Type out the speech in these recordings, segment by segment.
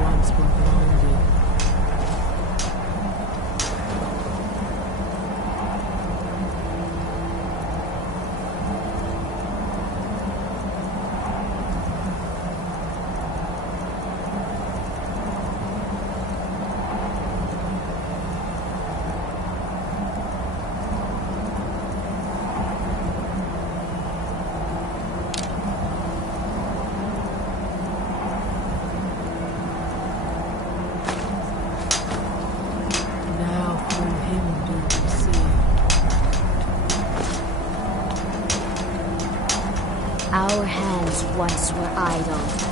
once were blinded. Our hands once were idle.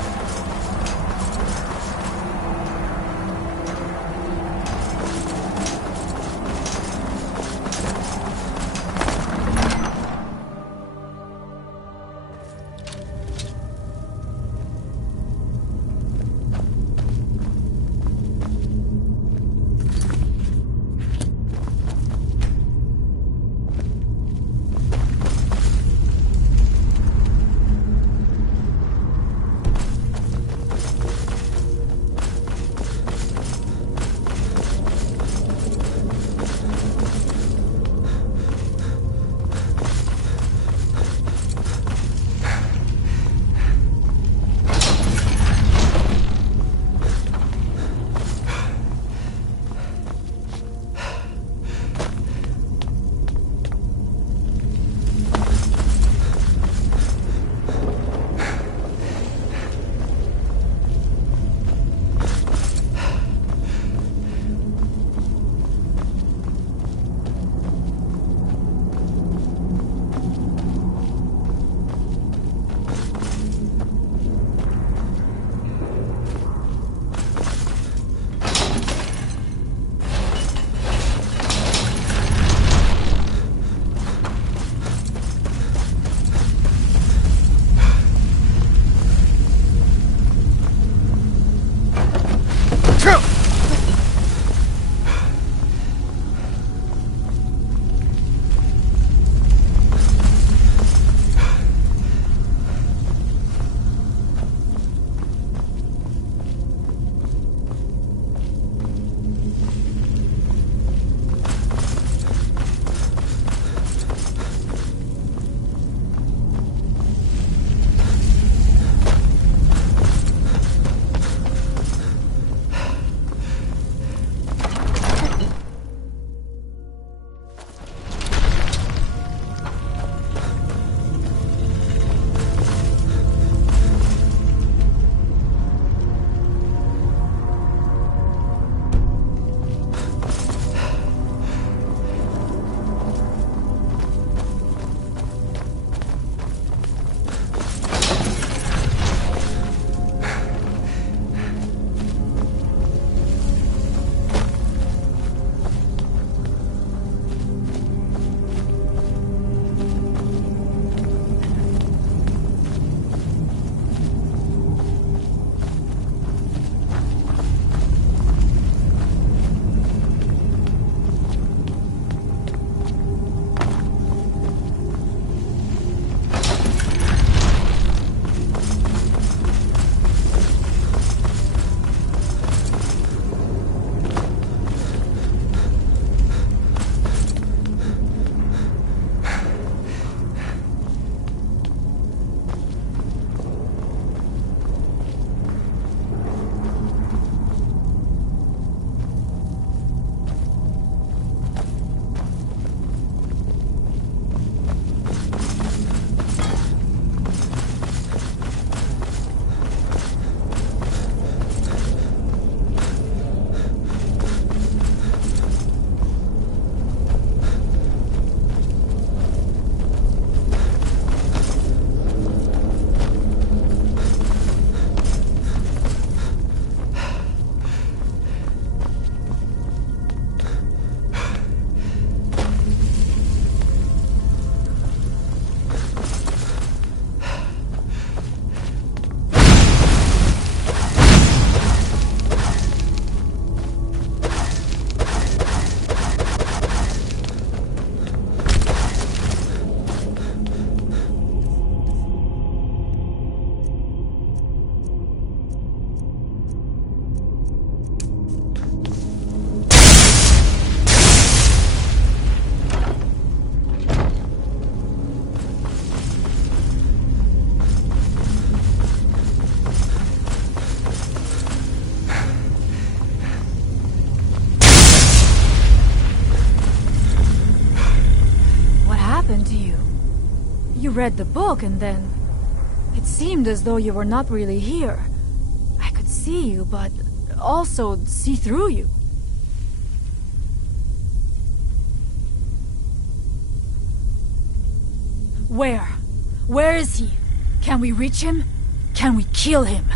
read the book and then... It seemed as though you were not really here. I could see you, but also see through you. Where? Where is he? Can we reach him? Can we kill him?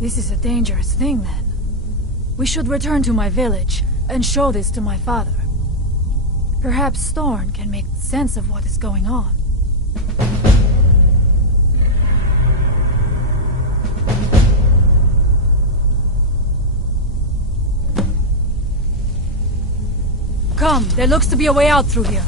This is a dangerous thing, then. We should return to my village and show this to my father. Perhaps Storn can make sense of what is going on. Come, there looks to be a way out through here.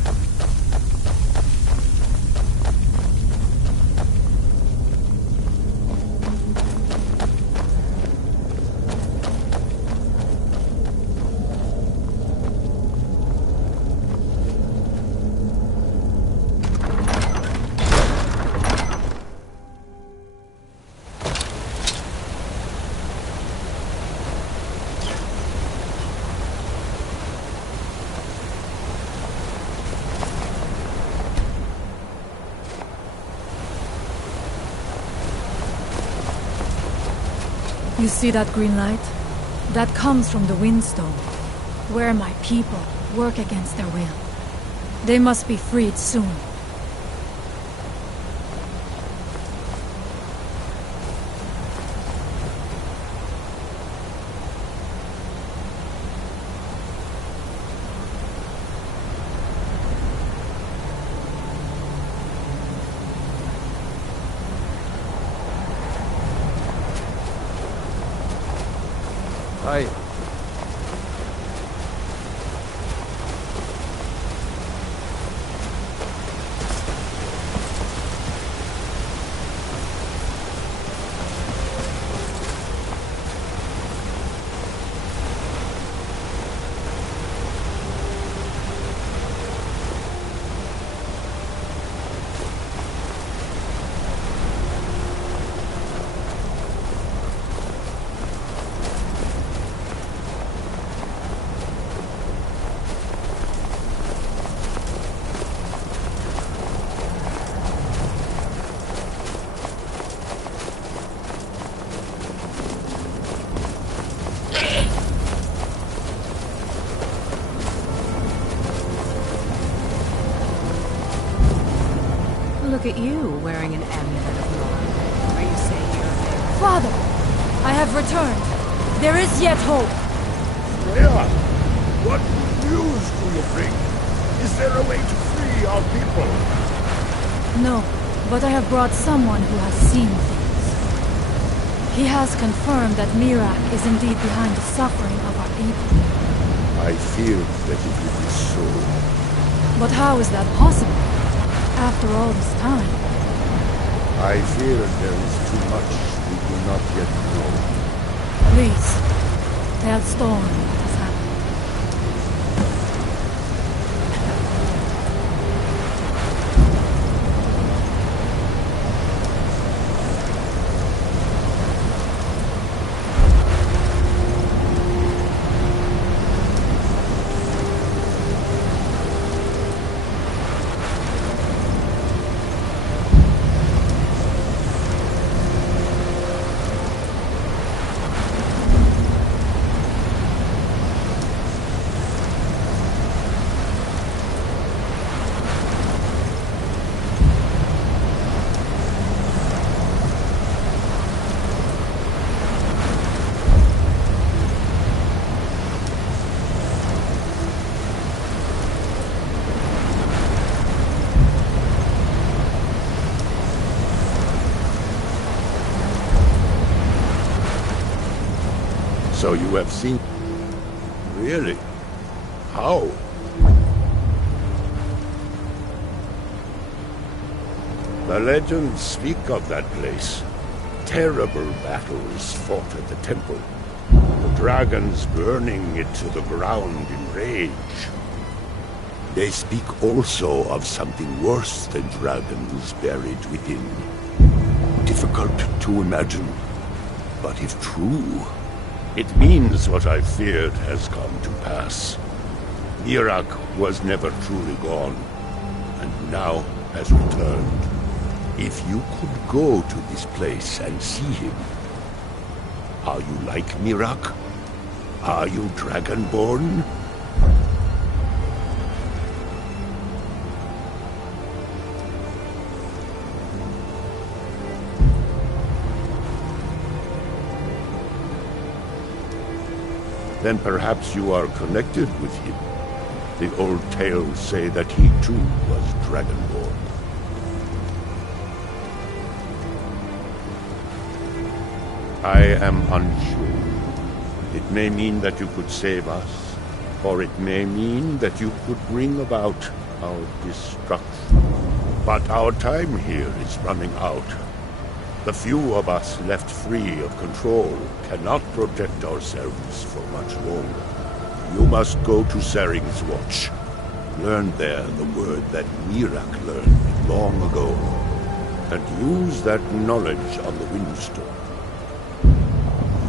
You see that green light? That comes from the Windstone, where my people work against their will. They must be freed soon. Hi. Look at you, wearing an amulet of law. Are you saying you're... Father! I have returned. There is yet hope. Freya, what news do you bring? Is there a way to free our people? No, but I have brought someone who has seen things. He has confirmed that Mirak is indeed behind the suffering of our people. I feared that it would be so. But how is that possible? After all this time. I fear there is too much we do not yet know. Please, tell Storm what has happened. So you have seen... Really? How? The legends speak of that place. Terrible battles fought at the temple. The dragons burning it to the ground in rage. They speak also of something worse than dragons buried within. Difficult to imagine, but if true, it means what I feared has come to pass. Mirak was never truly gone, and now has returned. If you could go to this place and see him. Are you like Mirak? Are you Dragonborn? Then perhaps you are connected with him. The old tales say that he too was Dragonborn. I am unsure. It may mean that you could save us, or it may mean that you could bring about our destruction. But our time here is running out. The few of us left free of control cannot protect ourselves for much longer. You must go to Saring's Watch. Learn there the word that Mirak learned long ago, and use that knowledge on the Windstorm.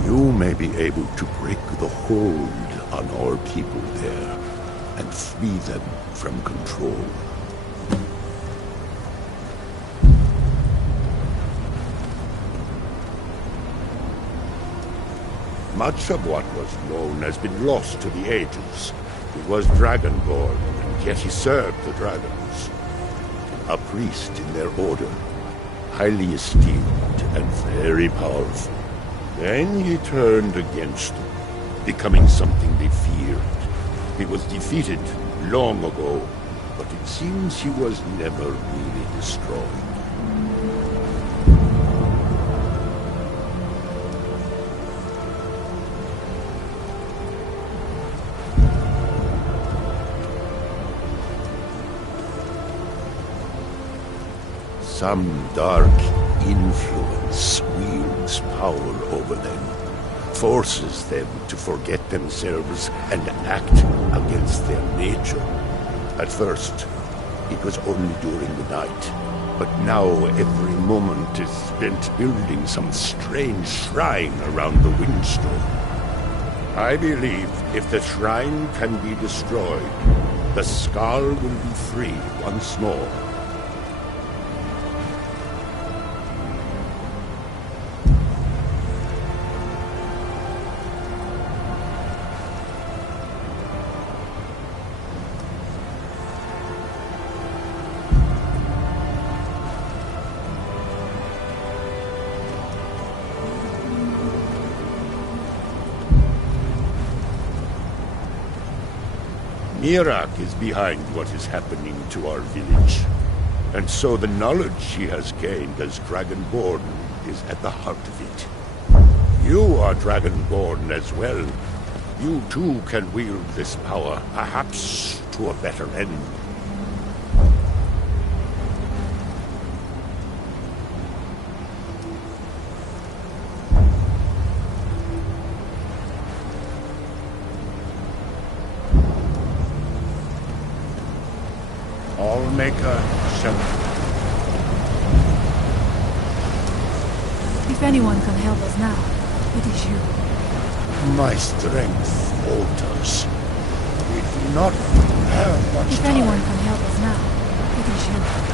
You may be able to break the hold on our people there, and free them from control. Much of what was known has been lost to the ages. He was Dragonborn, and yet he served the dragons. A priest in their order, highly esteemed and very powerful. Then he turned against them, becoming something they feared. He was defeated long ago, but it seems he was never really destroyed. Some dark influence wields power over them, forces them to forget themselves and act against their nature. At first, it was only during the night, but now every moment is spent building some strange shrine around the Windstorm. I believe if the shrine can be destroyed, the Skull will be free once more. Mirak is behind what is happening to our village. And so the knowledge she has gained as Dragonborn is at the heart of it. You are Dragonborn as well. You too can wield this power, perhaps to a better end. Allmaker shall... If anyone can help us now, it is you. My strength falters. We do not have much If time. anyone can help us now, it is you.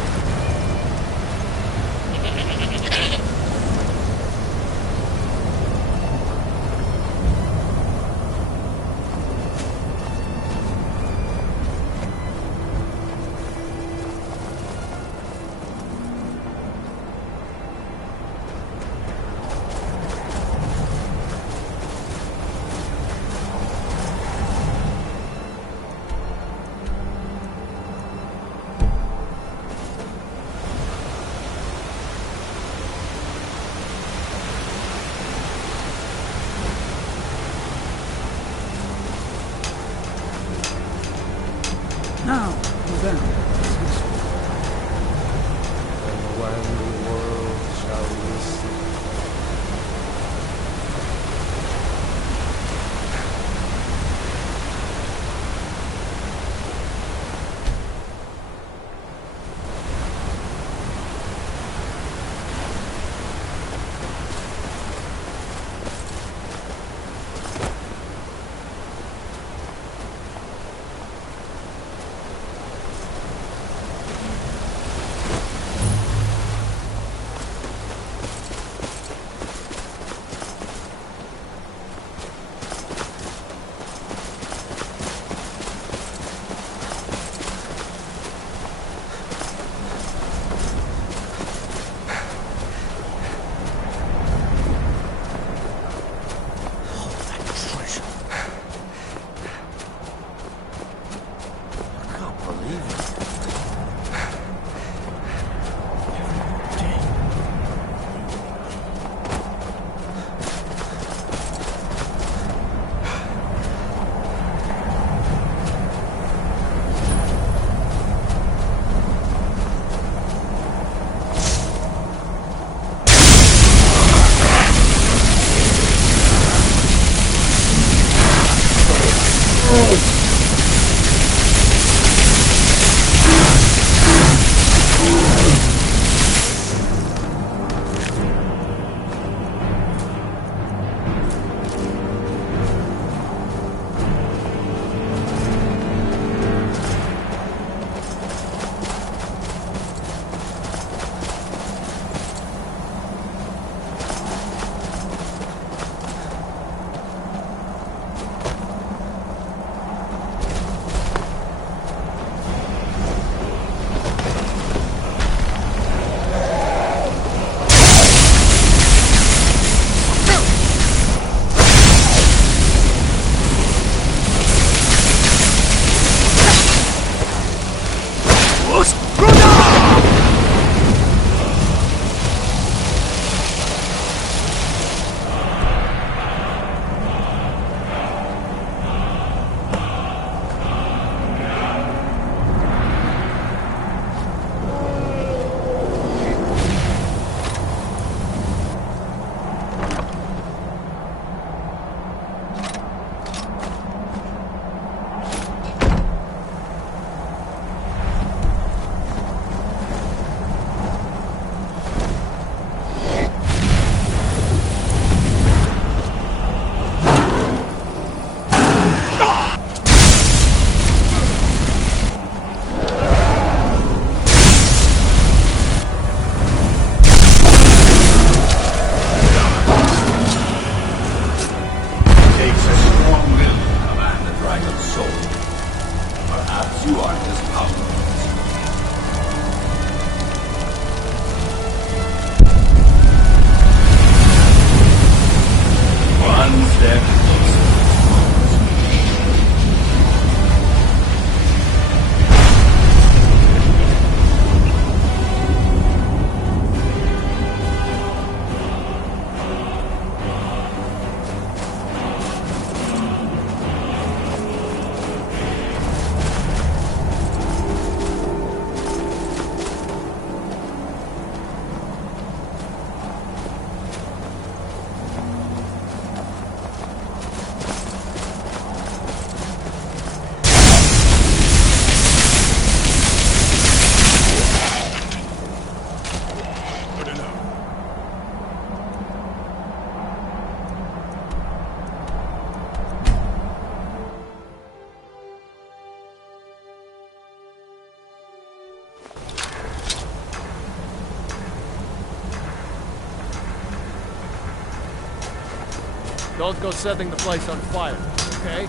Don't go setting the place on fire, okay?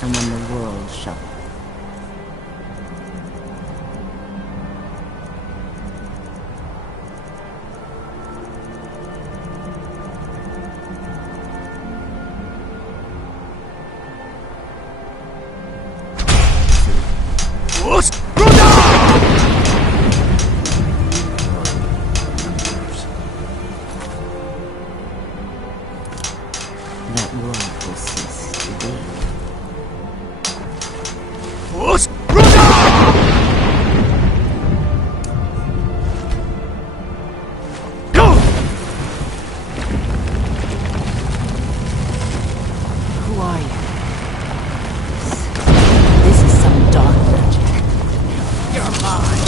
And when the world shall that world will cease to be. Who are you? This is some dark magic. You're mine.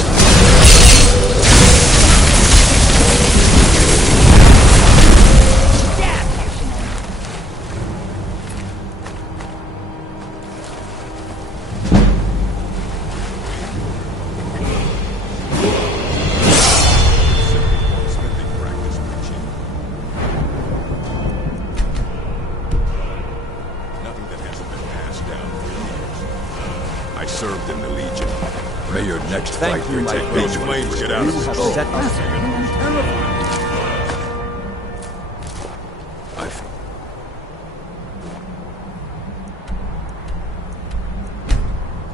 Nothing that hasn't been passed down for years. I served in the Legion. May your next Thank fight you, my protect friend. those flames get out of this have boat. set us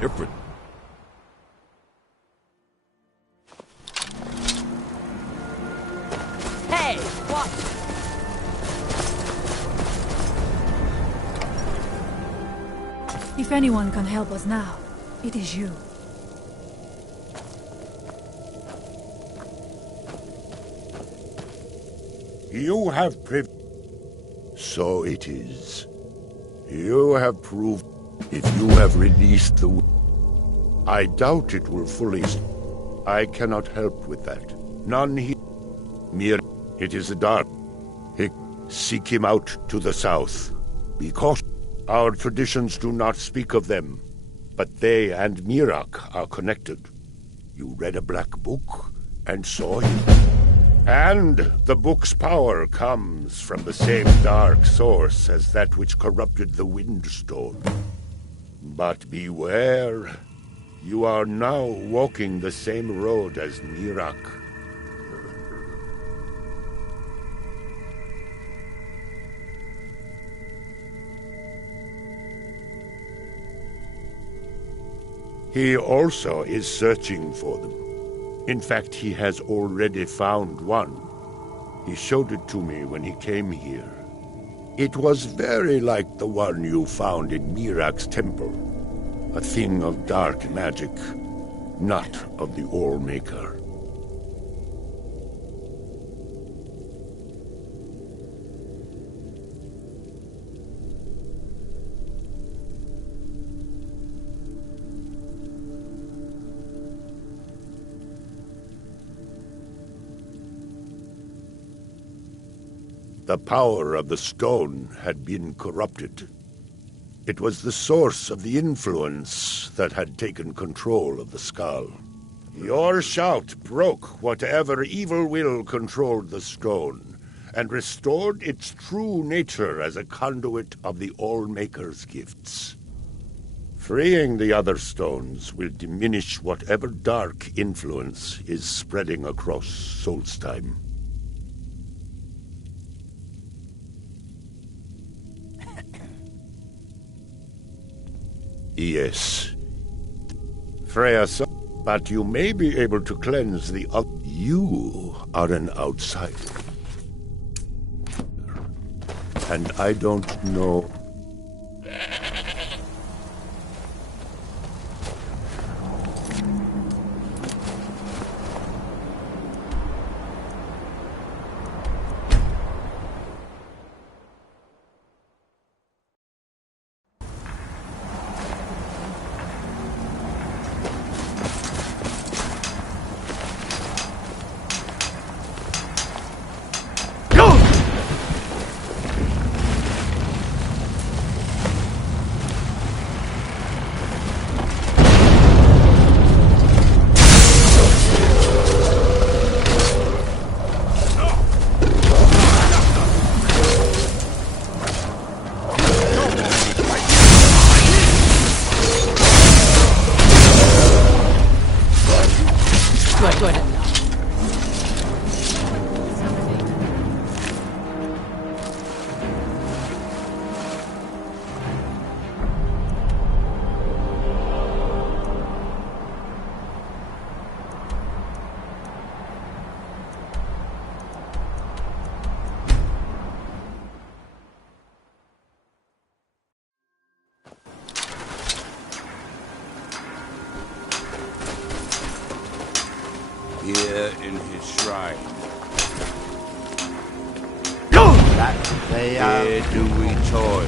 You're pretty. Hey, what? If anyone can help us now, it is you. You have So it is. You have proved. If you have released the... I doubt it will fully... I cannot help with that. None here. Mere... It is dark. Seek him out to the south. Because our traditions do not speak of them. But they and Mirak are connected. You read a black book and saw him. And the book's power comes from the same dark source as that which corrupted the Windstone. But beware, you are now walking the same road as Mirak. He also is searching for them. In fact, he has already found one. He showed it to me when he came here. It was very like the one you found in Mirak's temple. A thing of dark magic, not of the All-Maker. The power of the stone had been corrupted. It was the source of the influence that had taken control of the skull. Your shout broke whatever evil will controlled the stone, and restored its true nature as a conduit of the All-Maker's gifts. Freeing the other stones will diminish whatever dark influence is spreading across Solstheim. Yes. Freya, but you may be able to cleanse the other. You are an outsider. And I don't know... That they Here do we toil.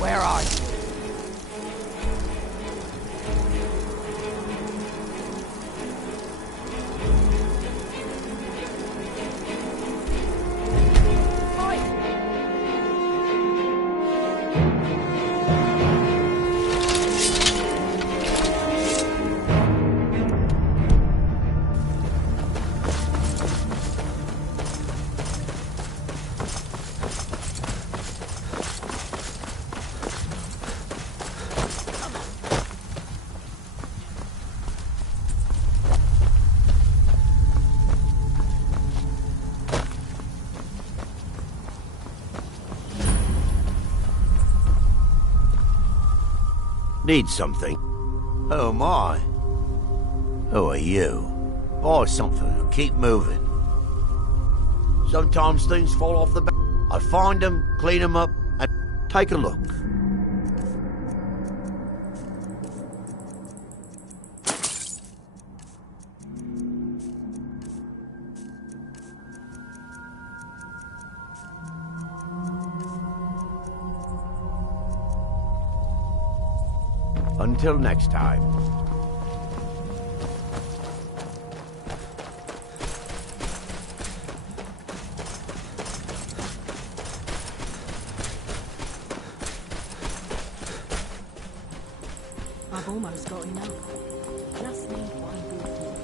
Where are you? need something. Oh my. Who are you? Buy something. Keep moving. Sometimes things fall off the back. I find them, clean them up, and take a look. Until next time. I've almost got enough. Just need one good deal.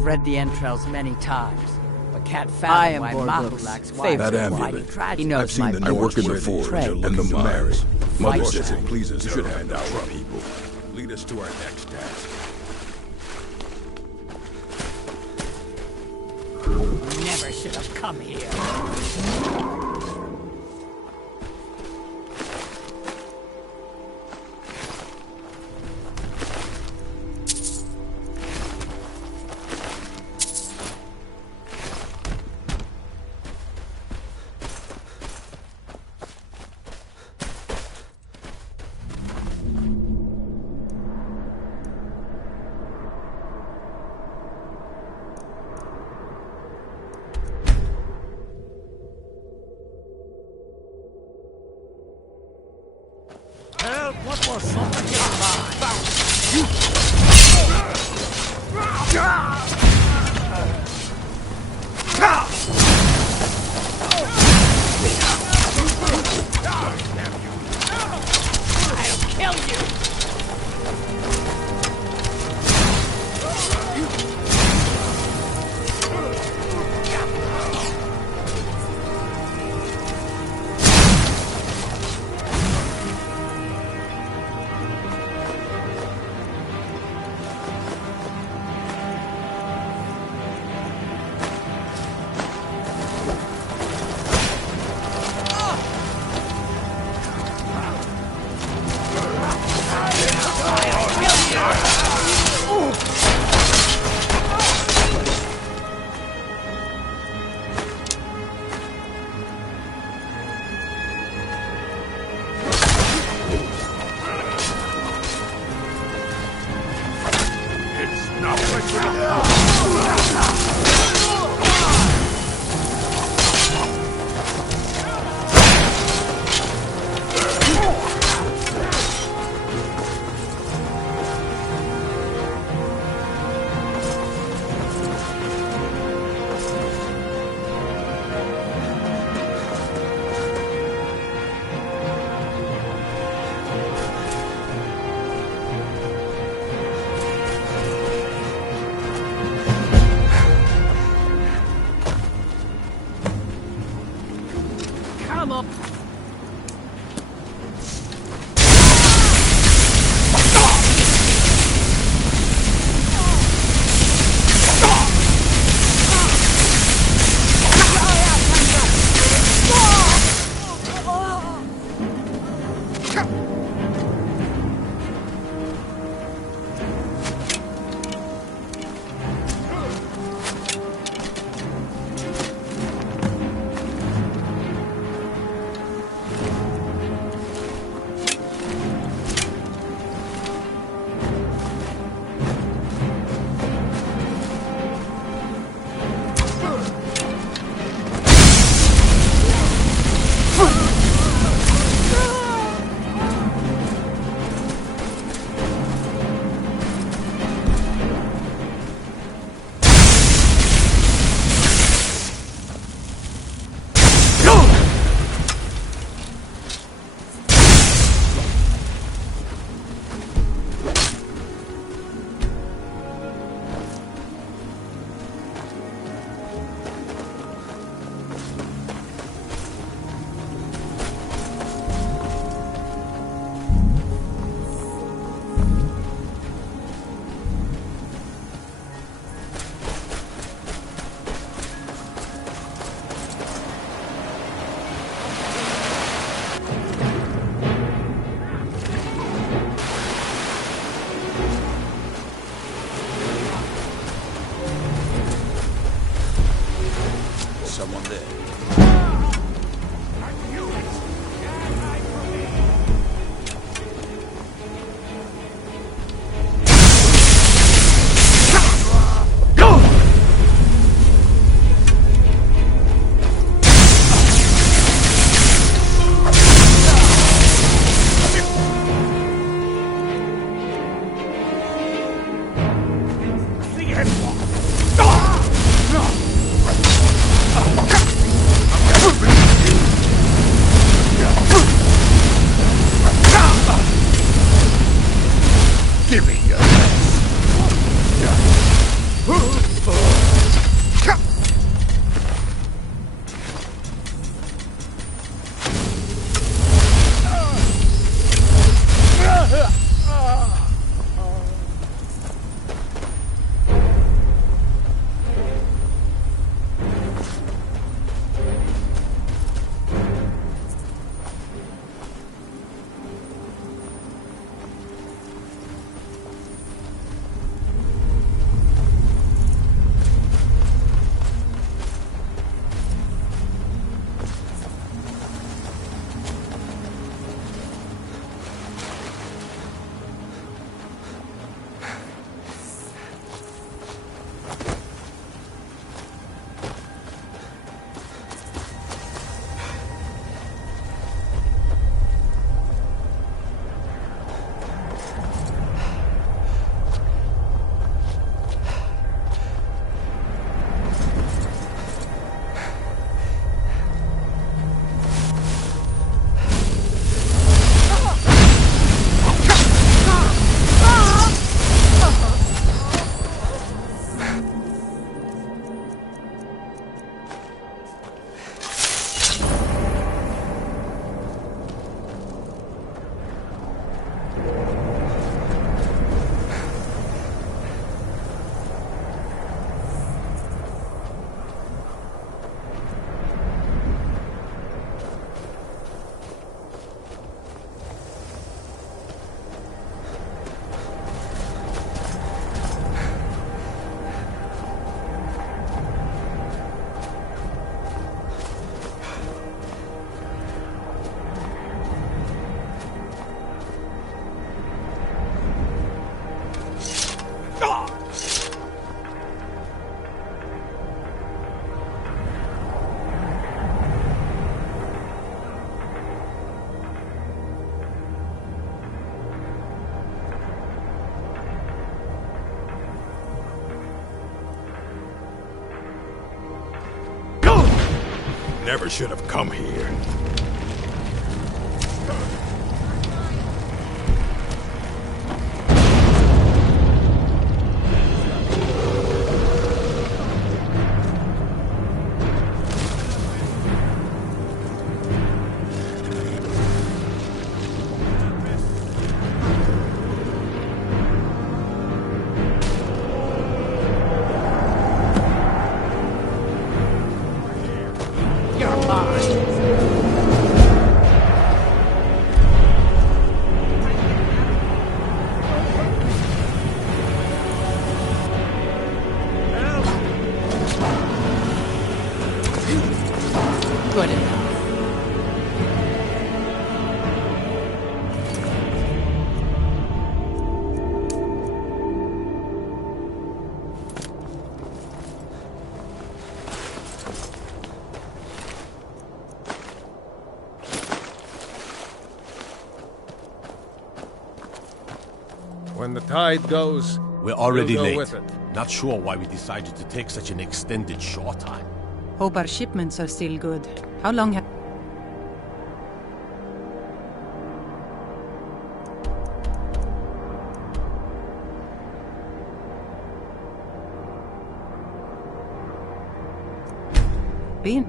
I've read the entrails many times, but can't fathom why Mahulak's That favorite amulet. He knows I've seen my the I work in the forge forge trade. and the mines. Mother Fight says it time. pleases her to hand out our people. Lead us to our next task. Never should have come here. What was something? I'll kill you! never should have come here. Good enough. When the tide goes, we're already we'll go late. with it. Not sure why we decided to take such an extended short time. Hope our shipments are still good. How long have... been?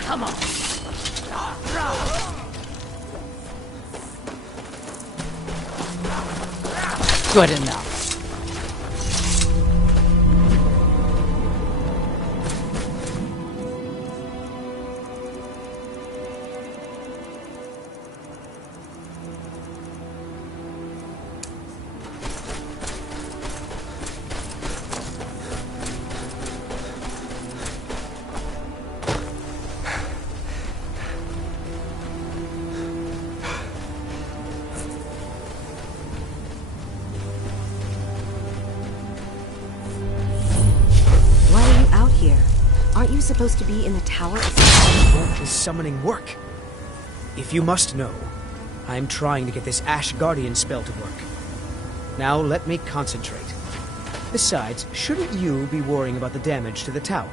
Come on. Good enough. Aren't you supposed to be in the tower? Is summoning work? If you must know, I'm trying to get this Ash Guardian spell to work. Now let me concentrate. Besides, shouldn't you be worrying about the damage to the tower?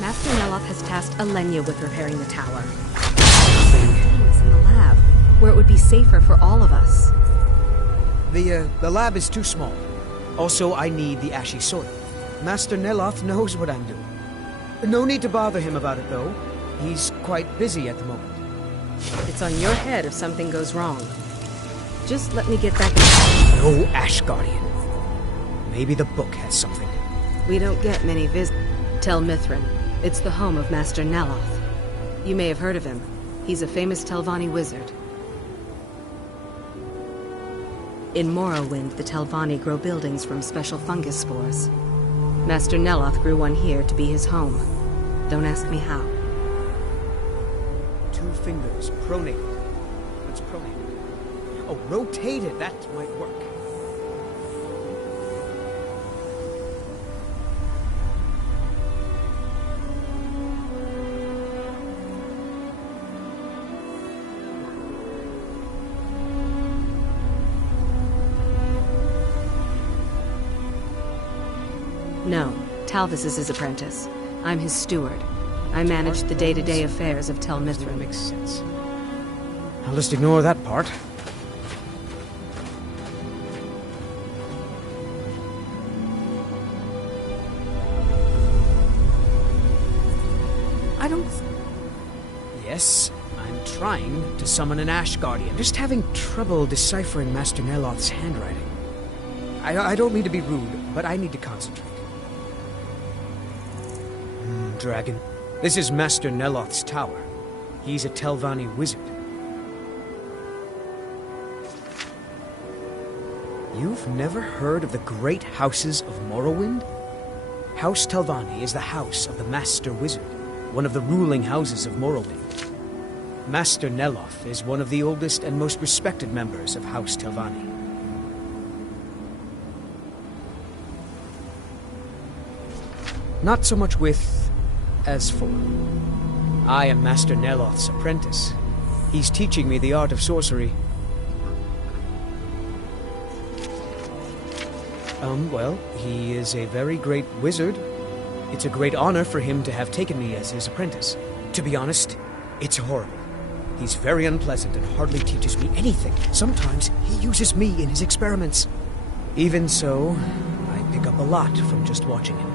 Master Neloth has tasked Alenia with repairing the tower. Putting us in the lab, where it would be safer for all of us. The lab is too small. Also, I need the ashy soil. Master Neloth knows what I'm doing. No need to bother him about it, though. He's quite busy at the moment. It's on your head if something goes wrong. Just let me get back. No Ash Guardian. Maybe the book has something. We don't get many visits. Tel Mithrin. It's the home of Master Neloth. You may have heard of him. He's a famous Telvanni wizard. In Morrowind, the Telvanni grow buildings from special fungus spores. Master Neloth grew one here to be his home. Don't ask me how. 2 fingers, pronated. What's pronated? Oh, rotated, that might work. No, Talvis is his apprentice. I'm his steward. I manage the day-to-day affairs of Tel Mithrin. Makes sense. I'll just ignore that part. I don't... Yes, I'm trying to summon an Ash Guardian. Just having trouble deciphering Master Neloth's handwriting. I don't mean to be rude, but I need to concentrate. Dragon. This is Master Neloth's tower. He's a Telvanni wizard. You've never heard of the great houses of Morrowind? House Telvanni is the house of the Master Wizard, one of the ruling houses of Morrowind. Master Neloth is one of the oldest and most respected members of House Telvanni. Not so much with as for. I am Master Neloth's apprentice. He's teaching me the art of sorcery. Well, he is a very great wizard. It's a great honor for him to have taken me as his apprentice. To be honest, it's horrible. He's very unpleasant and hardly teaches me anything. Sometimes he uses me in his experiments. Even so, I pick up a lot from just watching him.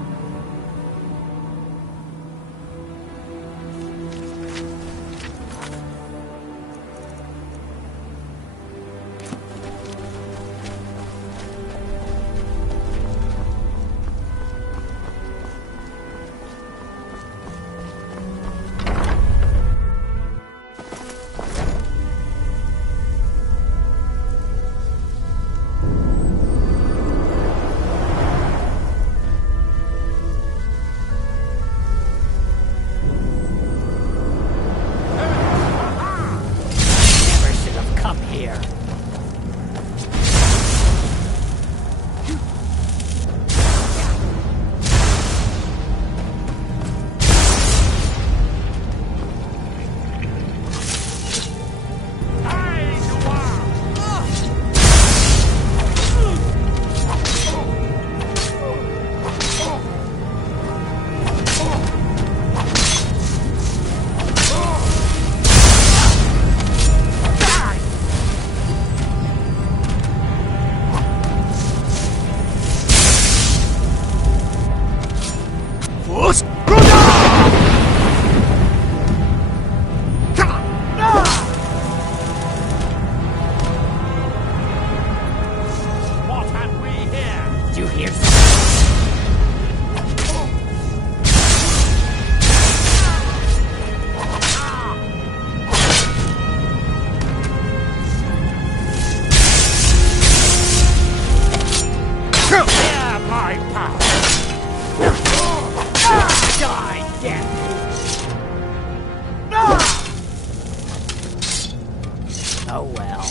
Oh well.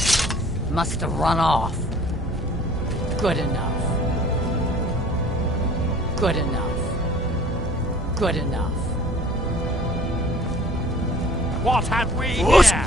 Must have run off. Good enough. Good enough. Good enough. What have we here?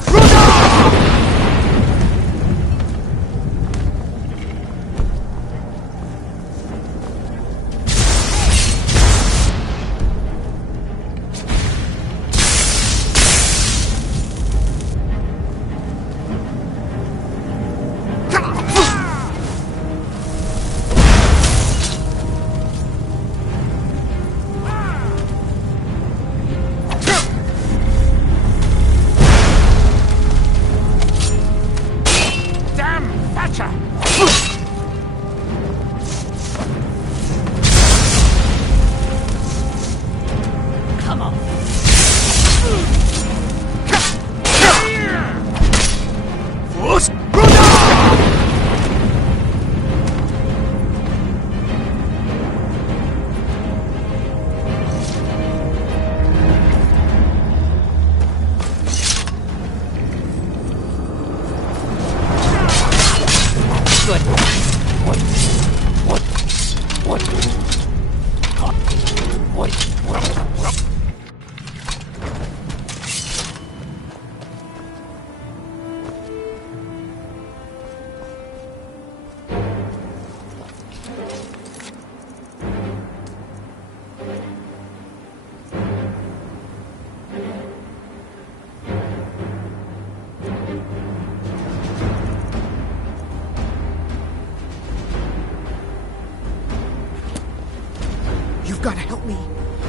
You've got to help me.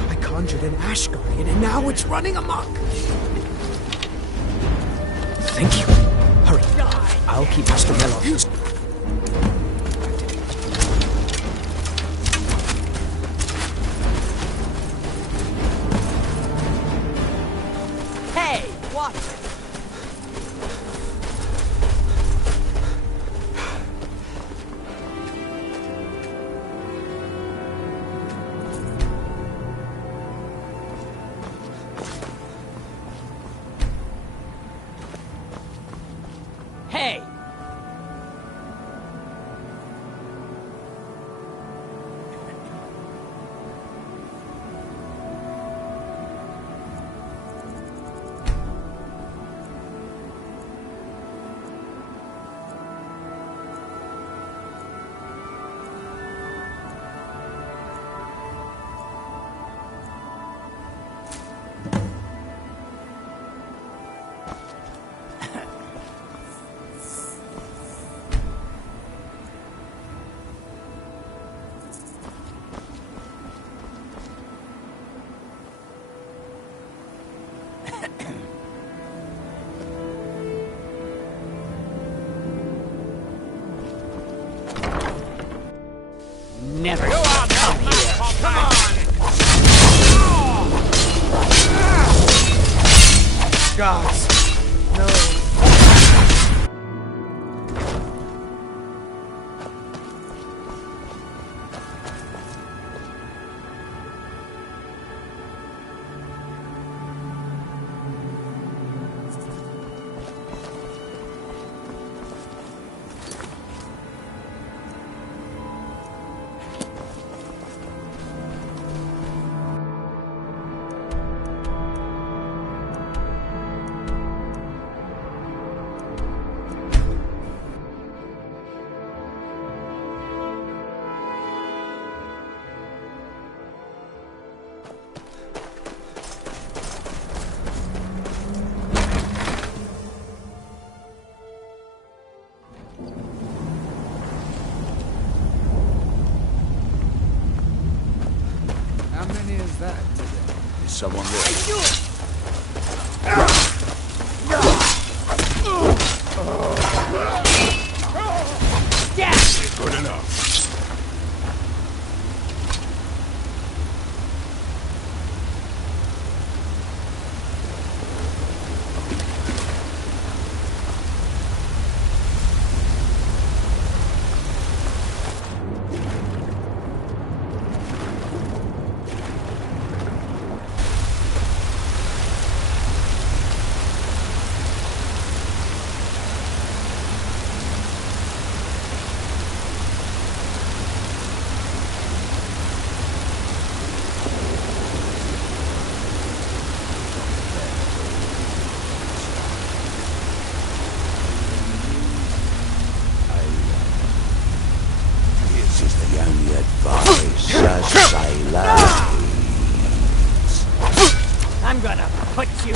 I conjured an Ash Guardian, and now it's running amok. Thank you. Hurry. I'll keep Mr. Mellow. Hey, watch it. Hey! never come here. Come on! Gods, no. How many is that today? Is someone there? Good enough. This is the only advice a sailor needs. I'm gonna put you.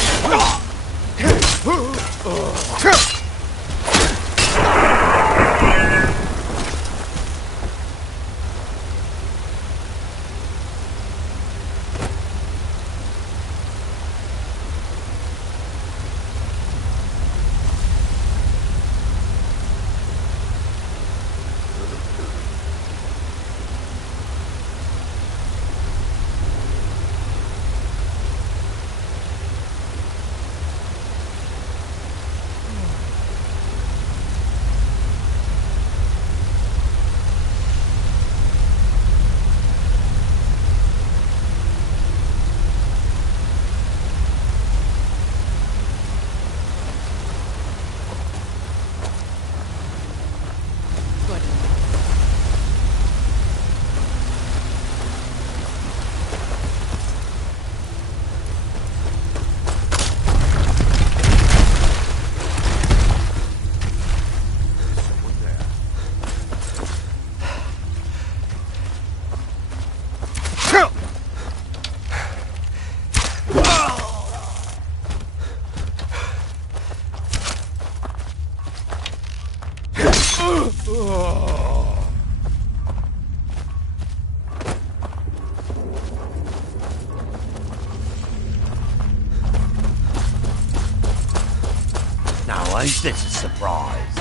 Now, ain't this a surprise?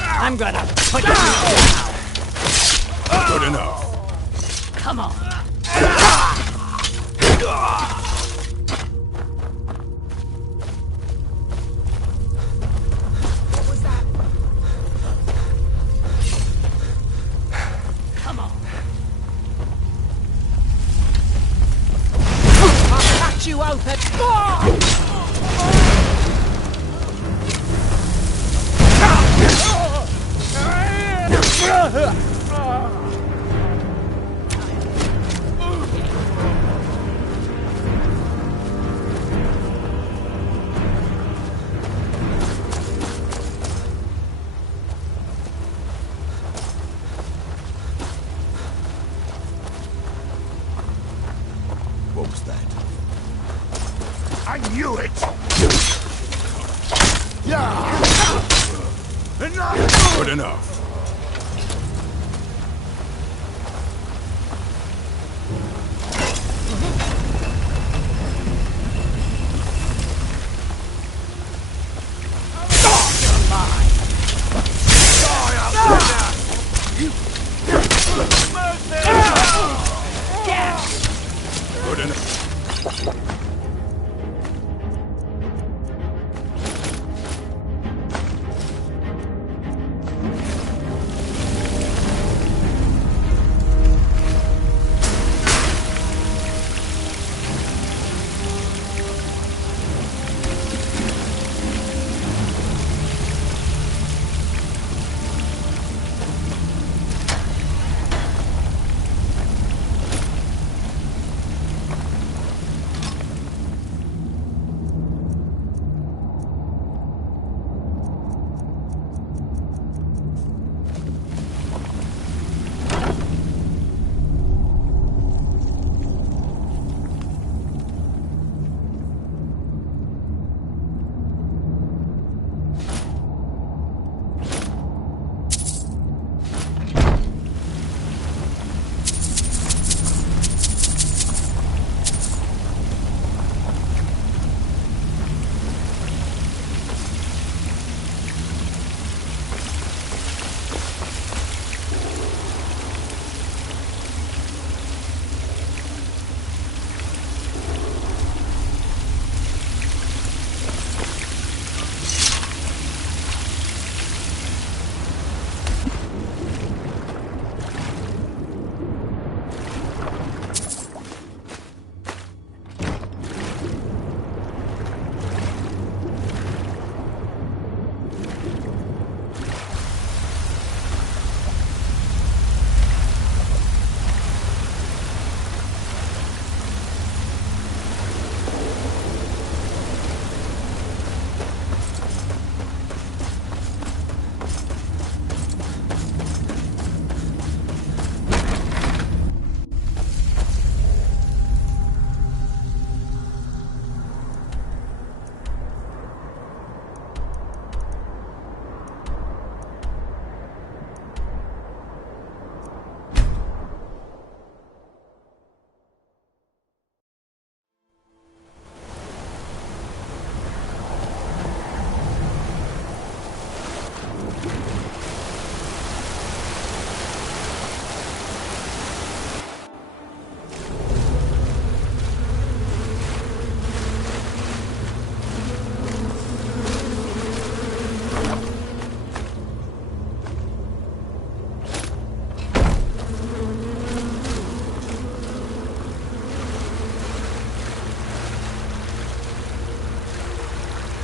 I'm gonna put you down. Good enough. Come on. What was that? Come on. I'll cut you open. What was that? I knew it! Good enough. Good enough.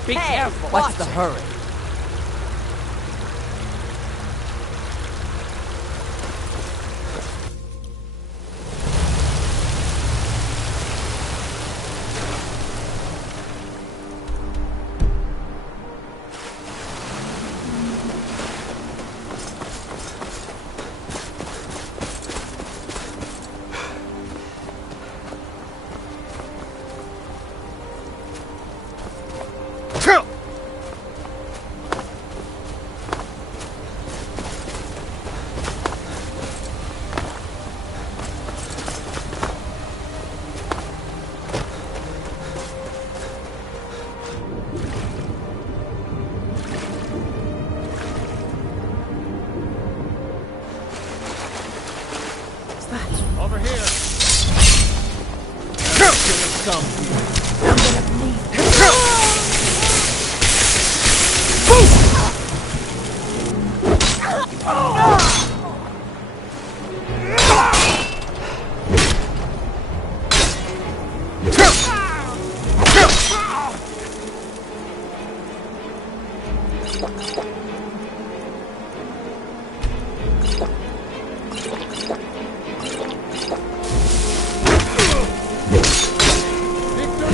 Be careful. What's the hurry? Over here. Victor!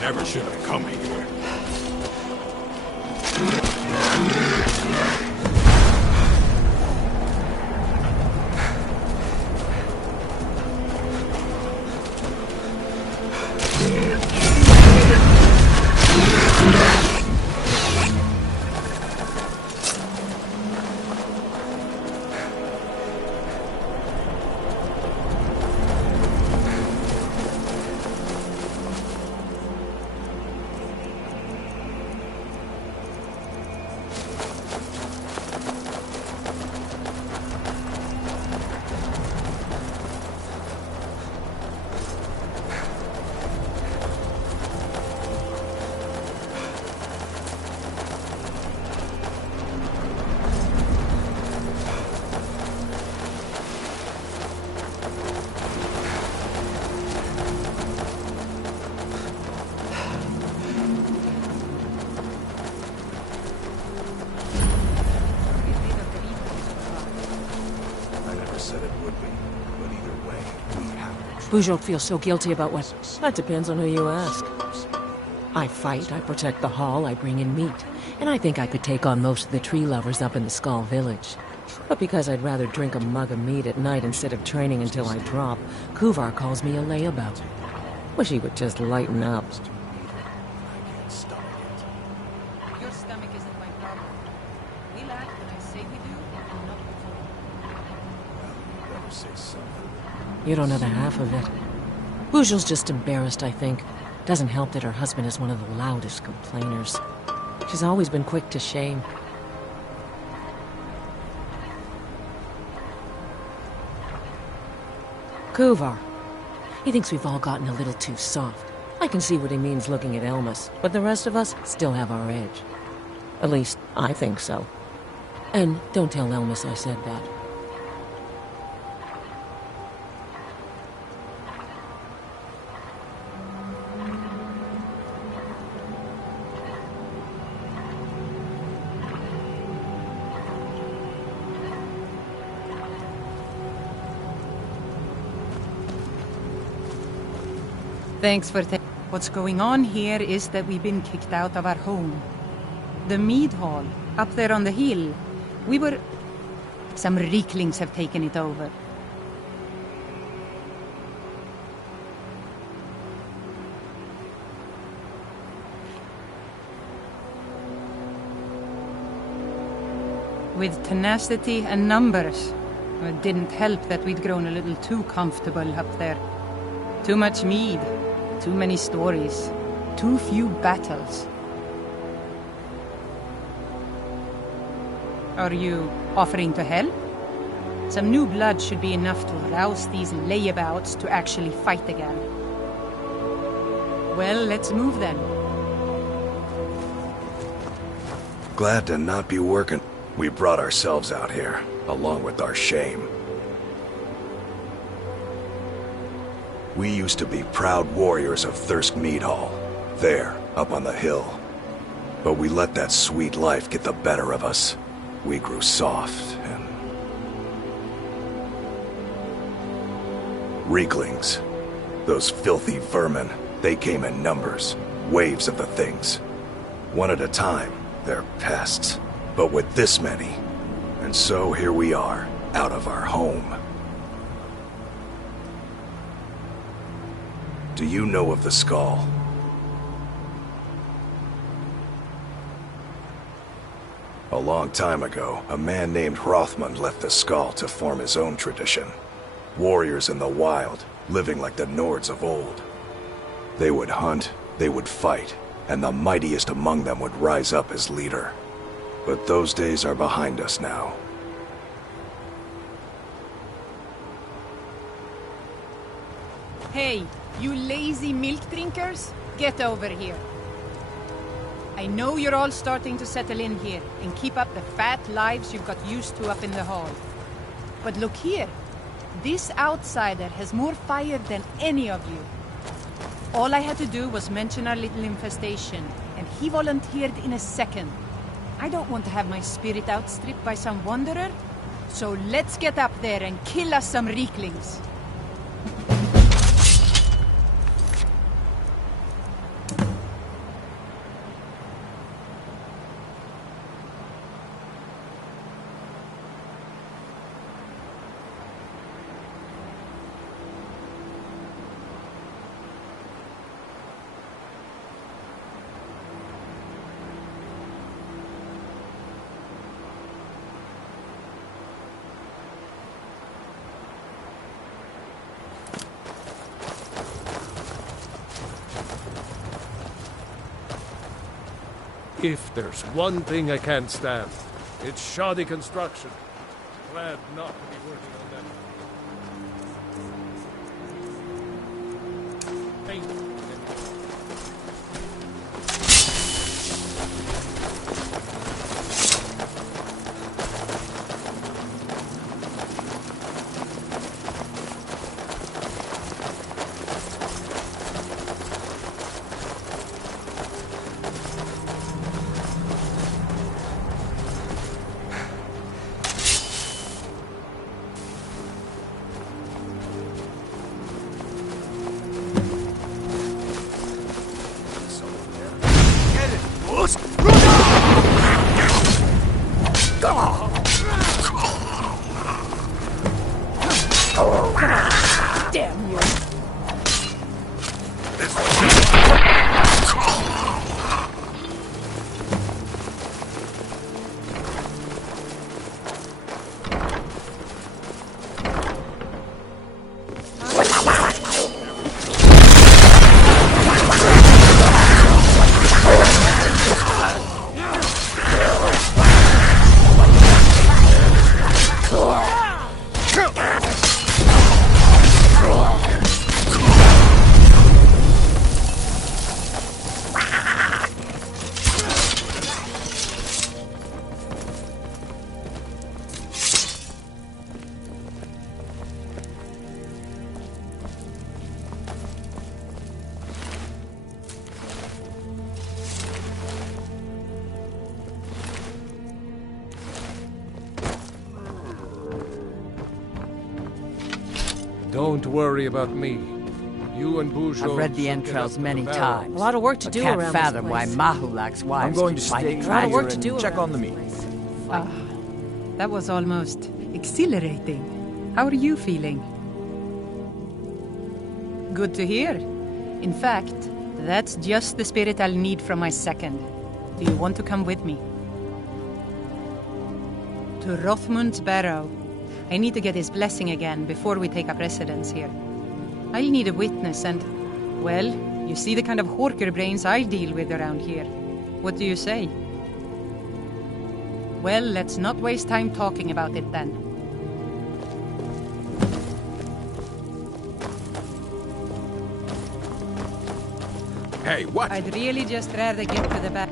Never should have come here. Bujold feels so guilty about what... That depends on who you ask. I fight, I protect the hall, I bring in meat. And I think I could take on most of the tree lovers up in the Skull Village. But because I'd rather drink a mug of meat at night instead of training until I drop, Kuvar calls me a layabout. Wish he would just lighten up. Your stomach isn't my problem. We'll act when I say we do, and not before. You better say something. You don't know the half of it. Bujold's just embarrassed, I think. Doesn't help that her husband is one of the loudest complainers. She's always been quick to shame. Kuvar. He thinks we've all gotten a little too soft. I can see what he means looking at Elmas, but the rest of us still have our edge. At least, I think so. And don't tell Elmas I said that. Thanks for What's going on here is that we've been kicked out of our home. The mead hall, up there on the hill. Some Rieklings have taken it over. With tenacity and numbers. It didn't help that we'd grown a little too comfortable up there. Too much mead. Too many stories. Too few battles. Are you offering to help? Some new blood should be enough to rouse these layabouts to actually fight again. Well, let's move then. Glad to not be working. We brought ourselves out here, along with our shame. We used to be proud warriors of Thirsk Mead Hall, there, up on the hill. But we let that sweet life get the better of us. We grew soft and... Rieklings. Those filthy vermin. They came in numbers. Waves of the things. One at a time. They're pests. But with this many. And so here we are, out of our home. Do you know of the Skull? A long time ago, a man named Hrothmund left the Skull to form his own tradition. Warriors in the wild, living like the Nords of old. They would hunt, they would fight, and the mightiest among them would rise up as leader. But those days are behind us now. Hey, you lazy milk drinkers, get over here. I know you're all starting to settle in here and keep up the fat lives you've got used to up in the hall. But look here, this outsider has more fire than any of you. All I had to do was mention our little infestation, and he volunteered in a second. I don't want to have my spirit outstripped by some wanderer, so let's get up there and kill us some Rieklings. If there's one thing I can't stand, it's shoddy construction. Glad not to be working on that. Paint. Damn you! Don't worry about me. You and Bujo... I've read the entrails many times. A lot of work to do around I can't fathom why this place. Mahulak's wives I'm going to keep finding stay A lot of here work to do and check around on the this meat. place. That was almost exhilarating. How are you feeling? Good to hear. In fact, that's just the spirit I'll need from my second. Do you want to come with me? To Rothmund's barrow. I need to get his blessing again before we take up residence here. I'll need a witness and, well, you see the kind of horker brains I deal with around here. What do you say? Well, let's not waste time talking about it then. Hey, what? I'd really just rather get to the back.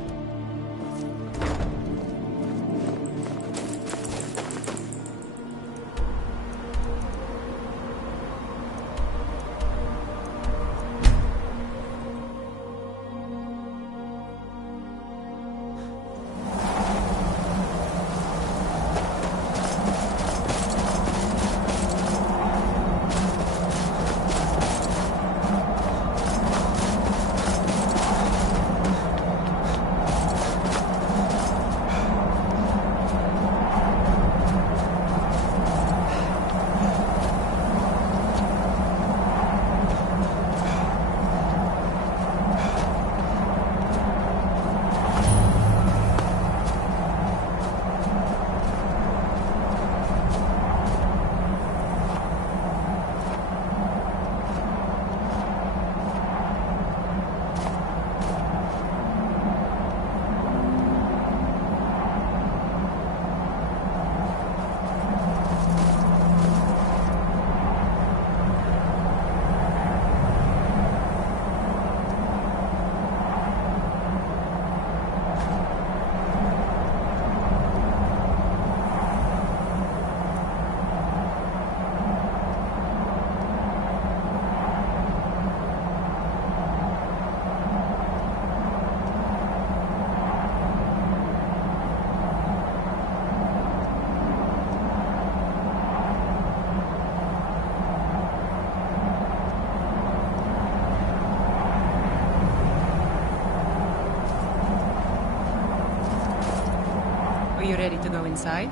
Are you ready to go inside?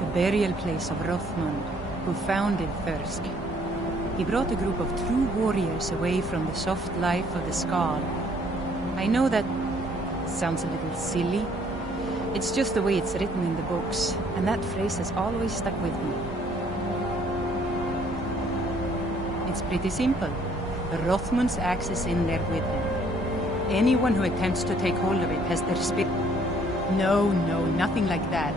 The burial place of Rothmund, who founded Thirsk. He brought a group of true warriors away from the soft life of the Skal. I know that sounds a little silly. It's just the way it's written in the books, and that phrase has always stuck with me. It's pretty simple. Rothmund's axe is in there with him. Anyone who attempts to take hold of it has their spirit. No, nothing like that.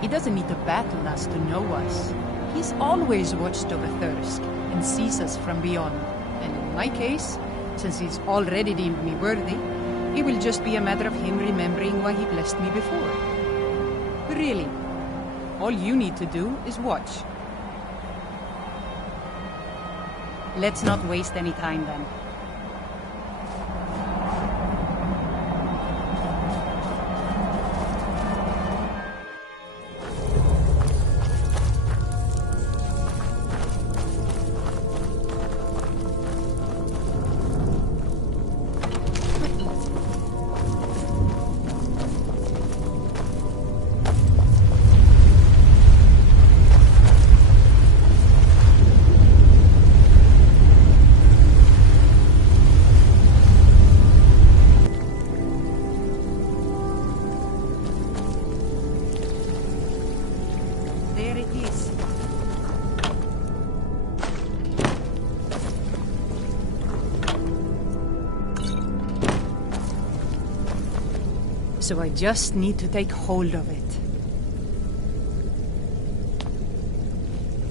He doesn't need to battle us to know us. He's always watched over Thirsk and sees us from beyond. And in my case, since he's already deemed me worthy, it will just be a matter of him remembering why he blessed me before. Really, all you need to do is watch. Let's not waste any time then. So I just need to take hold of it.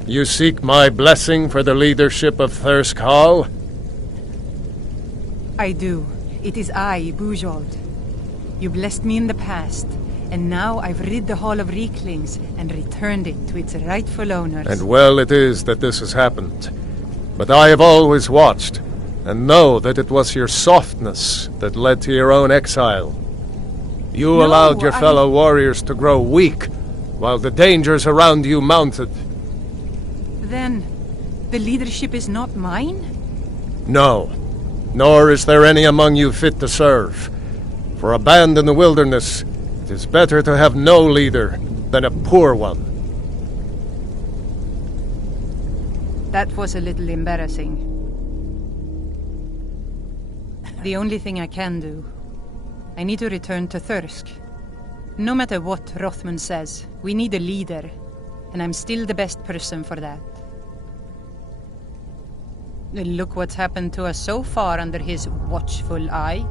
You seek my blessing for the leadership of Thirsk Hall? I do. It is I, Bujold. You blessed me in the past, and now I've rid the Hall of Reeklings and returned it to its rightful owners. And well it is that this has happened. But I have always watched, and know that it was your softness that led to your own exile. You allowed your fellow warriors to grow weak, while the dangers around you mounted. Then, the leadership is not mine? No, nor is there any among you fit to serve. For a band in the wilderness, it is better to have no leader than a poor one. That was a little embarrassing. The only thing I can do, I need to return to Thirsk. No matter what Rothmund says, we need a leader, and I'm still the best person for that. Look what's happened to us so far under his watchful eye.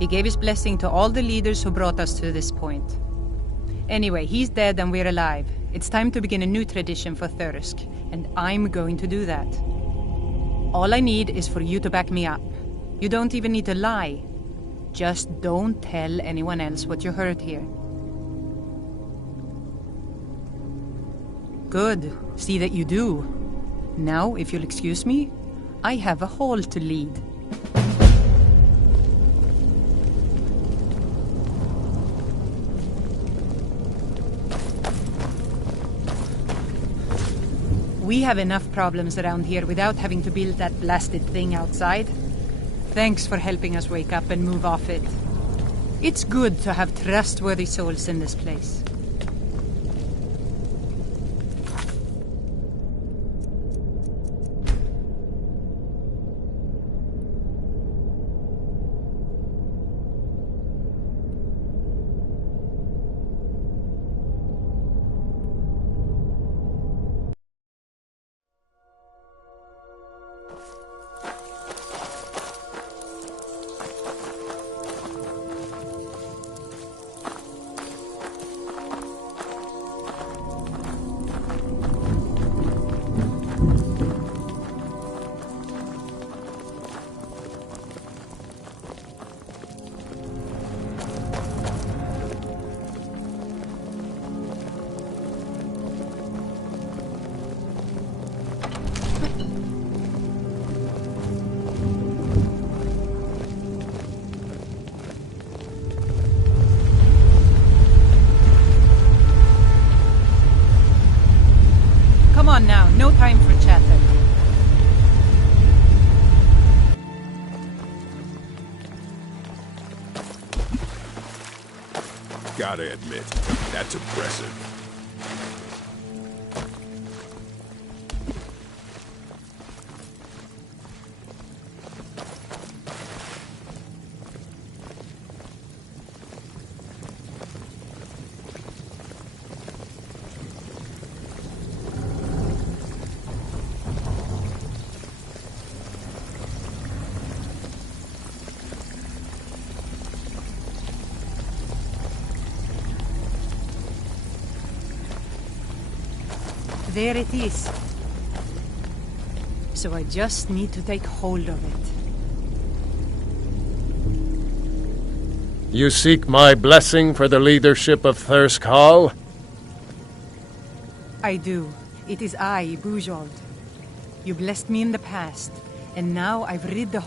He gave his blessing to all the leaders who brought us to this point. Anyway, he's dead and we're alive. It's time to begin a new tradition for Thirsk, and I'm going to do that. All I need is for you to back me up. You don't even need to lie. Just don't tell anyone else what you heard here. Good. See that you do. Now, if you'll excuse me, I have a hall to lead. We have enough problems around here without having to build that blasted thing outside. Thanks for helping us wake up and move off it. It's good to have trustworthy souls in this place. Come on now, no time for chatter. Gotta admit, that's impressive. there it is. So I just need to take hold of it. You seek my blessing for the leadership of Thirsk Hall? I do. It is I, Bujold. You blessed me in the past, and now I've rid the...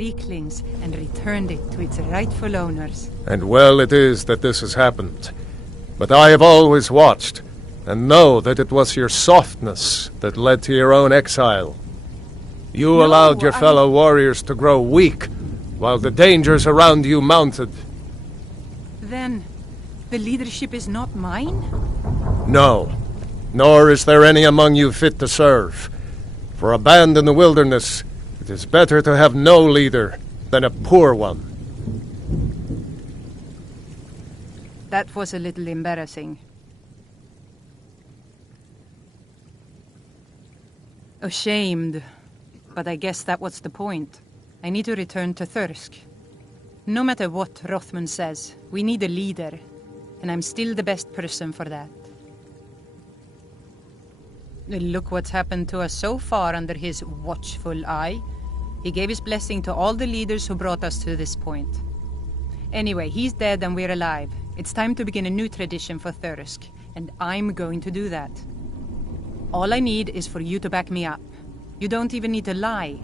Weaklings and returned it to its rightful owners. And well it is that this has happened. But I have always watched, and know that it was your softness that led to your own exile. You allowed your fellow warriors to grow weak, while the dangers around you mounted. Then, the leadership is not mine? No, nor is there any among you fit to serve. For a band in the wilderness, it is better to have no leader than a poor one. That was a little embarrassing. Ashamed, but I guess that was the point. I need to return to Thirsk. No matter what Rothman says, we need a leader, and I'm still the best person for that. Look what's happened to us so far under his watchful eye. He gave his blessing to all the leaders who brought us to this point. Anyway, he's dead and we're alive. It's time to begin a new tradition for Thirsk, and I'm going to do that. All I need is for you to back me up. You don't even need to lie.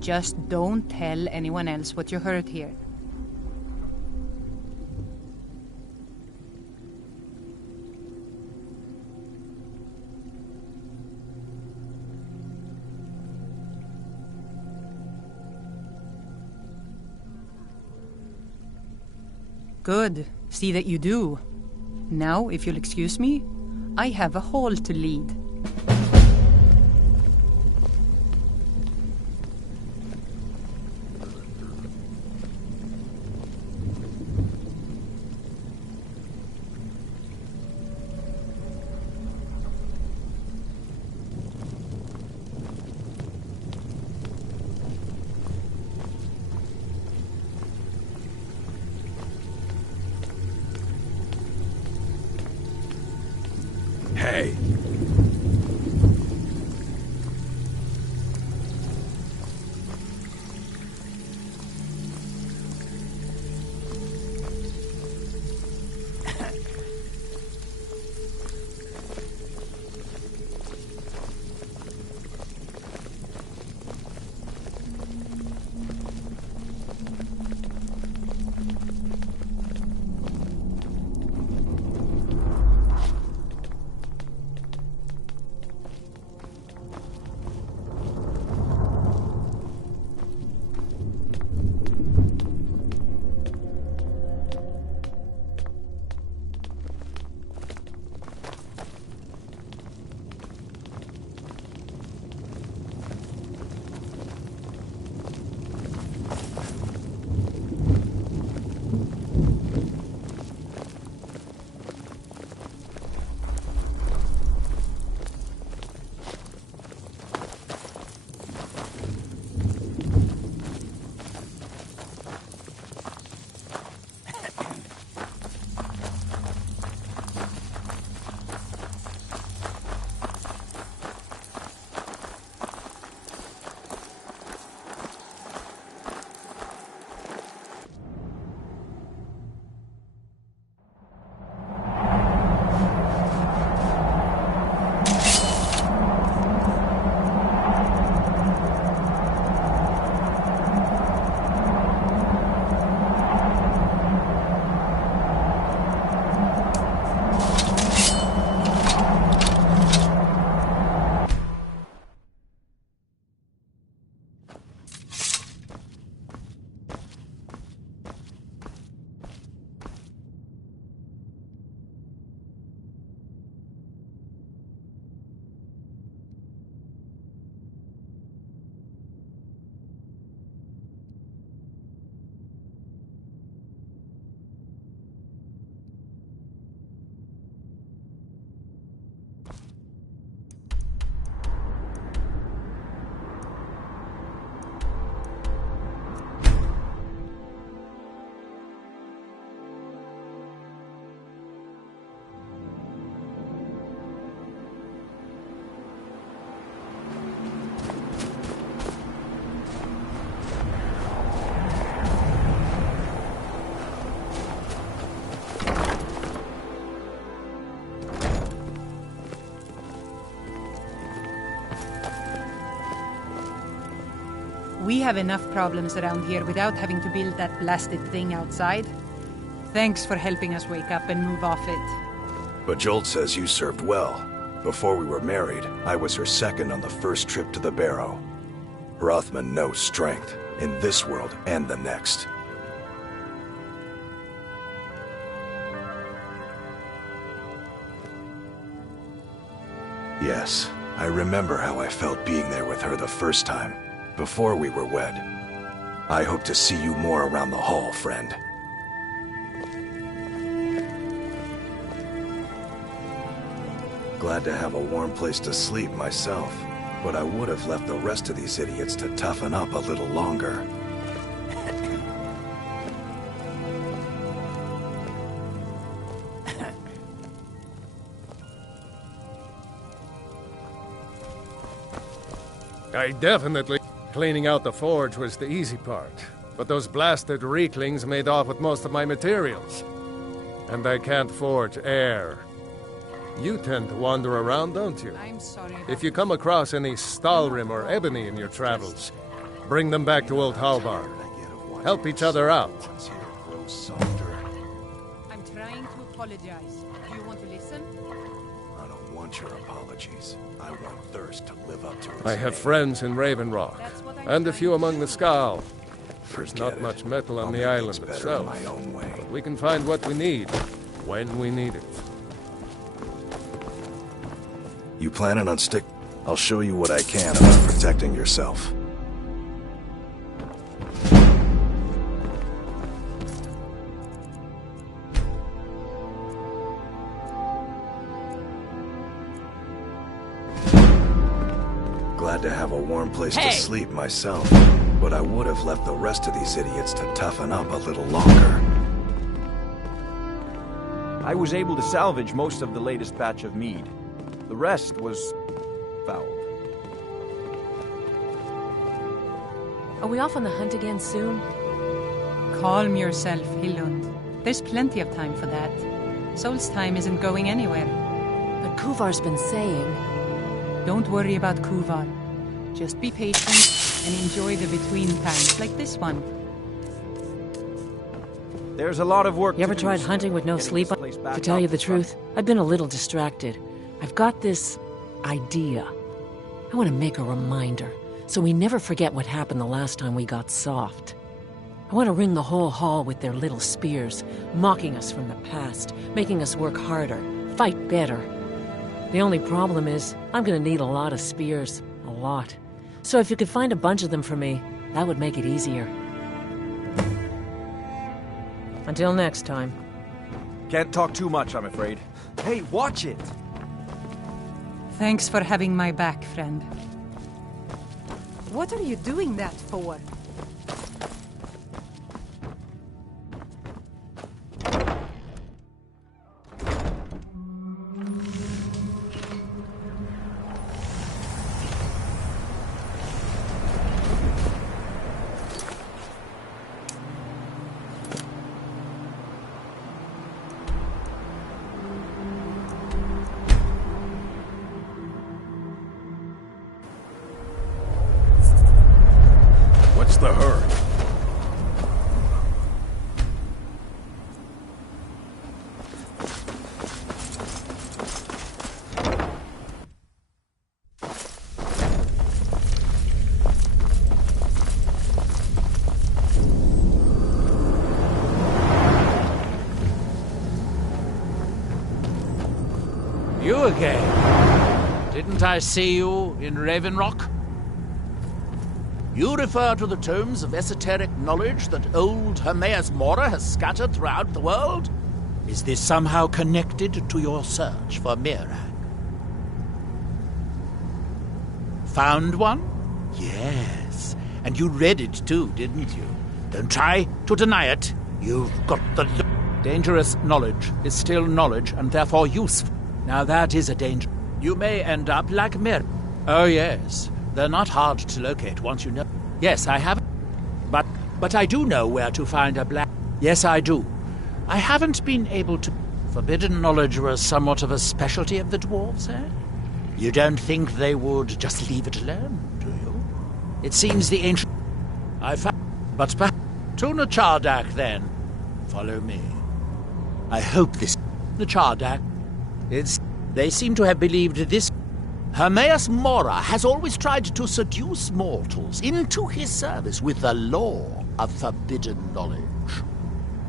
Just don't tell anyone else what you heard here. Good. See that you do. Now, if you'll excuse me, I have a hall to lead. Hey. We have enough problems around here without having to build that blasted thing outside. Thanks for helping us wake up and move off it. But Jolt says you served well. Before we were married, I was her second on the first trip to the Barrow. Rothman knows strength, in this world and the next. Yes, I remember how I felt being there with her the first time, before we were wed. I hope to see you more around the hall, friend. Glad to have a warm place to sleep myself, but I would have left the rest of these idiots to toughen up a little longer. I definitely... Cleaning out the forge was the easy part, but those blasted Reeklings made off with most of my materials. And I can't forge air. You tend to wander around, don't you? I'm sorry. If you come across any Stalrim or Ebony in your travels, bring them back to Old Halvar. Help each other out. I'm trying to apologize. Do you want to listen? I don't want your apologies. I want Thirst to live up to its I have name. friends in Raven Rock, and a few among the Skaal. There's not Forget much it. metal on I'll the make island things better itself, my own way. but we can find what we need, when we need it. You planning on stick? I'll show you what I can about protecting yourself. Glad to have a warm place to sleep myself, but I would have left the rest of these idiots to toughen up a little longer. I was able to salvage most of the latest batch of mead. The rest was foul. Are we off on the hunt again soon? Calm yourself, Hillund. There's plenty of time for that. Sol's time isn't going anywhere. But Kuvar's been saying... Don't worry about Kuvar. Just be patient and enjoy the between times like this one. There's a lot of work. You ever tried hunting with no sleep? To tell you the truth, I've been a little distracted. I've got this idea. I want to make a reminder, so we never forget what happened the last time we got soft. I want to ring the whole hall with their little spears, mocking us from the past, making us work harder, fight better. The only problem is, I'm going to need a lot of spears. A lot. So if you could find a bunch of them for me, that would make it easier. Until next time. Can't talk too much, I'm afraid. Hey, watch it! Thanks for having my back, friend. What are you doing that for? What's the hurry? You again? Didn't I see you in Raven Rock? You refer to the tomes of esoteric knowledge that old Hermaeus Mora has scattered throughout the world? Is this somehow connected to your search for Mirag? Found one? Yes. And you read it too, didn't you? Don't try to deny it. You've got the... Dangerous knowledge is still knowledge and therefore useful. Now that is a danger. You may end up like Mir. Oh yes. They're not hard to locate once you know. Yes, I have. But I do know where to find a black... Yes, I do. I haven't been able to... Forbidden knowledge was somewhat of a specialty of the dwarves, eh? You don't think they would just leave it alone, do you? It seems the ancient... I found... But perhaps... Tuna Chardak, then. Follow me. I hope this... The Chardak... They seem to have believed this... Hermaeus Mora has always tried to seduce mortals into his service with the law of forbidden knowledge.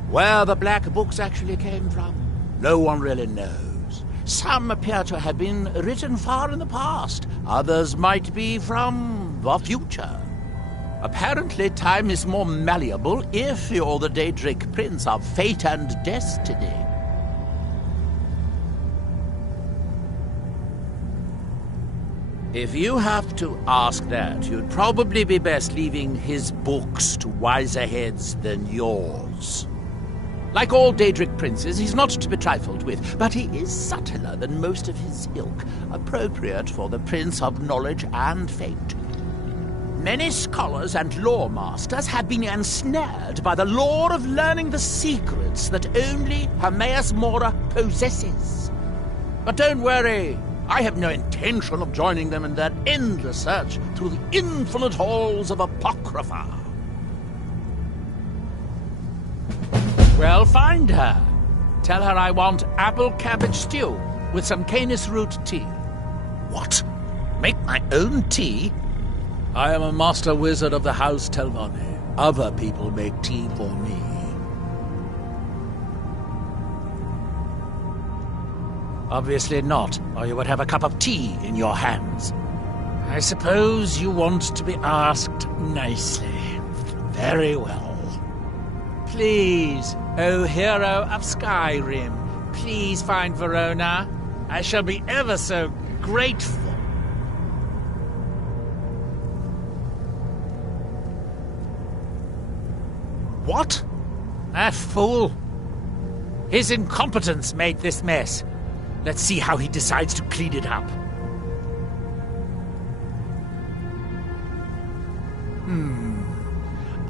Where the black books actually came from, no one really knows. Some appear to have been written far in the past. Others might be from the future. Apparently, time is more malleable if you're the Daedric Prince of Fate and Destiny. If you have to ask that, you'd probably be best leaving his books to wiser heads than yours. Like all Daedric princes, he's not to be trifled with, but he is subtler than most of his ilk, appropriate for the Prince of Knowledge and Fate. Many scholars and lore masters have been ensnared by the lure of learning the secrets that only Hermaeus Mora possesses. But don't worry. I have no intention of joining them in their endless search through the infinite halls of Apocrypha. Well, find her. Tell her I want apple cabbage stew with some canis root tea. What? Make my own tea? I am a master wizard of the House Telvanni. Other people make tea for me. Obviously not, or you would have a cup of tea in your hands. I suppose you want to be asked nicely. Very well. Please, O hero of Skyrim, please find Verona. I shall be ever so grateful. What? That fool. His incompetence made this mess. Let's see how he decides to clean it up.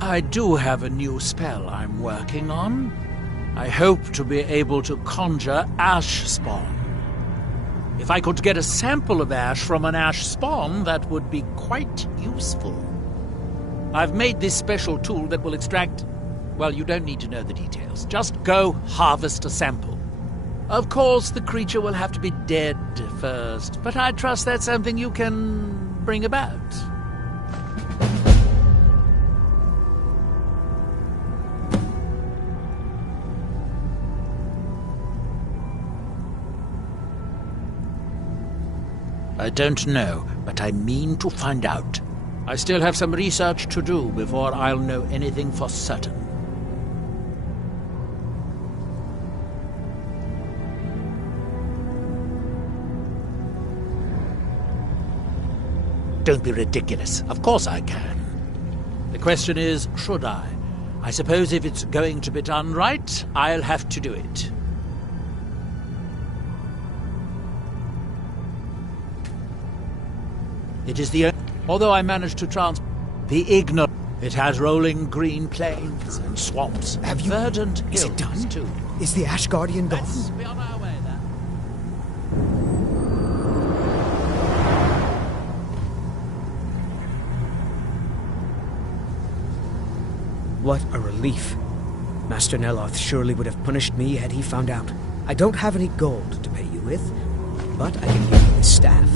I do have a new spell I'm working on. I hope to be able to conjure ash spawn. If I could get a sample of ash from an ash spawn, that would be quite useful. I've made this special tool that will extract... Well, you don't need to know the details. Just go harvest a sample. Of course, the creature will have to be dead first, but I trust that's something you can bring about. I don't know, but I mean to find out. I still have some research to do before I'll know anything for certain. Don't be ridiculous. Of course I can. The question is, should I? I suppose if it's going to be done right, I'll have to do it. It is the... Although I managed to the ignorant... It has rolling green plains and swamps. Have you... Verdant Is hills it done? Too. Is the Ash Guardian gone? Let's be on our way then. What a relief. Master Neloth surely would have punished me had he found out. I don't have any gold to pay you with, but I can give you his staff.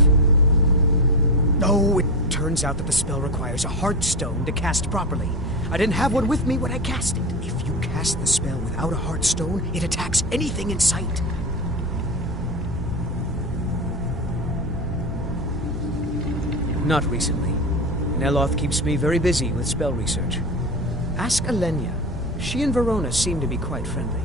Oh, it turns out that the spell requires a heart stone to cast properly. I didn't have one with me when I cast it. If you cast the spell without a heart stone, it attacks anything in sight. Not recently. Neloth keeps me very busy with spell research. Ask Alenia. She and Verona seem to be quite friendly.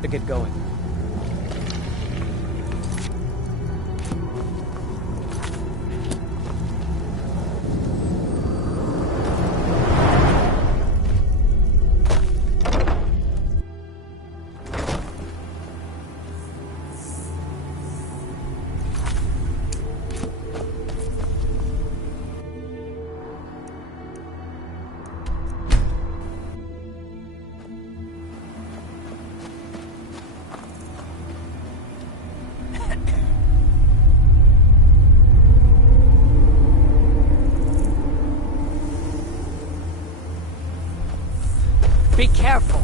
To get going. Be careful.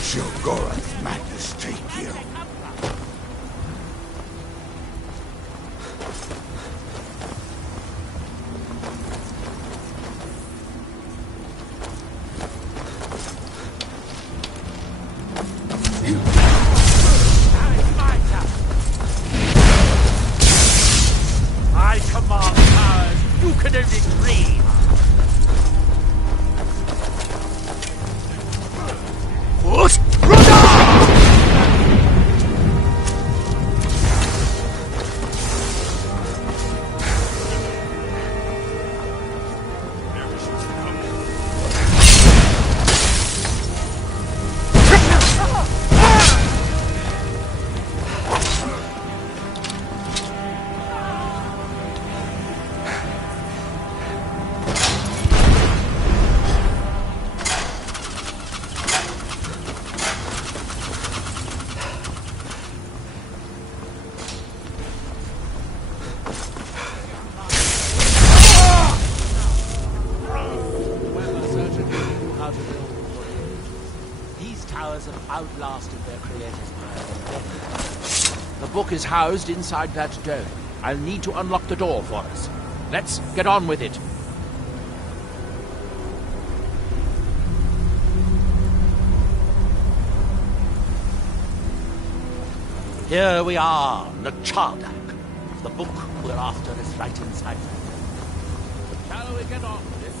Shall Gorath's madness take you? I command powers you can only dream. What? outlasted their creators by a decade. The book is housed inside that dome. I'll need to unlock the door for us. Let's get on with it. Here we are, Nachardak. The book we're after is right inside there. Shall we get on with it?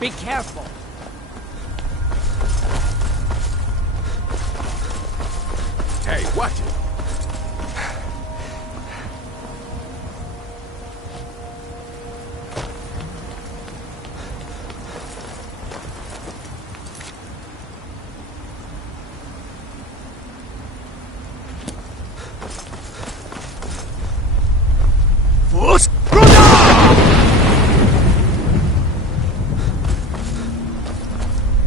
Be careful. Hey, watch it.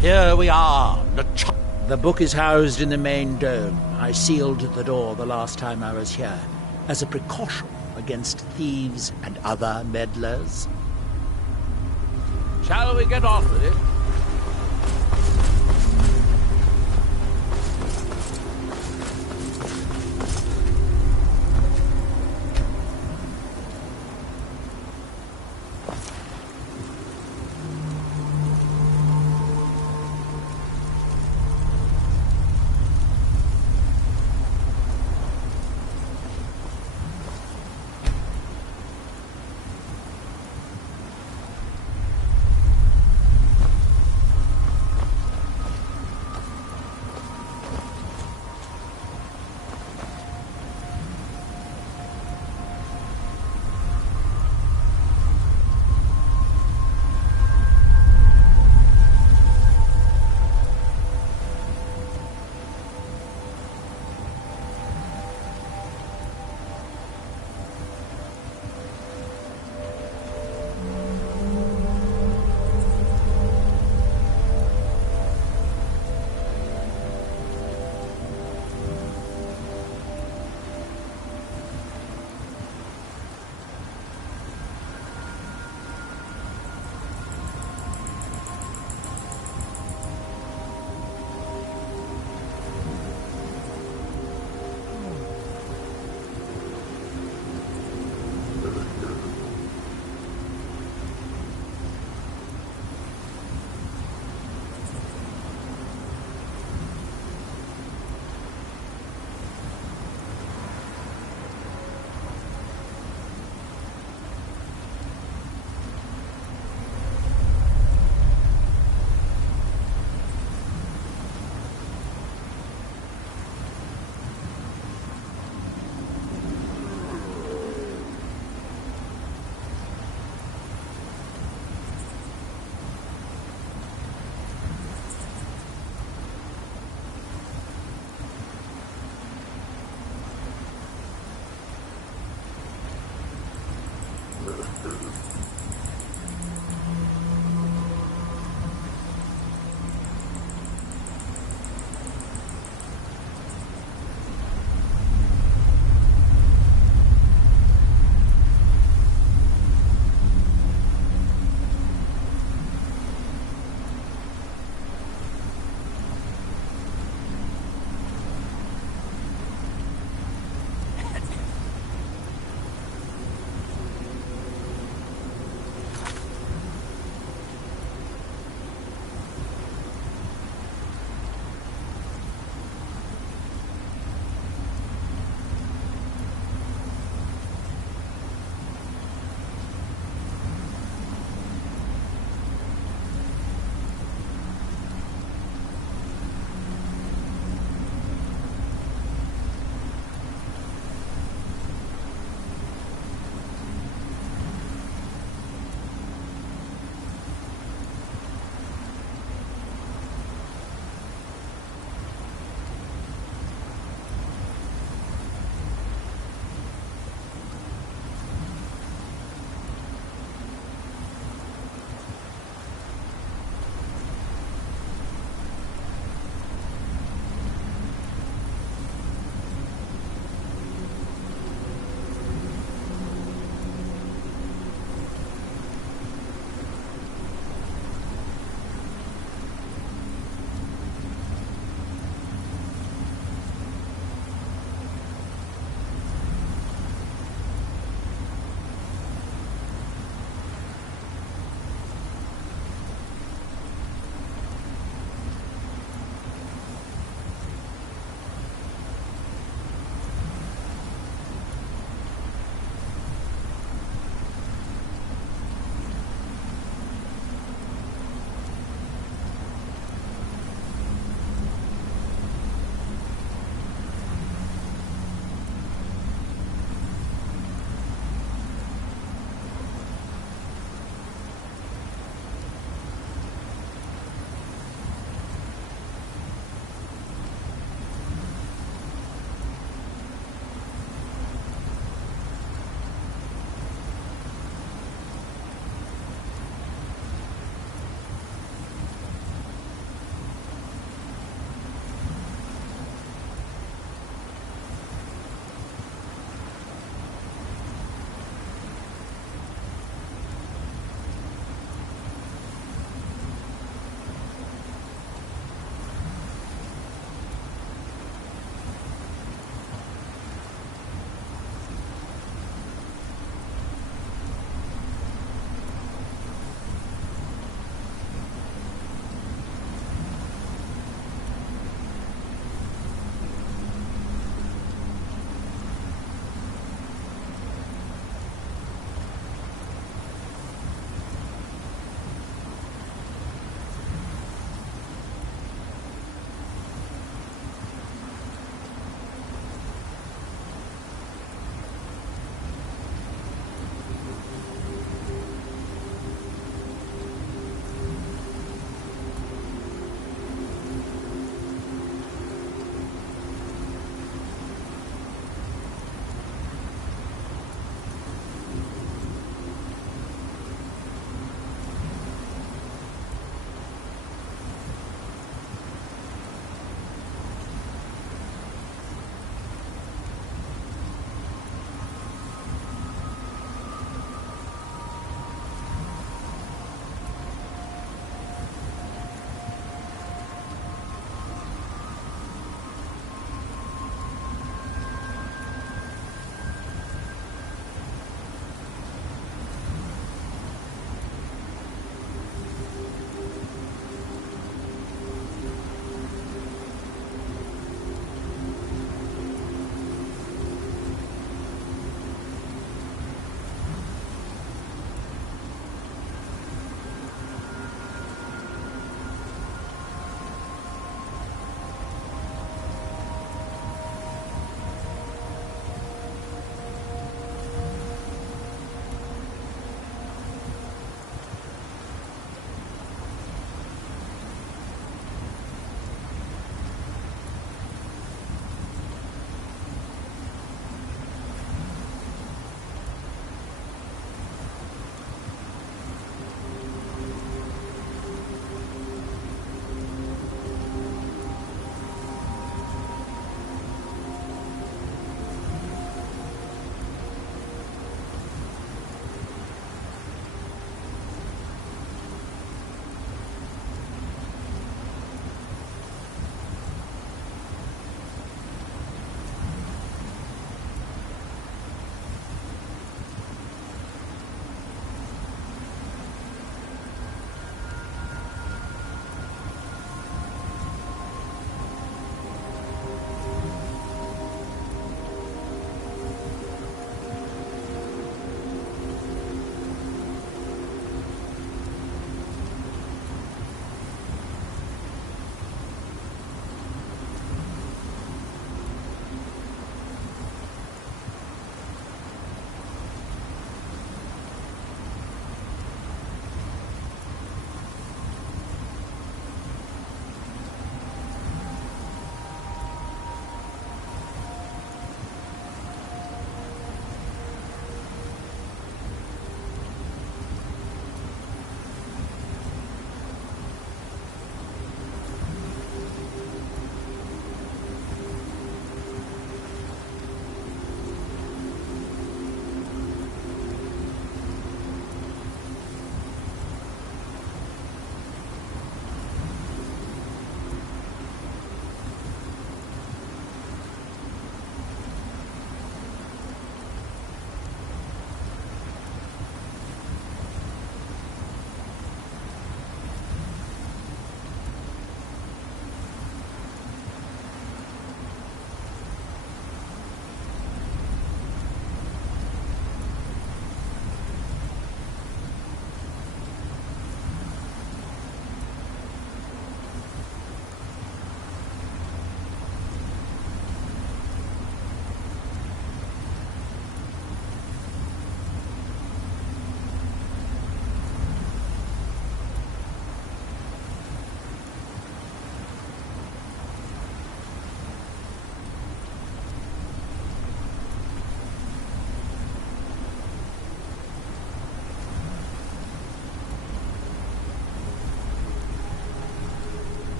Here we are. The book is housed in the main dome. I sealed the door the last time I was here, as a precaution against thieves and other meddlers. Shall we get on with it?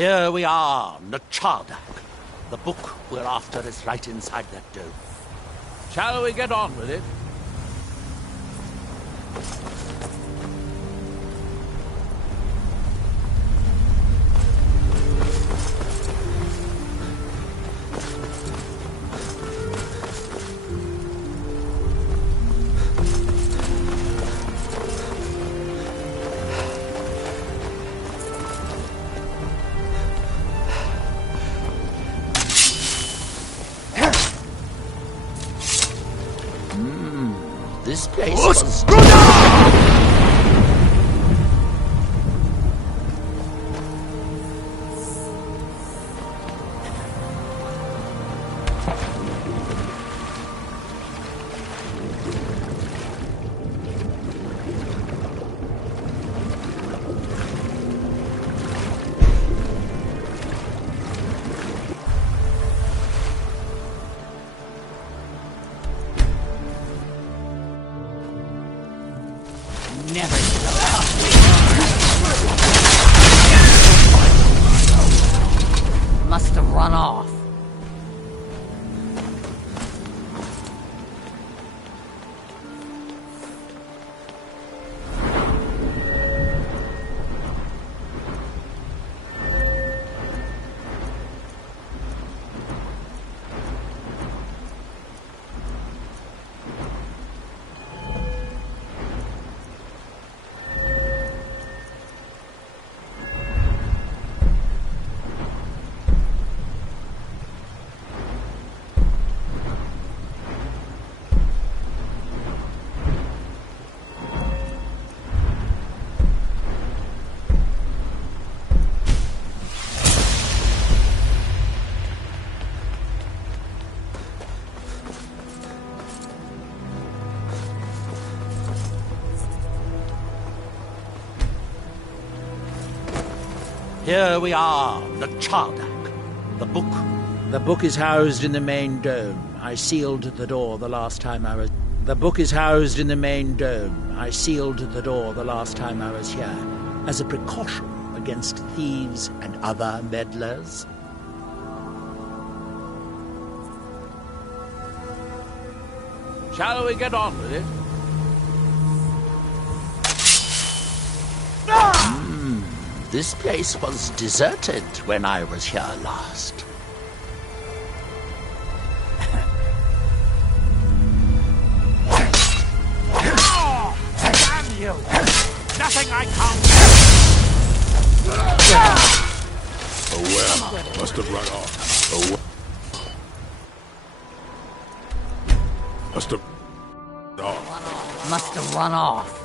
Here we are, Nachardak. The book we're after is right inside that dome. Shall we get on with it? This place was... Must have run off. Here we are, Nachardak. The book. The book is housed in the main dome. I sealed the door the last time I was... The book is housed in the main dome. I sealed the door the last time I was here, as a precaution against thieves and other meddlers. Shall we get on with it? This place was deserted when I was here last. Damn you! Nothing I can't... Oh well, must have run off. Oh well. Must have run off. Must have run off.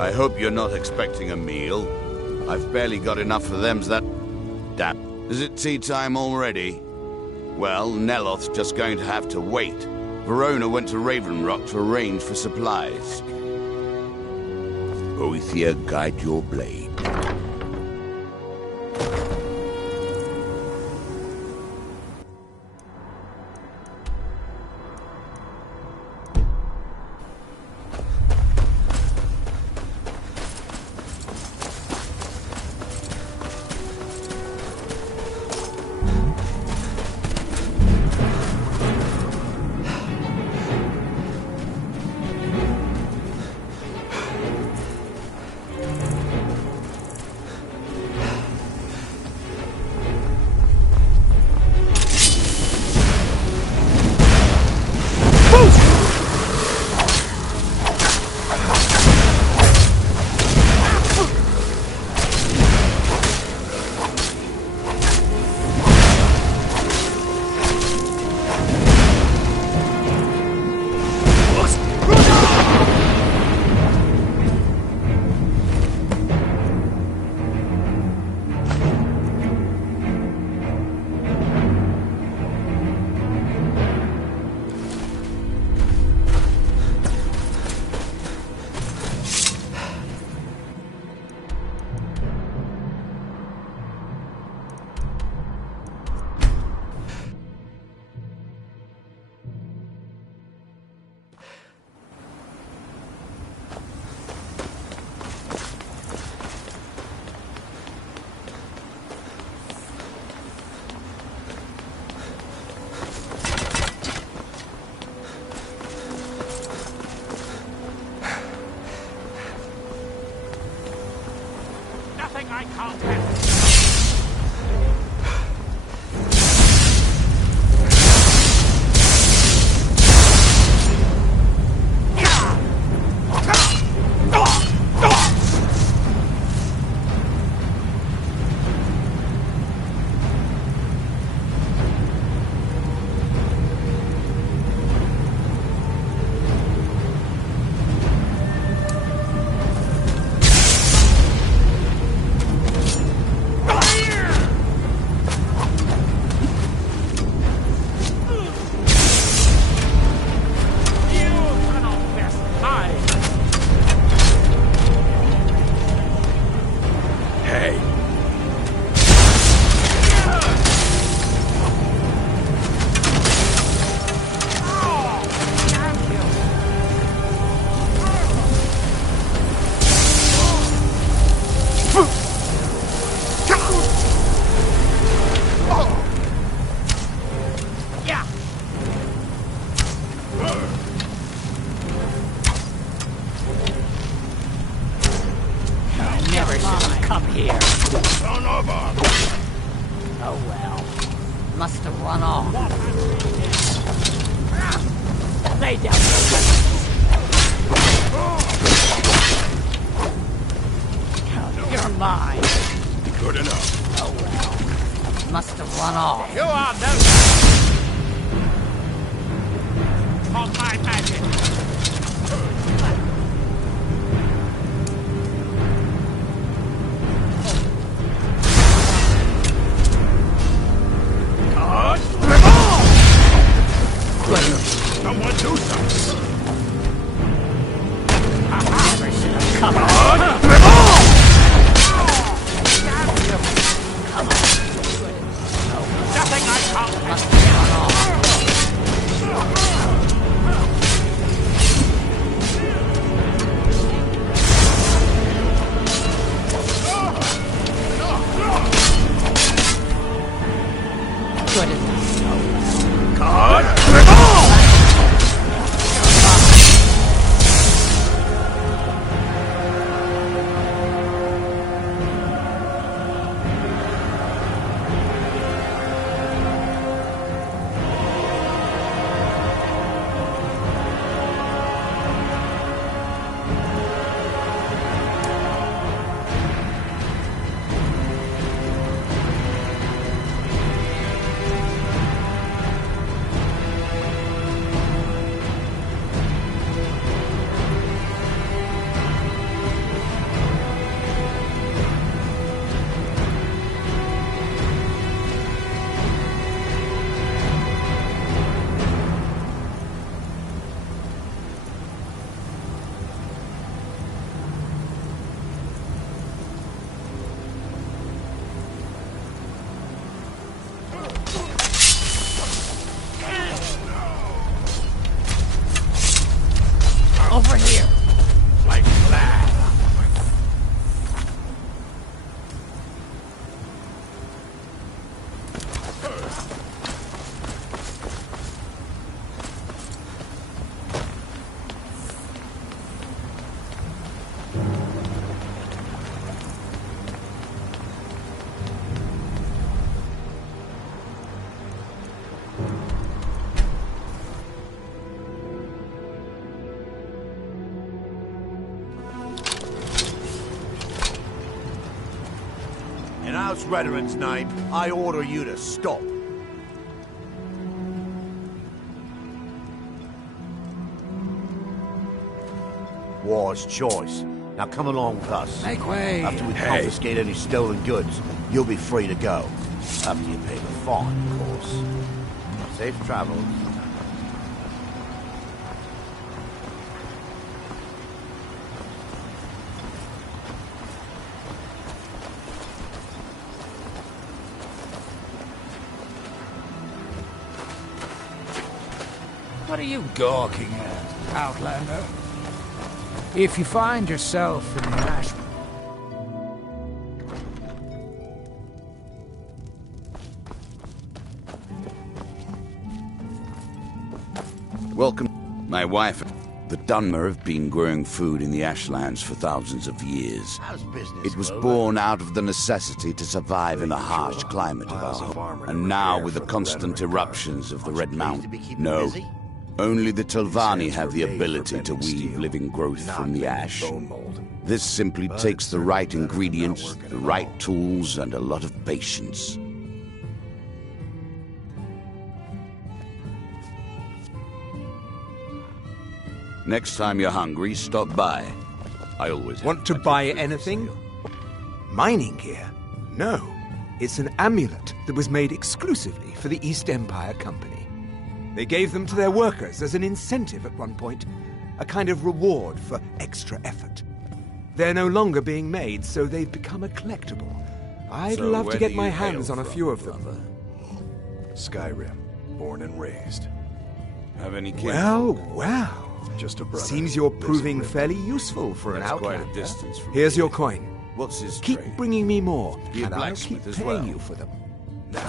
I hope you're not expecting a meal. I've barely got enough for them's that... Damn. Is it tea time already? Well, Neloth's just going to have to wait. Verona went to Raven Rock to arrange for supplies. Boethia, guide your blade. I can't handle. In House Rederin's name, I order you to stop. Wise choice. Now come along with us. Make way. After we confiscate any stolen goods, you'll be free to go. After you pay the fine, of course. Safe travels. What are you gawking at, Outlander? If you find yourself in the ash... Welcome. My wife, the Dunmer, have been growing food in the Ashlands for thousands of years. How's business, It was Clover? born out of the necessity to survive in the harsh climate of our home. And now, with the constant eruptions of the Red Mountain, no. Only the Telvanni have the ability to weave living growth from the ash. This simply takes the right ingredients, the right tools, and a lot of patience. Next time you're hungry, stop by. I always Want to buy anything? Mining gear? No. It's an amulet that was made exclusively for the East Empire Company. They gave them to their workers as an incentive at one point, a kind of reward for extra effort. They're no longer being made, so they've become a collectible. I'd So love where to do get my you hands hail on a from, few of them. brother? Skyrim, born and raised. Have any kids? Well. Just a brother. Seems you're Lives proving in Rivendell. fairly useful for an That's quite a outlander. distance from Here's here. your coin. What's his Keep trade? bringing me more, Be a and I'll blacksmith keep as paying well. you for them. Nah,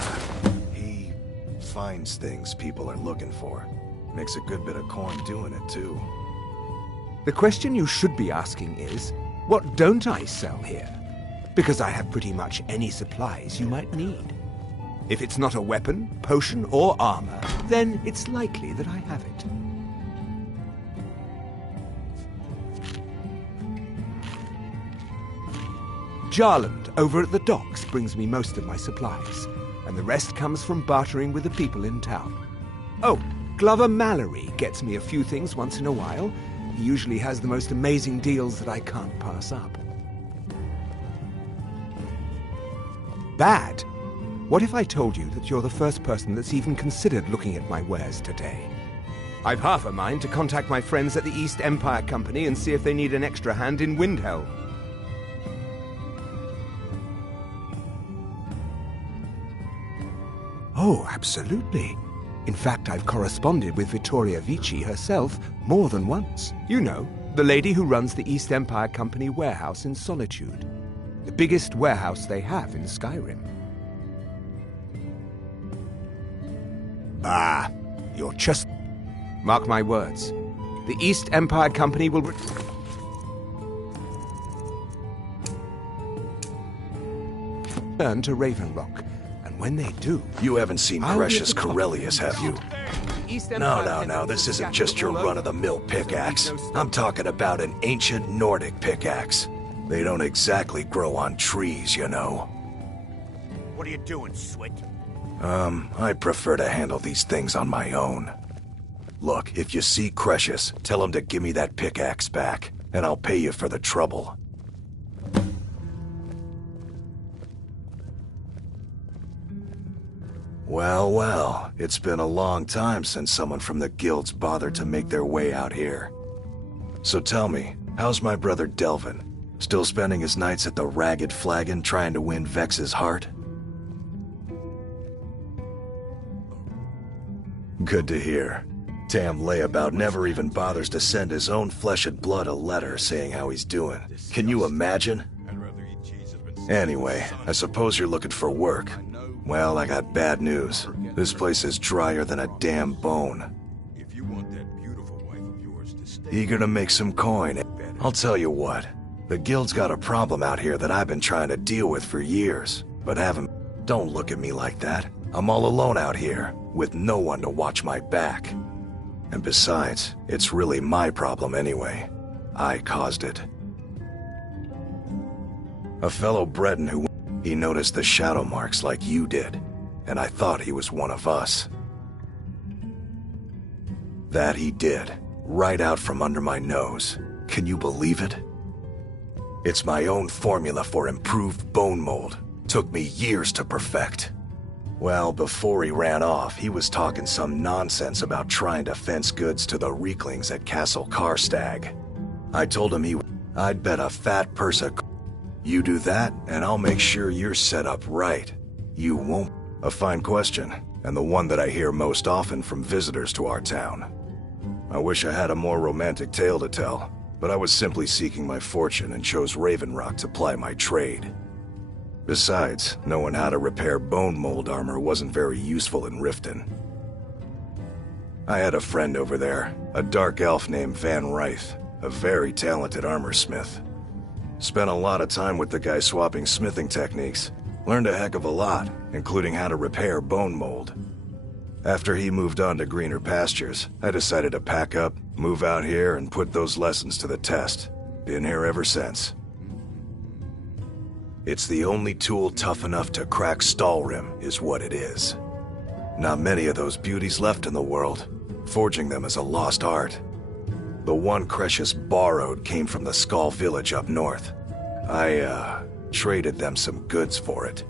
he finds things people are looking for. Makes a good bit of coin doing it, too. The question you should be asking is, what don't I sell here? Because I have pretty much any supplies you might need. If it's not a weapon, potion, or armor, then it's likely that I have it. Jarland, over at the docks, brings me most of my supplies, and the rest comes from bartering with the people in town. Oh, Glover Mallory gets me a few things once in a while. He usually has the most amazing deals that I can't pass up. Bad? What if I told you that you're the first person that's even considered looking at my wares today? I've half a mind to contact my friends at the East Empire Company and see if they need an extra hand in Windhelm. Oh, absolutely. In fact, I've corresponded with Vittoria Vici herself more than once. You know, the lady who runs the East Empire Company warehouse in Solitude. The biggest warehouse they have in Skyrim. Bah, you're just... Mark my words. The East Empire Company will... return to Raven Rock. When they do... You haven't seen Precious Corellius, have you? No, this isn't just your run-of-the-mill pickaxe. I'm talking about an ancient Nordic pickaxe. They don't exactly grow on trees, you know. What are you doing, Swit? I prefer to handle these things on my own. Look, if you see Precious, tell him to give me that pickaxe back, and I'll pay you for the trouble. Well, it's been a long time since someone from the guilds bothered to make their way out here. So tell me, how's my brother Delvin? Still spending his nights at the Ragged Flagon trying to win Vex's heart? Good to hear. Tam Layabout never even bothers to send his own flesh and blood a letter saying how he's doing. Can you imagine? Anyway, I suppose you're looking for work. Well, I got bad news. This place is drier than a damn bone. If you want that beautiful wife of yours to stay... Eager to make some coin. I'll tell you what. The guild's got a problem out here that I've been trying to deal with for years, but haven't... Don't look at me like that. I'm all alone out here, with no one to watch my back. And besides, it's really my problem anyway. I caused it. A fellow Breton who... He noticed the shadow marks like you did, and I thought he was one of us. That he did, right out from under my nose. Can you believe it? It's my own formula for improved bone mold. Took me years to perfect. Well, before he ran off, he was talking some nonsense about trying to fence goods to the Reeklings at Castle Karstag. I told him I'd bet a fat purse of... You do that, and I'll make sure you're set up right. You won't. A fine question, and the one that I hear most often from visitors to our town. I wish I had a more romantic tale to tell, but I was simply seeking my fortune and chose Raven Rock to ply my trade. Besides, knowing how to repair bone mold armor wasn't very useful in Riften. I had a friend over there, a dark elf named Van Ryth, a very talented armor smith. Spent a lot of time with the guy swapping smithing techniques. Learned a heck of a lot, including how to repair bone mold. After he moved on to greener pastures, I decided to pack up, move out here, and put those lessons to the test. Been here ever since. It's the only tool tough enough to crack Stalrim, is what it is. Not many of those beauties left in the world. Forging them is a lost art. The one Cresius borrowed came from the Skull village up north. I, traded them some goods for it.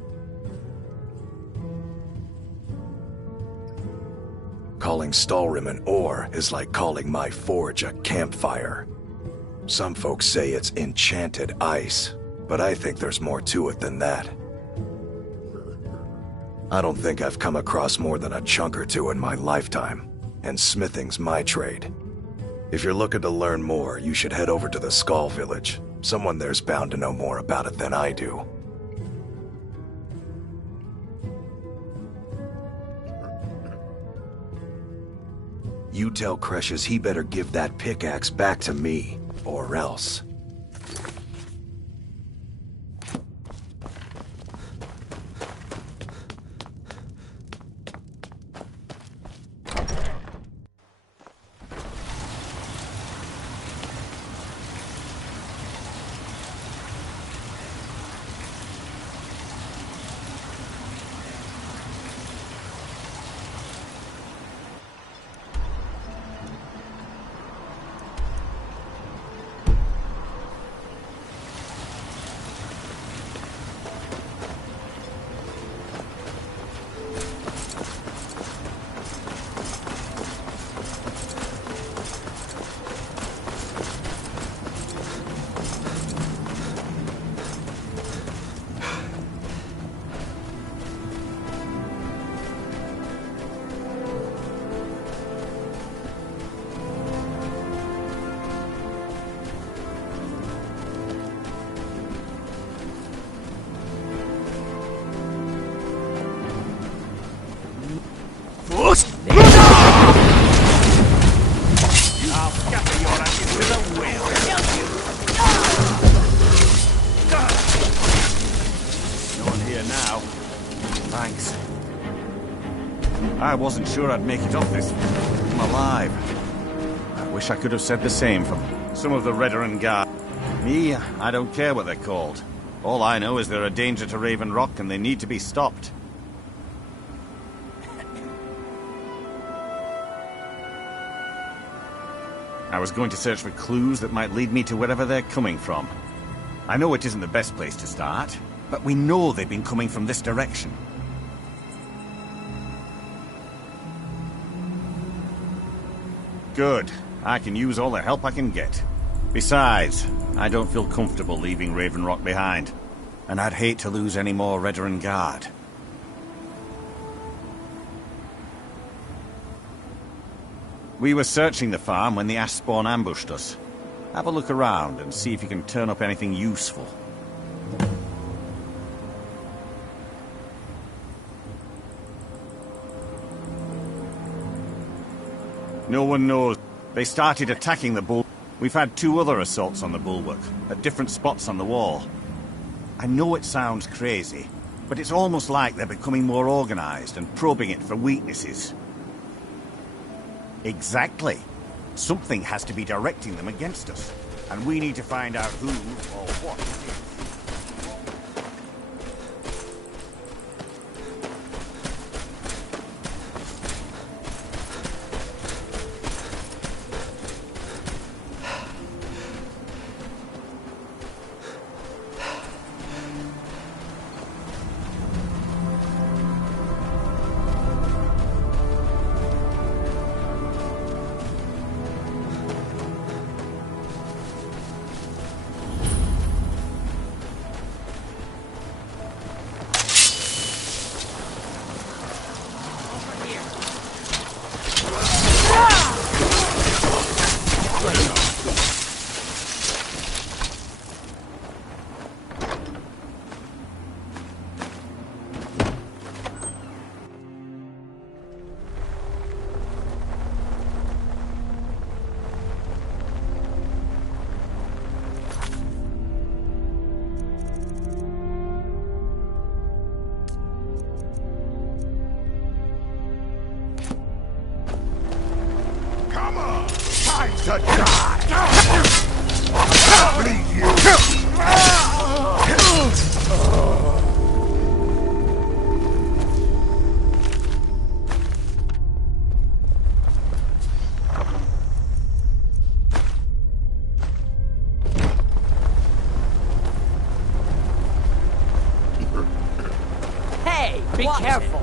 Calling Stalrim an ore is like calling my forge a campfire. Some folks say it's enchanted ice, but I think there's more to it than that. I don't think I've come across more than a chunk or two in my lifetime, and smithing's my trade. If you're looking to learn more, you should head over to the Skull village. Someone there's bound to know more about it than I do. You tell Cresius he better give that pickaxe back to me, or else. I wasn't sure I'd make it off this I'm alive. I wish I could have said the same for some of the Redoran guard. Me, I don't care what they're called. All I know is they're a danger to Raven Rock and they need to be stopped. I was going to search for clues that might lead me to wherever they're coming from. I know it isn't the best place to start, but we know they've been coming from this direction. Good. I can use all the help I can get. Besides, I don't feel comfortable leaving Raven Rock behind, and I'd hate to lose any more Redoran Guard. We were searching the farm when the Ashspawn ambushed us. Have a look around and see if you can turn up anything useful. No one knows. They started attacking the bull. We've had 2 other assaults on the bulwark, at different spots on the wall. I know it sounds crazy, but it's almost like they're becoming more organized and probing it for weaknesses. Exactly. Something has to be directing them against us, and we need to find out who or what it is. To die! I'll bleed you! Hey, be careful.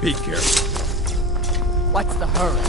Be careful. What's the hurry?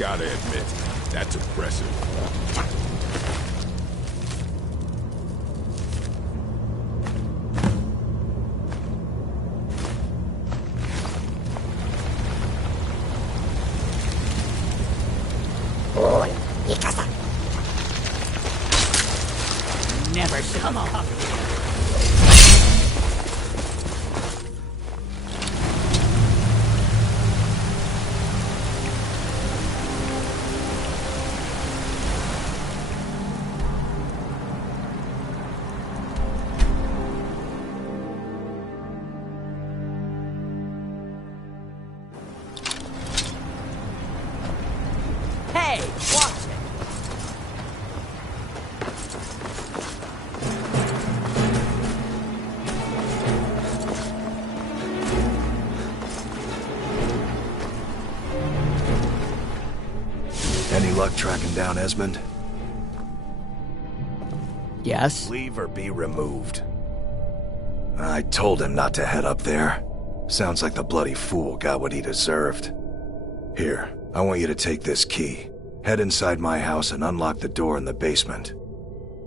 Gotta admit, that's impressive. Never come up. Hey, watch it. Any luck tracking down Esmond? Yes? Leave or be removed. I told him not to head up there. Sounds like the bloody fool got what he deserved. Here, I want you to take this key. Head inside my house and unlock the door in the basement.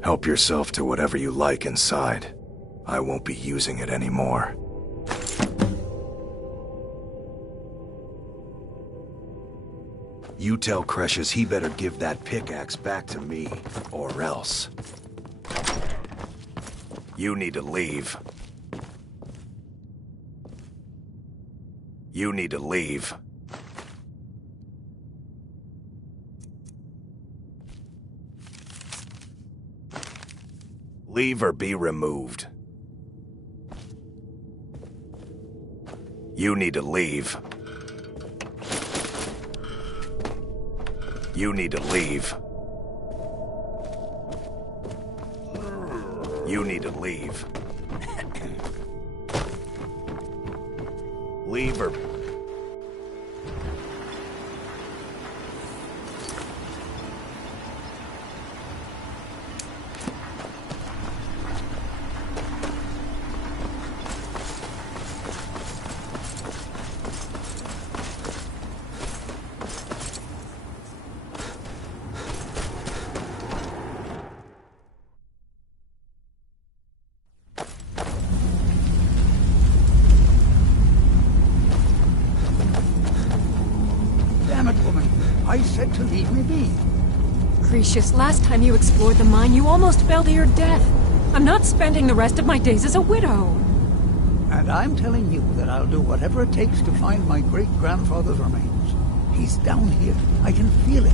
Help yourself to whatever you like inside. I won't be using it anymore. You tell Cresius he better give that pickaxe back to me, or else. You need to leave. You need to leave. Leave or be removed. You need to leave. You need to leave. You need to leave. Leave or... Damn it, woman. I said to leave me be. Cresius, last time you explored the mine, you almost fell to your death. I'm not spending the rest of my days as a widow. And I'm telling you that I'll do whatever it takes to find my great-grandfather's remains. He's down here. I can feel it.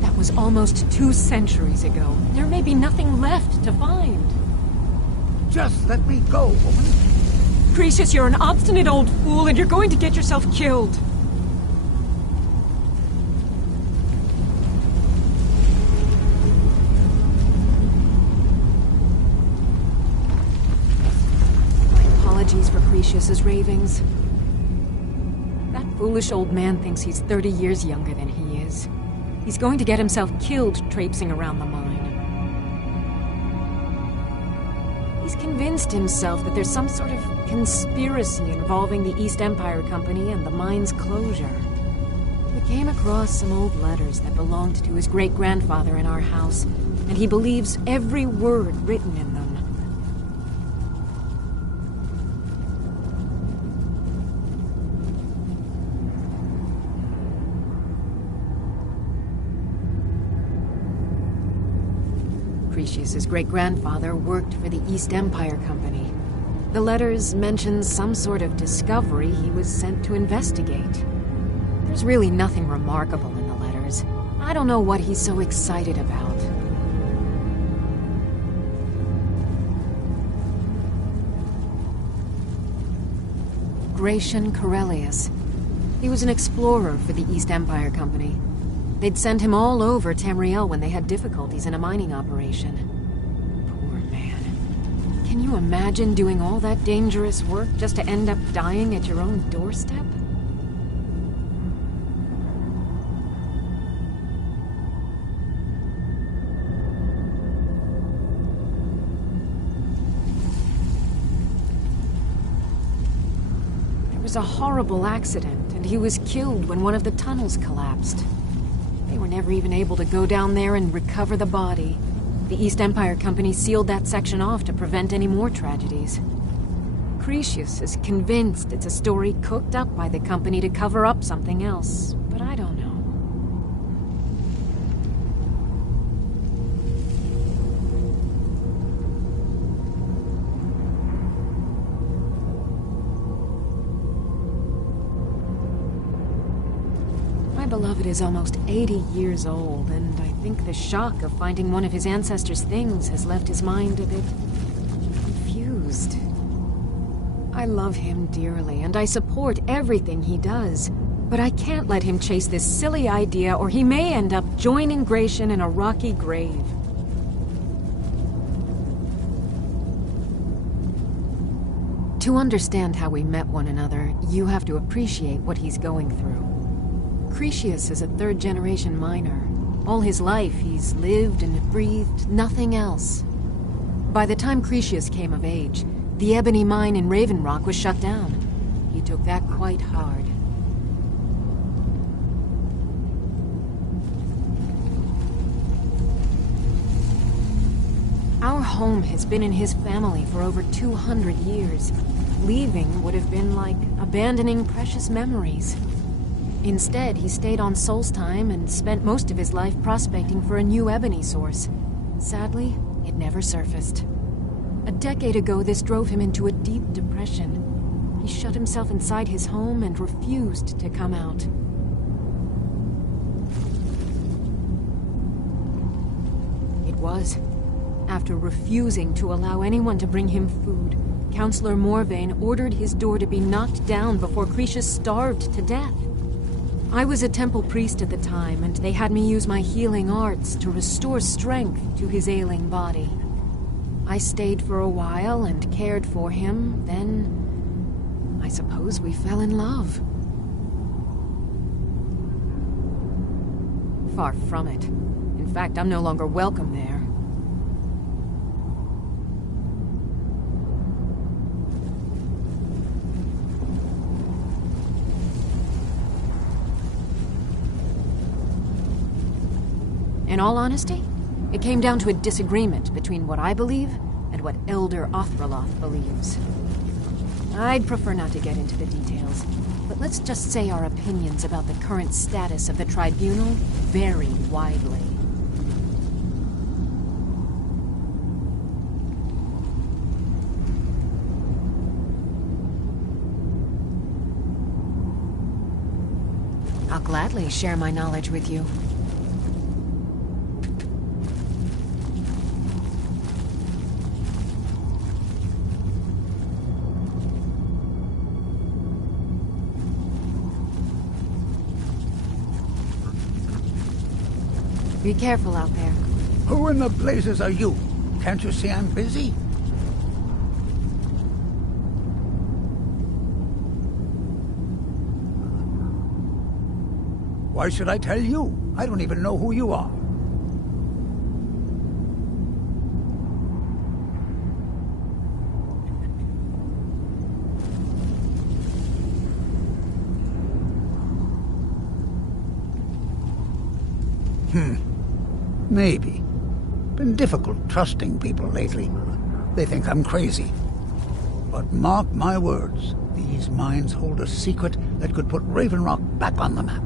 That was almost 2 centuries ago. There may be nothing left to find. Just let me go, woman. Cresius, you're an obstinate old fool, and you're going to get yourself killed. Apologies for Cresius's ravings. That foolish old man thinks he's 30 years younger than he is. He's going to get himself killed traipsing around the mine. He's convinced himself that there's some sort of conspiracy involving the East Empire Company and the mine's closure. We came across some old letters that belonged to his great-grandfather in our house, and he believes every word written in them. Cresius's great-grandfather worked for the East Empire Company. The letters mention some sort of discovery he was sent to investigate. There's really nothing remarkable in the letters. I don't know what he's so excited about. Gratian Corellius. He was an explorer for the East Empire Company. They'd send him all over Tamriel when they had difficulties in a mining operation. Poor man. Can you imagine doing all that dangerous work just to end up dying at your own doorstep? There was a horrible accident, and he was killed when one of the tunnels collapsed. They were never even able to go down there and recover the body. The East Empire Company sealed that section off to prevent any more tragedies. Cretius is convinced it's a story cooked up by the company to cover up something else, but I don't know. My beloved is almost 80 years old, and I think the shock of finding one of his ancestors' things has left his mind a bit confused. I love him dearly, and I support everything he does, but I can't let him chase this silly idea, or he may end up joining Gratian in a rocky grave. To understand how we met one another, you have to appreciate what he's going through. Cretius is a third-generation miner. All his life, he's lived and breathed nothing else. By the time Cretius came of age, the ebony mine in Raven Rock was shut down. He took that quite hard. Our home has been in his family for over 200 years. Leaving would have been like abandoning precious memories. Instead, he stayed on Solstheim and spent most of his life prospecting for a new ebony source. Sadly, it never surfaced. A decade ago, this drove him into a deep depression. He shut himself inside his home and refused to come out. It was after refusing to allow anyone to bring him food, Counselor Morvain ordered his door to be knocked down before Cretius starved to death. I was a temple priest at the time, and they had me use my healing arts to restore strength to his ailing body. I stayed for a while and cared for him, then I suppose we fell in love. Far from it. In fact, I'm no longer welcome there. In all honesty, it came down to a disagreement between what I believe and what Elder Othraloth believes. I'd prefer not to get into the details, but let's just say our opinions about the current status of the tribunal vary widely. I'll gladly share my knowledge with you. Be careful out there. Who in the blazes are you? Can't you see I'm busy? Why should I tell you? I don't even know who you are. Maybe. Been difficult trusting people lately. They think I'm crazy. But mark my words, these mines hold a secret that could put Raven Rock back on the map.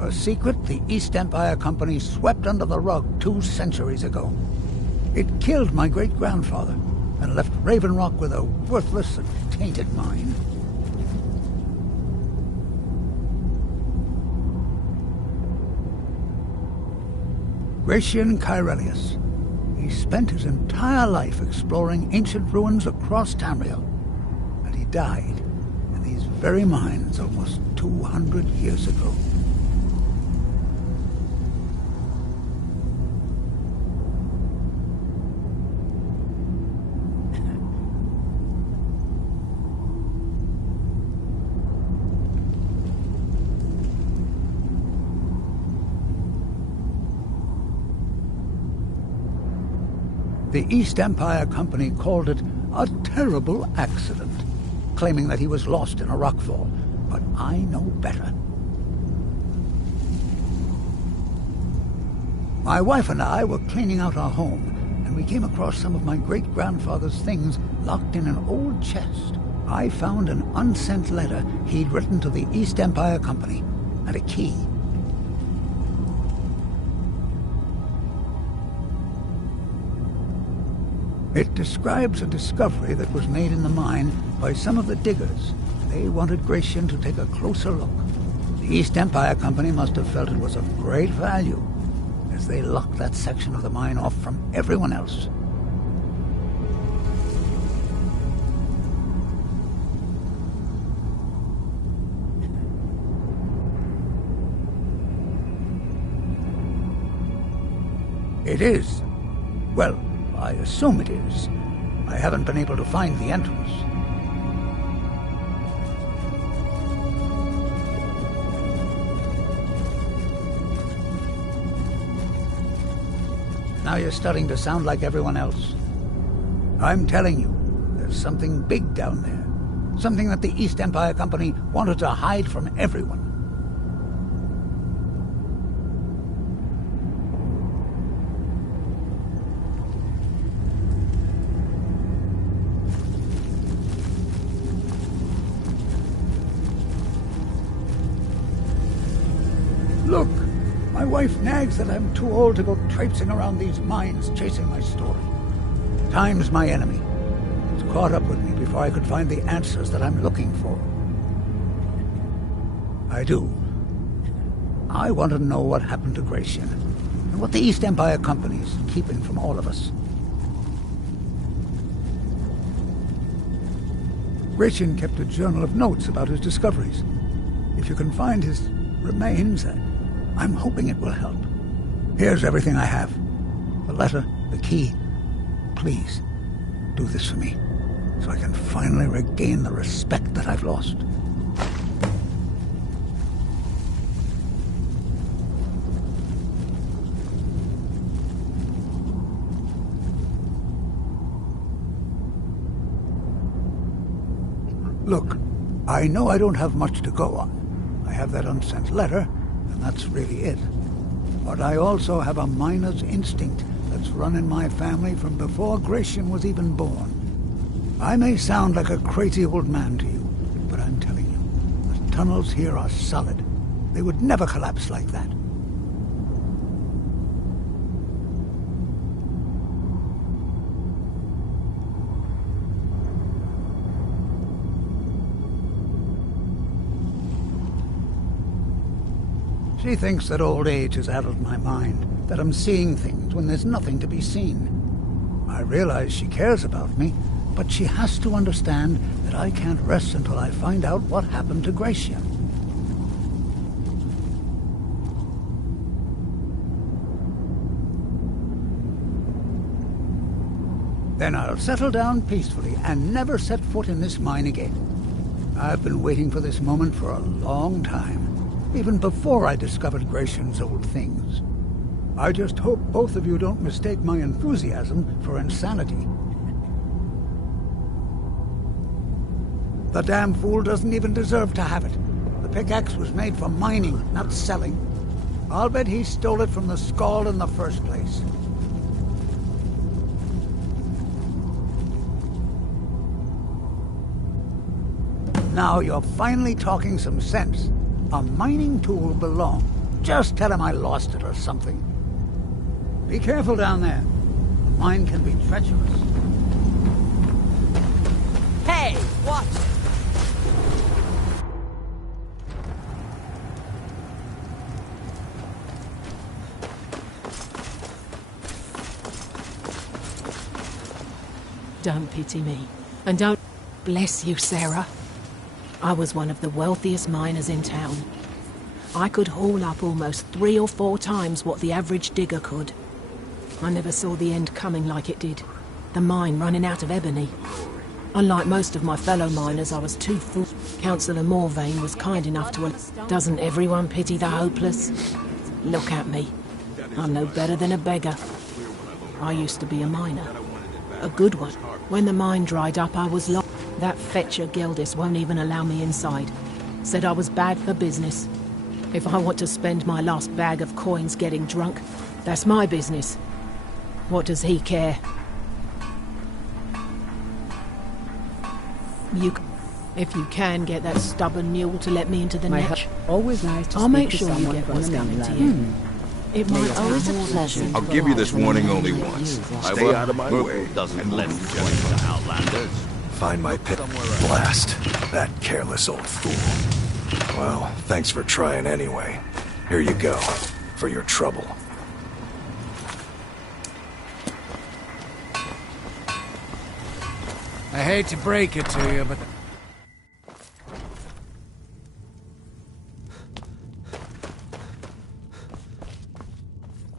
A secret the East Empire Company swept under the rug 2 centuries ago. It killed my great-grandfather and left Raven Rock with a worthless and tainted mine. Gratian Kyrelius. He spent his entire life exploring ancient ruins across Tamriel, and he died in these very mines almost 200 years ago. The East Empire Company called it a terrible accident, claiming that he was lost in a rockfall. But I know better. My wife and I were cleaning out our home, and we came across some of my great-grandfather's things locked in an old chest. I found an unsent letter he'd written to the East Empire Company, and a key. It describes a discovery that was made in the mine by some of the diggers. They wanted Gratian to take a closer look. The East Empire Company must have felt it was of great value, as they locked that section of the mine off from everyone else. It is. Well, I assume it is. I haven't been able to find the entrance. Now you're starting to sound like everyone else. I'm telling you, there's something big down there. Something that the East Empire Company wanted to hide from everyone. Look, my wife nags that I'm too old to go traipsing around these mines chasing my story. Time's my enemy. It's caught up with me before I could find the answers that I'm looking for. I do. I want to know what happened to Gratian, and what the East Empire Company's keeping from all of us. Gratian kept a journal of notes about his discoveries. If you can find his remains, I'm hoping it will help. Here's everything I have. The letter, the key. Please, do this for me, so I can finally regain the respect that I've lost. Look, I know I don't have much to go on. I have that unsent letter, and that's really it. But I also have a miner's instinct that's run in my family from before Gratian was even born. I may sound like a crazy old man to you, but I'm telling you, the tunnels here are solid. They would never collapse like that. She thinks that old age has addled my mind, that I'm seeing things when there's nothing to be seen. I realize she cares about me, but she has to understand that I can't rest until I find out what happened to Gratian. Then I'll settle down peacefully and never set foot in this mine again. I've been waiting for this moment for a long time. Even before I discovered Gratian's old things. I just hope both of you don't mistake my enthusiasm for insanity. The damn fool doesn't even deserve to have it. The pickaxe was made for mining, not selling. I'll bet he stole it from the Skald in the first place. Now you're finally talking some sense. A mining tool belonged. Just tell him I lost it or something. Be careful down there. The mine can be treacherous. Hey, watch it! Don't pity me. And don't bless you, Sarah. I was one of the wealthiest miners in town. I could haul up almost 3 or 4 times what the average digger could. I never saw the end coming like it did. The mine running out of ebony. Unlike most of my fellow miners, I was too full. Councillor Morvain was kind enough to... Doesn't everyone pity the hopeless? Look at me. I'm no better than a beggar. I used to be a miner. A good one. When the mine dried up, I was lost. That fetcher Geldis won't even allow me inside. Said I was bad for business. If I want to spend my last bag of coins getting drunk, that's my business. What does he care? If you can get that stubborn mule to let me into the net, always nice to I'll speak make to sure you someone get from what's the coming to mainland. you. It might Always a pleasure. I'll give you this warning only once. Stay out of my way. Doesn't lend coins to Outlanders. Find my pit. Blast. That careless old fool. Well, thanks for trying anyway. Here you go. For your trouble. I hate to break it to you, but...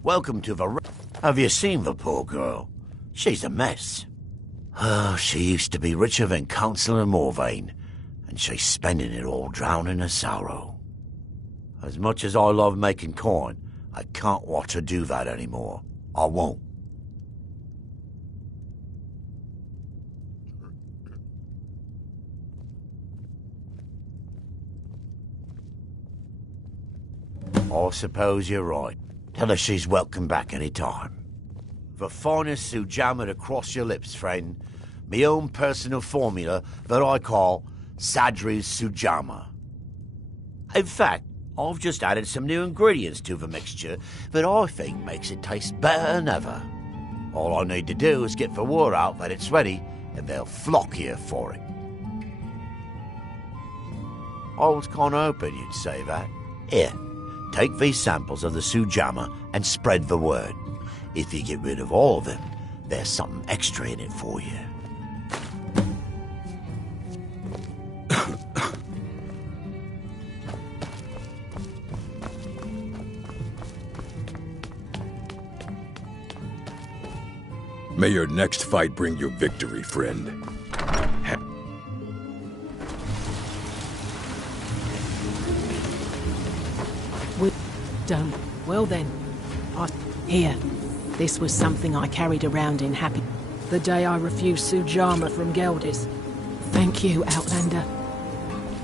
Welcome to the... Have you seen the poor girl? She's a mess. Oh, she used to be richer than Councillor Morvain, and she's spending it all drowning her sorrow. As much as I love making coin, I can't watch her do that anymore. I won't. I suppose you're right. Tell her she's welcome back any time. The finest sujama to cross your lips, friend. Me own personal formula that I call Sadri's Sujama. In fact, I've just added some new ingredients to the mixture that I think makes it taste better than ever. All I need to do is get the word out that it's ready, and they'll flock here for it. I was kind of hoping you'd say that. Here. Take these samples of the Sujama and spread the word. If you get rid of all of them, there's something extra in it for you. May your next fight bring you victory, friend. We're done. Well then. Here. This was something I carried around in happy... The day I refused Sujama from Geldis. Thank you, Outlander.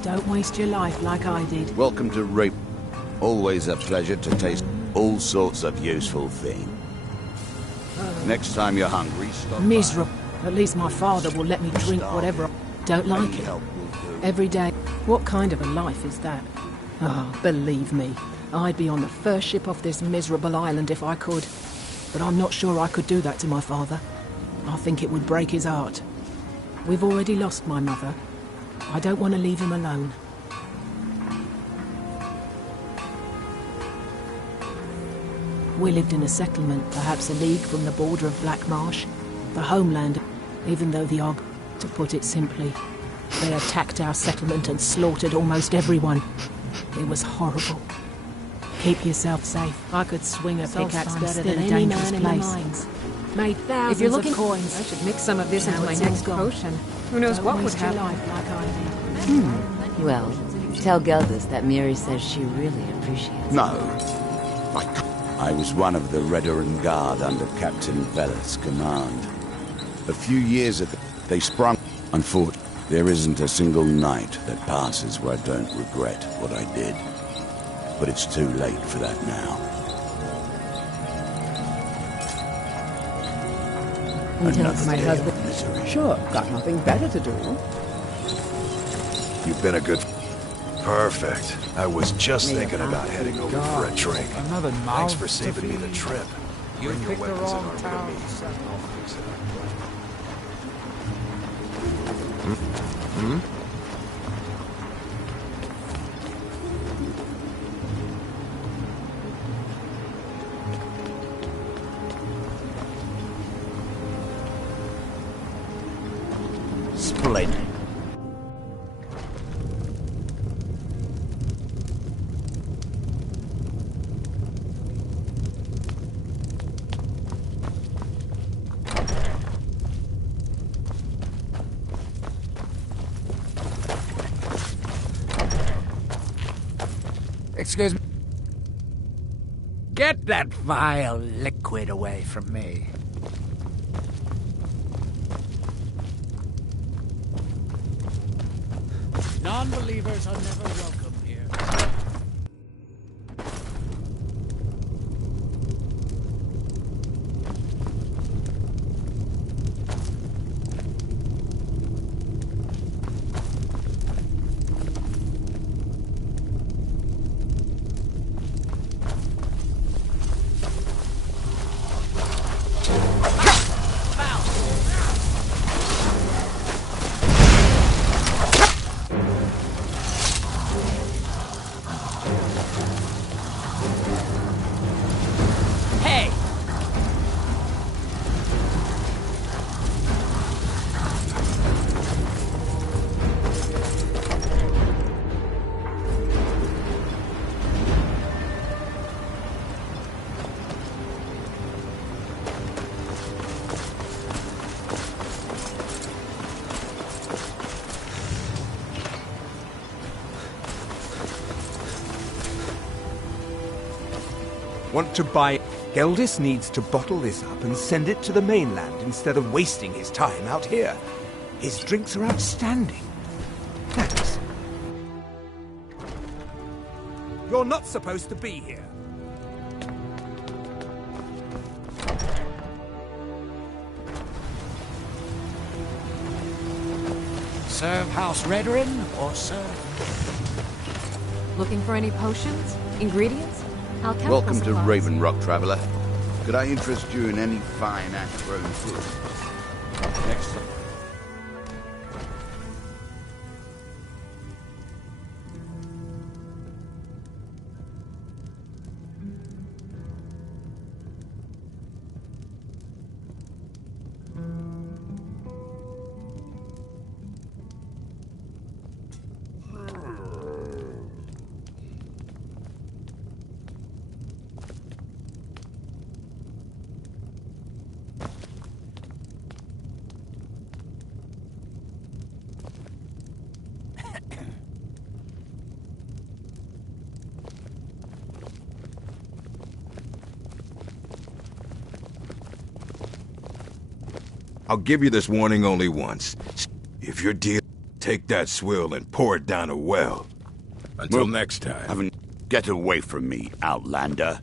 Don't waste your life like I did. Welcome to Rape. Always a pleasure to taste all sorts of useful things. Next time you're hungry, stop by. Miserable. At least my father will let me drink whatever I don't like it. Every day. What kind of a life is that? Oh, believe me. I'd be on the first ship off this miserable island if I could. But I'm not sure I could do that to my father. I think it would break his heart. We've already lost my mother. I don't want to leave him alone. We lived in a settlement, perhaps a league from the border of Black Marsh. The homeland, even though the Og, to put it simply, they attacked our settlement and slaughtered almost everyone. It was horrible. Keep yourself safe. I could swing a pickaxe better than any man in the mines. Made thousands If you're looking, of coins. I should mix some of this Now into my it's all next gone. potion. Who knows what would happen? Life like I did. Well, tell Geldis that Miri says she really appreciates No. I was one of the Redoran Guard under Captain Vella's command. A few years ago, they sprung. Unfortunately, there isn't a single night that passes where I don't regret what I did. But it's too late for that now. Until my husband... Sure, got nothing better to do. You've been a good... Perfect. I was just thinking about heading over for a drink. Another Thanks for mouth to saving me the feed. trip. You Bring your picked the weapons and wrong armor to town. me. I'll fix it up. Splendid. Excuse me. Get that vile liquid away from me. Non-believers are never welcome here. Want to buy... Geldis needs to bottle this up and send it to the mainland instead of wasting his time out here. His drinks are outstanding. Thanks. You're not supposed to be here. Serve House Redorin or serve... Looking for any potions? Ingredients? Alchemical Welcome to supplies. Raven Rock, traveler. Could I interest you in any fine ash-grown food? Next time. I'll give you this warning only once. If you're take that swill and pour it down a well. Until next time. Get away from me, Outlander.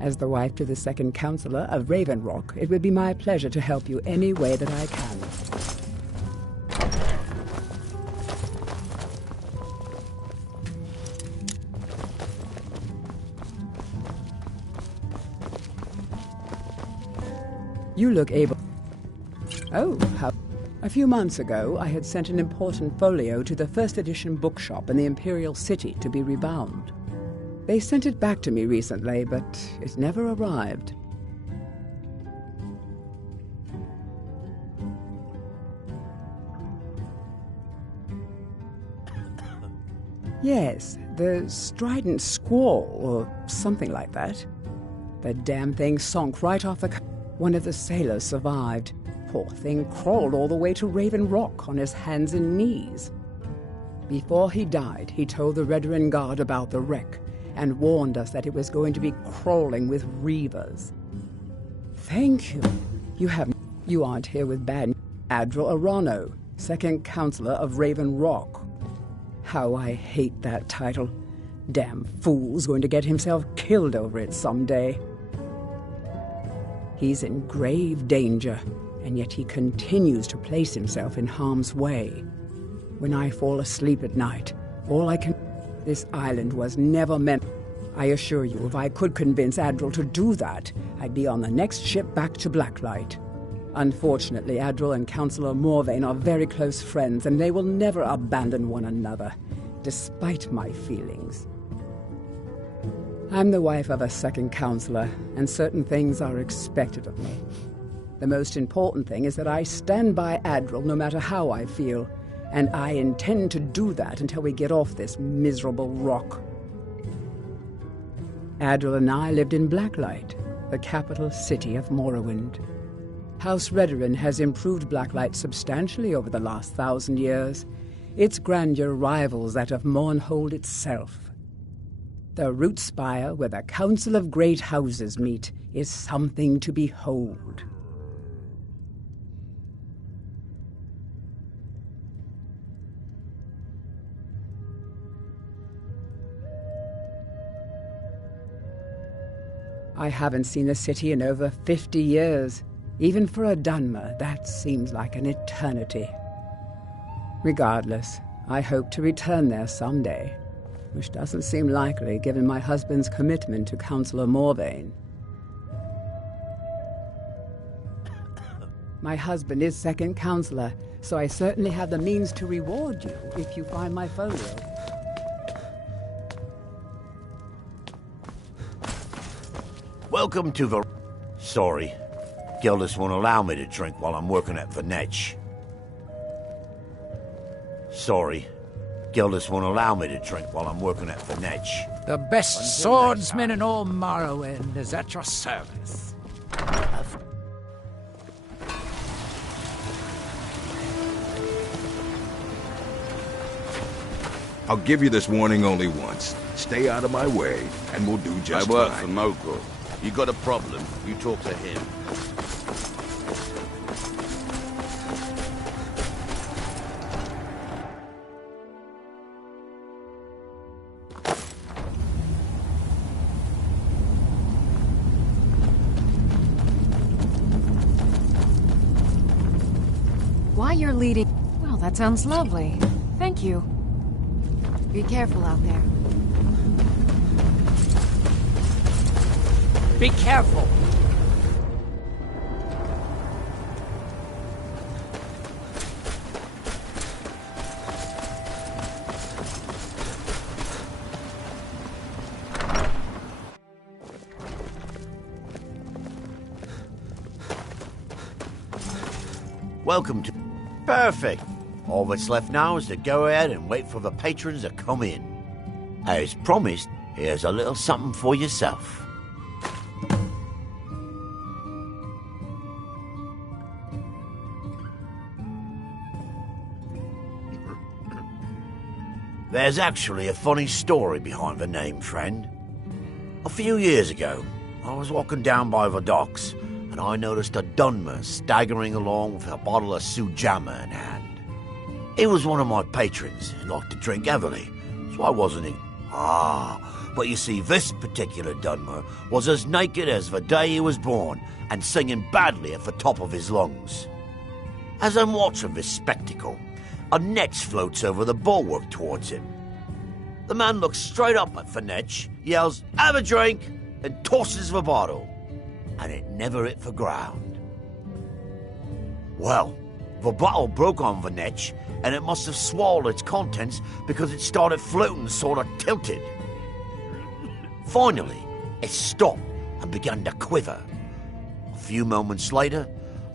As the wife to the second counselor of Raven Rock, it would be my pleasure to help you any way that I can. You look able... Oh, how... A few months ago, I had sent an important folio to the first edition bookshop in the Imperial City to be rebound. They sent it back to me recently, but it never arrived. Yes, the Strident Squall, or something like that. The damn thing sunk right off the... One of the sailors survived. Poor thing crawled all the way to Raven Rock on his hands and knees. Before he died, he told the Redorin Guard about the wreck, and warned us that it was going to be crawling with reavers. Thank you. You aren't here with bad... Adral Arano, second counselor of Raven Rock. How I hate that title. Damn fool's going to get himself killed over it someday. He's in grave danger, and yet he continues to place himself in harm's way. When I fall asleep at night, all I can... This island was never meant... I assure you, if I could convince Adral to do that, I'd be on the next ship back to Blacklight. Unfortunately, Adral and Councillor Morvain are very close friends, and they will never abandon one another, despite my feelings. I'm the wife of a second counselor, and certain things are expected of me. The most important thing is that I stand by Adral no matter how I feel, and I intend to do that until we get off this miserable rock. Adral and I lived in Blacklight, the capital city of Morrowind. House Redorin has improved Blacklight substantially over the last 1,000 years. its grandeur rivals that of Mournhold itself. The root spire where the Council of Great Houses meet is something to behold. I haven't seen the city in over 50 years. Even for a Dunmer, that seems like an eternity. Regardless, I hope to return there someday, which doesn't seem likely given my husband's commitment to Councillor Morvain. My husband is second councillor, so I certainly have the means to reward you if you find my folio. Welcome to Sorry, Gildas won't allow me to drink while I'm working at Venetch. Sorry, Gildas won't allow me to drink while I'm working at Venetch. The best swordsman in all Morrowind is at your service. I'll give you this warning only once. Stay out of my way, and we'll do just fine. I work for Mogul. You got a problem, you talk to him. Why you're leading... Well, that sounds lovely. Thank you. Be careful out there. Be careful! Welcome to... Perfect! All that's left now is to go ahead and wait for the patrons to come in. As promised, here's a little something for yourself. There's actually a funny story behind the name, friend. A few years ago, I was walking down by the docks, and I noticed a Dunmer staggering along with a bottle of Sujamma in hand. He was one of my patrons and liked to drink heavily, so I wasn't in... but you see, this particular Dunmer was as naked as the day he was born and singing badly at the top of his lungs. As I'm watching this spectacle, a net floats over the bulwark towards him. The man looks straight up at Venetch, yells, "Have a drink!" and tosses the bottle. And it never hit the ground. Well, the bottle broke on Venetch, and it must have swallowed its contents because it started floating sort of tilted. Finally, it stopped and began to quiver. A few moments later,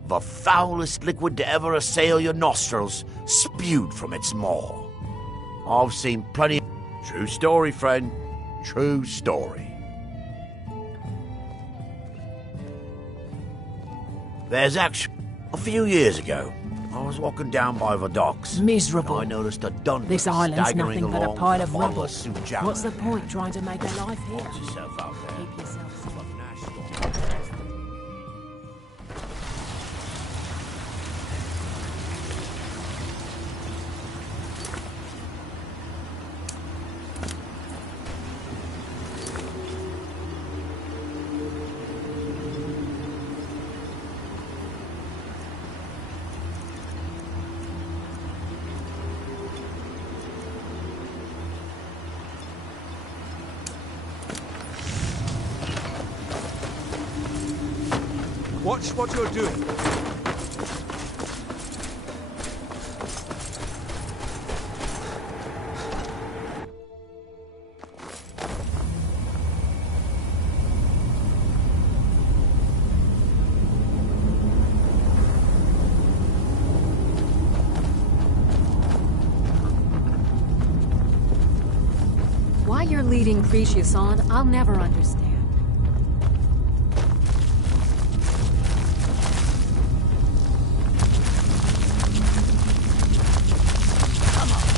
the foulest liquid to ever assail your nostrils spewed from its maw. I've seen plenty... True story, friend. True story. There's actually... A few years ago, I was walking down by the docks. Miserable. And I noticed a Dunmer This island's staggering nothing but a along pile with of bottle rubble. Sujamma What's the in point hand. trying to make a life here? Watch yourself out there. Keep yourself safe. Watch what you're doing. Why you're leading Cretius on, I'll never understand. Come on.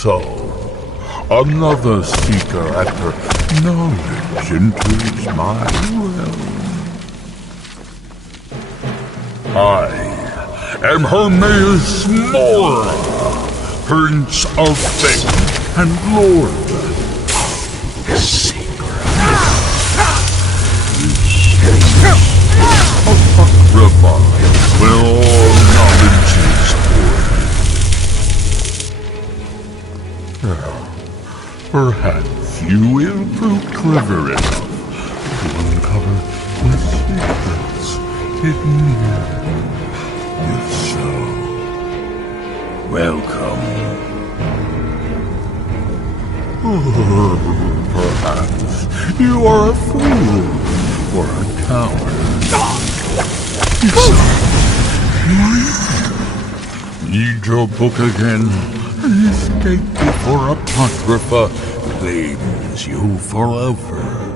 So, another seeker after knowledge enters my realm. I am Hermaeus Mora, Prince of Fate and Lord of the Secret. Apocrypha, where all knowledge is hoarded. Perhaps you will prove clever enough to uncover the secrets hidden here. If so, welcome. Perhaps you are a fool or a coward. Read your book again and escape before Apocrypha claims you forever.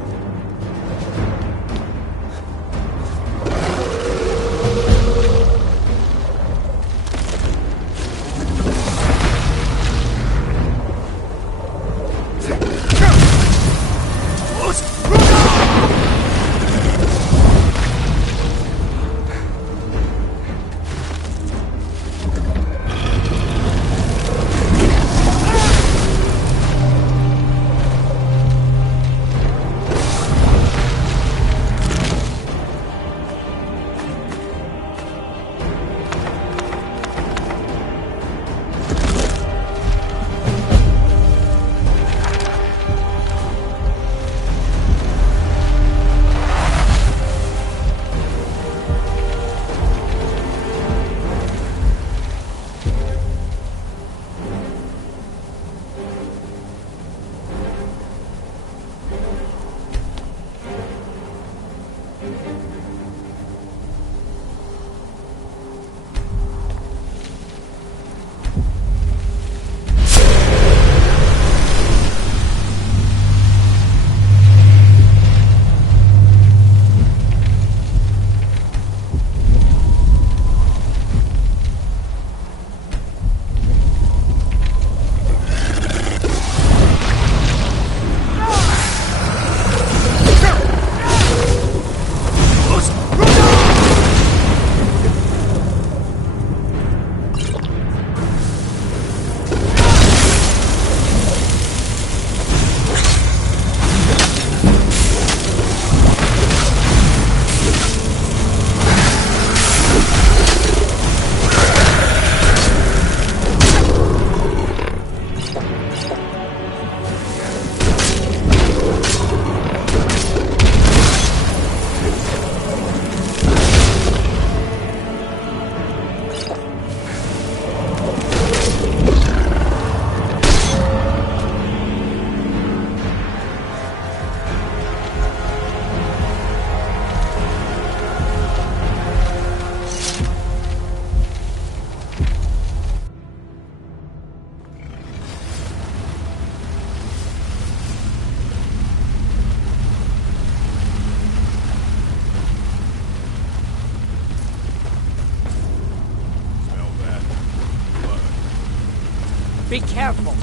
Be careful.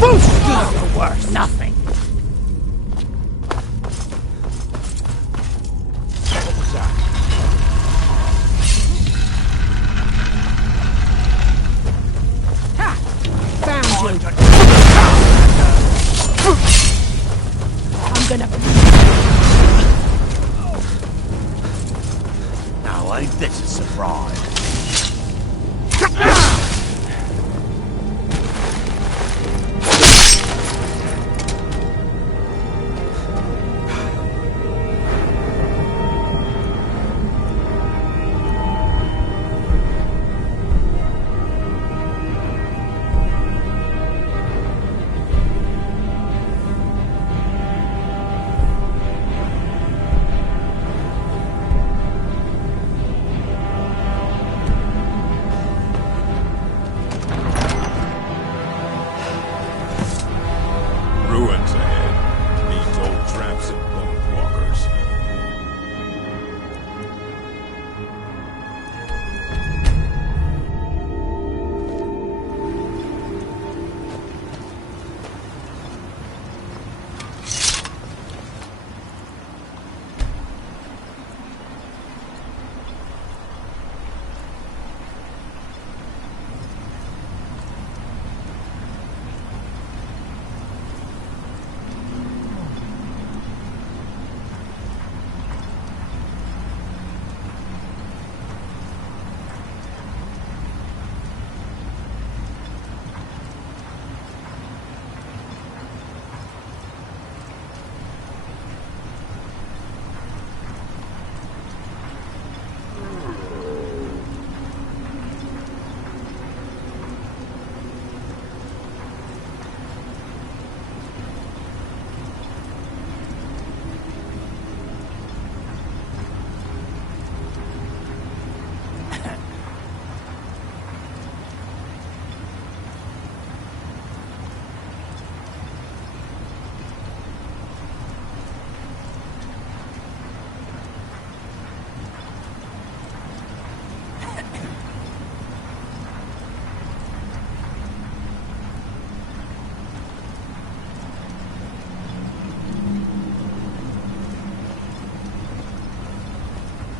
You're worth nothing. Found you. I'm gonna... Now ain't this a surprise?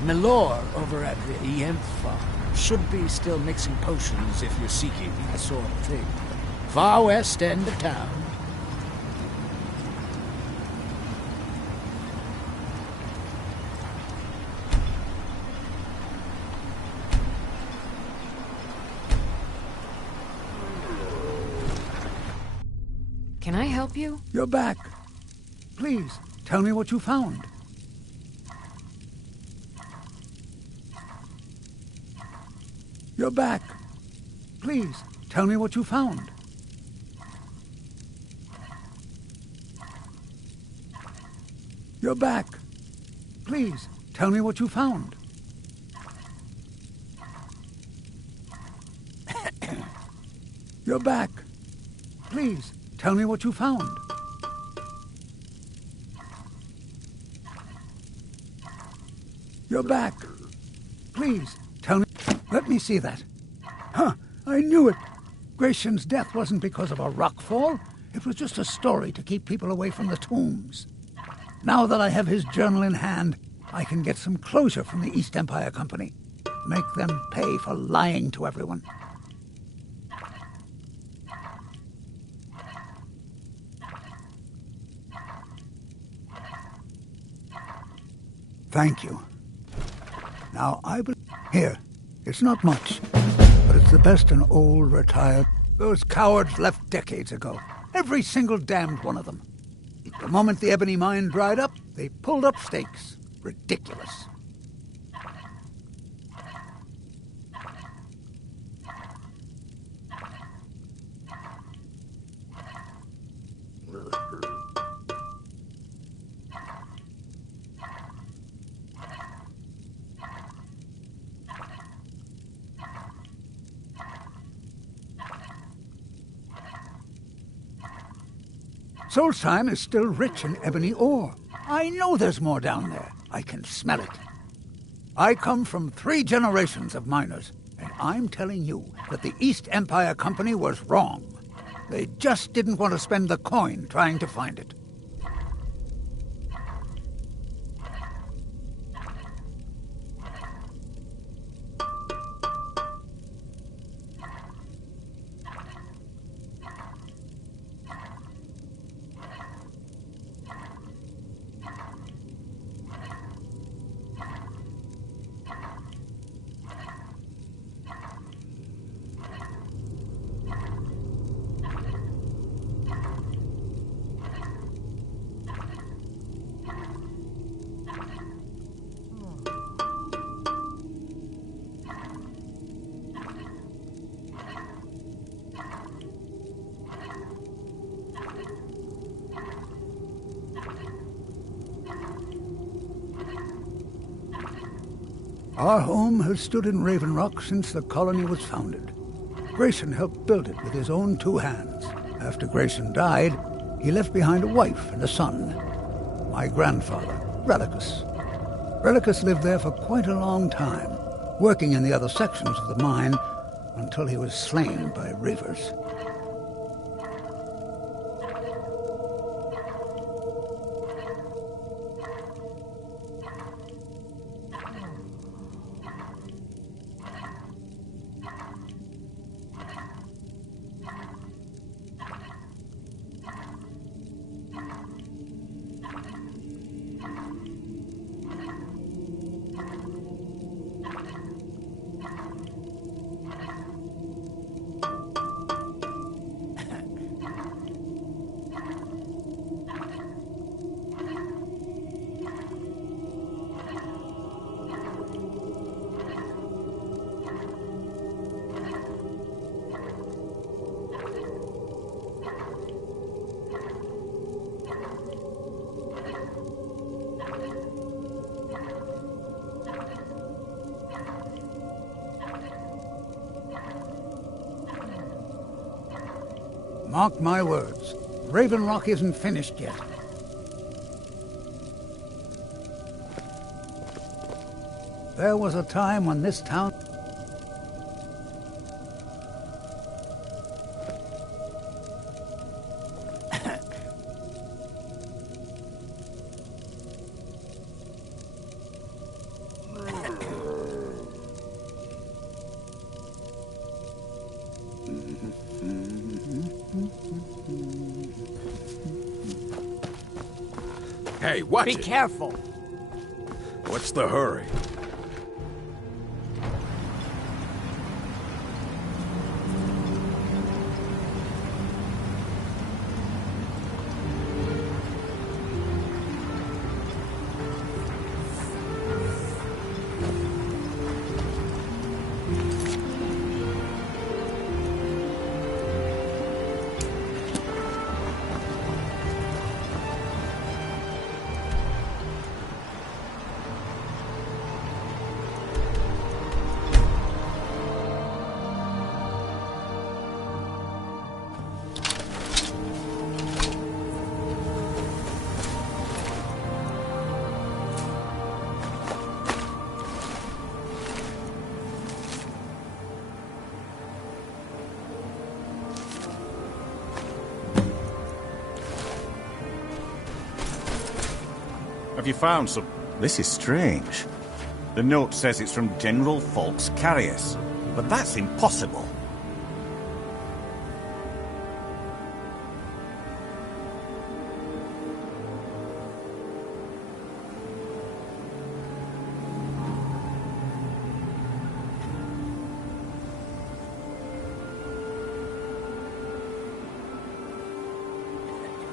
Milor over at the Yemp farm should be still mixing potions if you're seeking that sort of thing. Far west end of town. Can I help you? You're back. Please, tell me what you found. You're back. Please, tell me what you found. You're back. Please, tell me what you found. You're back. Please, tell me what you found. You're back. Please, tell me... Let me see that. Huh, I knew it. Gratian's death wasn't because of a rock fall. It was just a story to keep people away from the tombs. Now that I have his journal in hand, I can get some closure from the East Empire Company. Make them pay for lying to everyone. Thank you. Now, Here, it's not much, but it's the best an old retired... Those cowards left decades ago. Every single damned one of them. The moment the ebony mine dried up, they pulled up stakes. Ridiculous. Solstheim is still rich in ebony ore. I know there's more down there. I can smell it. I come from 3 generations of miners, and I'm telling you that the East Empire Company was wrong. They just didn't want to spend the coin trying to find it. Our home has stood in Raven Rock since the colony was founded. Grayson helped build it with his own 2 hands. After Grayson died, he left behind a wife and a son. My grandfather, Relicus. Relicus lived there for quite a long time, working in the other sections of the mine until he was slain by Reavers. Mark my words, Raven Rock isn't finished yet. There was a time when this town... Hey, watch Be it. careful. What's the hurry? Have you found some? This is strange. The note says it's from General Folks Carius, but that's impossible.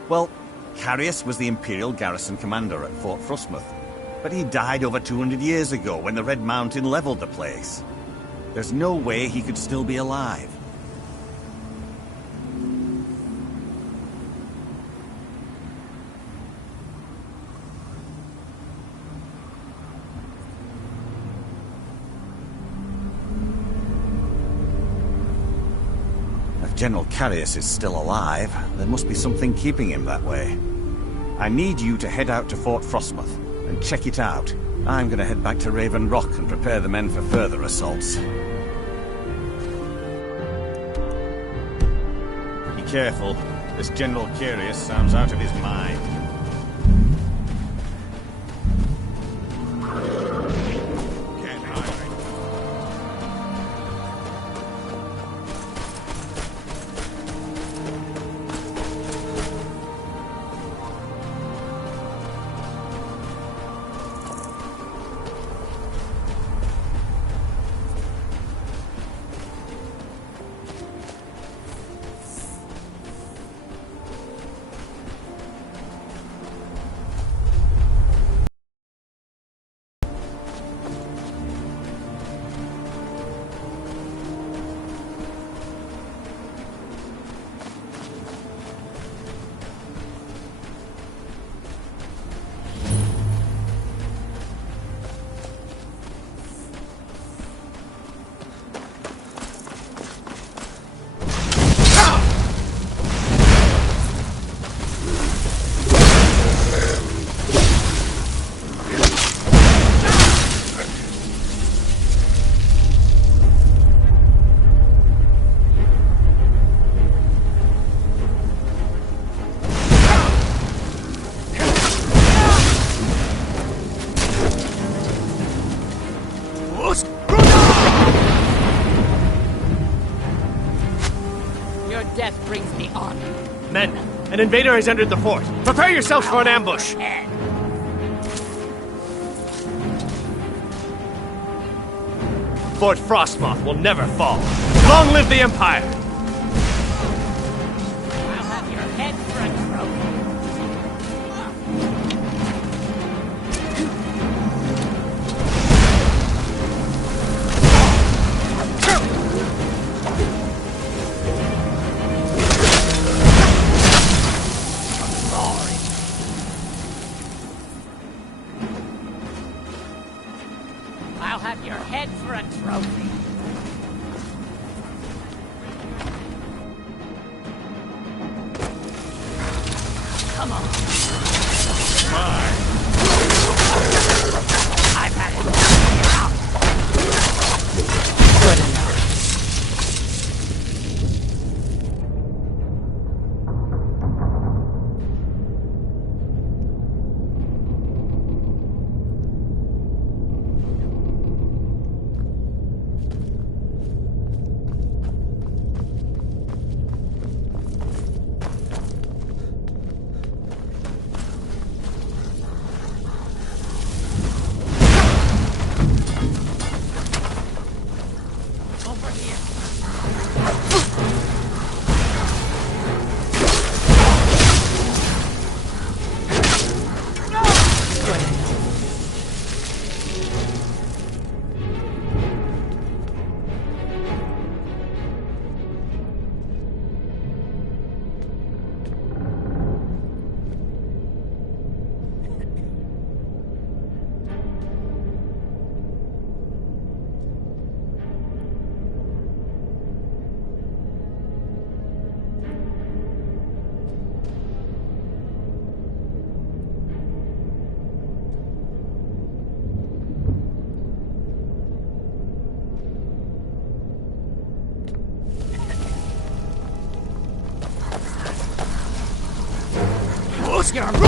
Well, Carius was the Imperial garrison commander at Fort Frostmoth, but he died over 200 years ago when the Red Mountain leveled the place. There's no way he could still be alive. If General Carius is still alive, there must be something keeping him that way. I need you to head out to Fort Frostmoth and check it out. I'm gonna head back to Raven Rock and prepare the men for further assaults. Be careful. This General Carius sounds out of his mind. Your death brings me honor. Men, an invader has entered the fort. Prepare yourselves for an ambush. Fort Frostmoth will never fall. Long live the Empire! I'll have your head for a trophy. I'll have your head for a trophy. Come on. I've had it. Good enough. close your...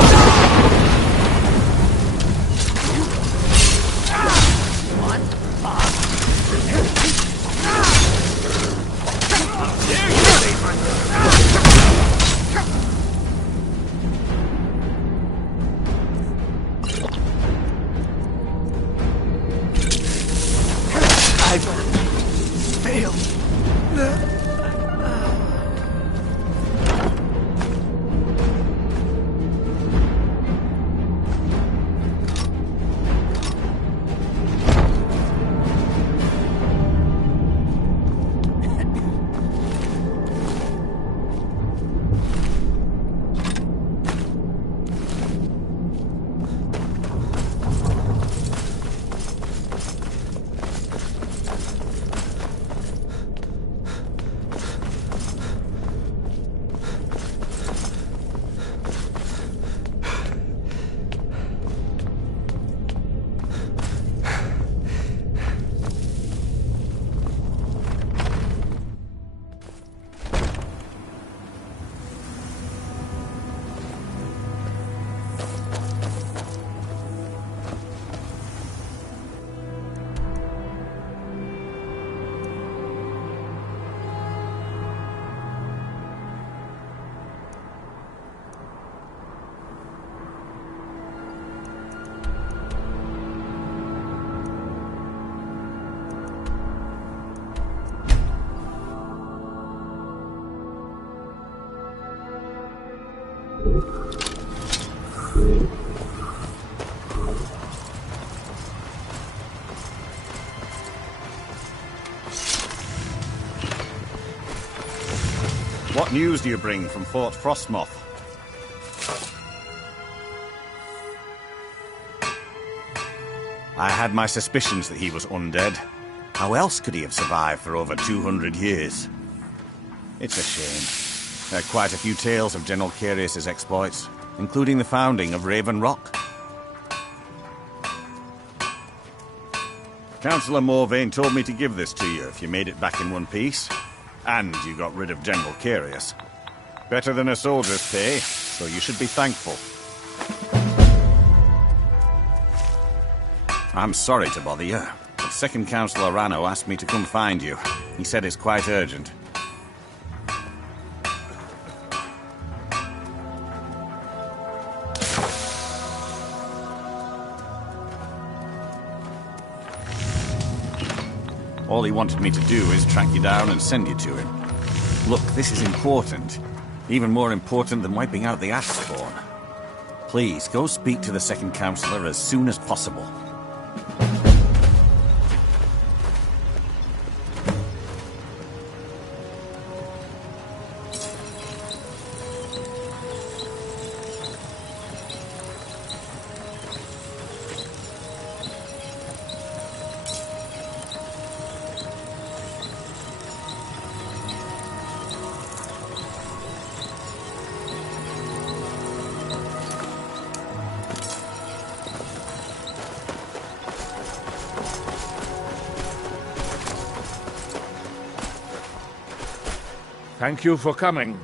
What news do you bring from Fort Frostmoth? I had my suspicions that he was undead. How else could he have survived for over 200 years? It's a shame. There are quite a few tales of General Carius's exploits, including the founding of Raven Rock. Councillor Morvain told me to give this to you if you made it back in one piece. And you got rid of General Carius. Better than a soldier's pay, so you should be thankful. I'm sorry to bother you, but Second Councillor Rano asked me to come find you. He said it's quite urgent. All he wanted me to do is track you down and send you to him. Look, this is important. Even more important than wiping out the Ash Spawn. Please, go speak to the Second Councillor as soon as possible. Thank you for coming.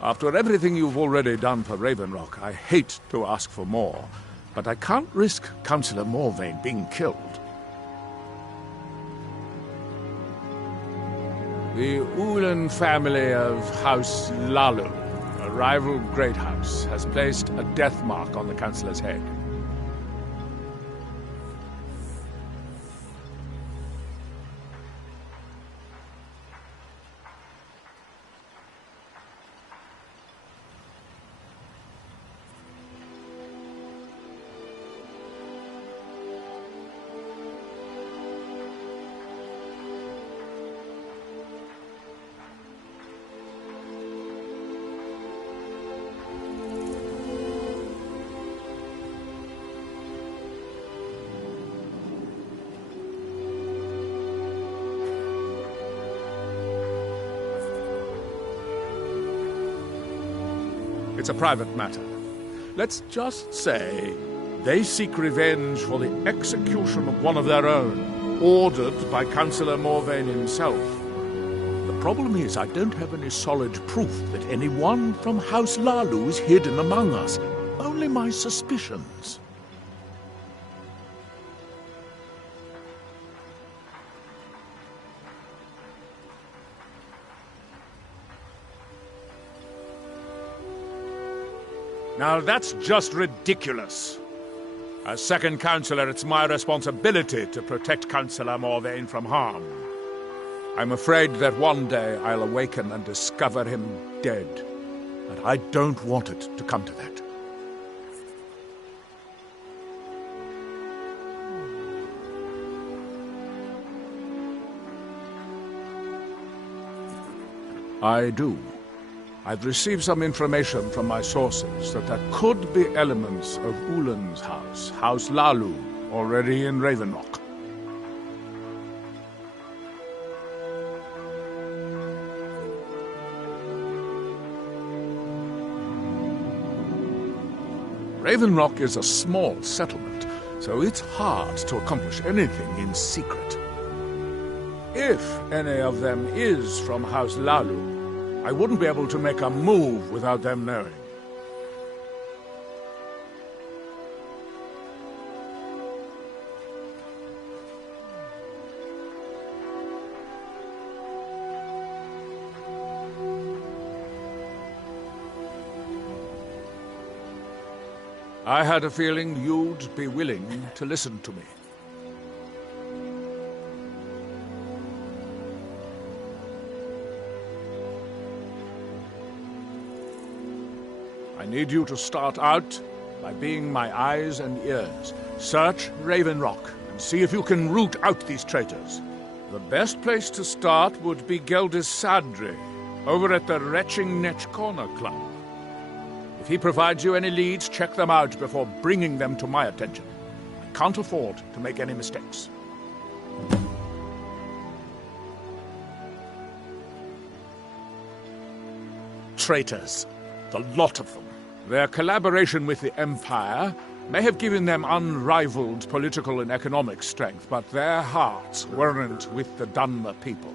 After everything you've already done for Raven Rock, I hate to ask for more, but I can't risk Councillor Morvain being killed. The Ulan family of House Lalu, a rival great house, has placed a death mark on the Councillor's head. It's a private matter. Let's just say they seek revenge for the execution of one of their own, ordered by Councillor Morvain himself. The problem is, I don't have any solid proof that anyone from House Lalu is hidden among us. Only my suspicions. Now that's just ridiculous. As second Councillor, it's my responsibility to protect Councillor Morvain from harm. I'm afraid that one day I'll awaken and discover him dead. But I don't want it to come to that. I do. I've received some information from my sources that there could be elements of Ulan's house, House Lalu, already in Raven Rock. Raven Rock is a small settlement, so it's hard to accomplish anything in secret. If any of them is from House Lalu, I wouldn't be able to make a move without them knowing. I had a feeling you'd be willing to listen to me. I need you to start out by being my eyes and ears. Search Raven Rock and see if you can root out these traitors. The best place to start would be Geldis Sadri, over at the Retching Netch Corner Club. If he provides you any leads, check them out before bringing them to my attention. I can't afford to make any mistakes. Traitors. The lot of them. Their collaboration with the Empire may have given them unrivaled political and economic strength, but their hearts weren't with the Dunmer people.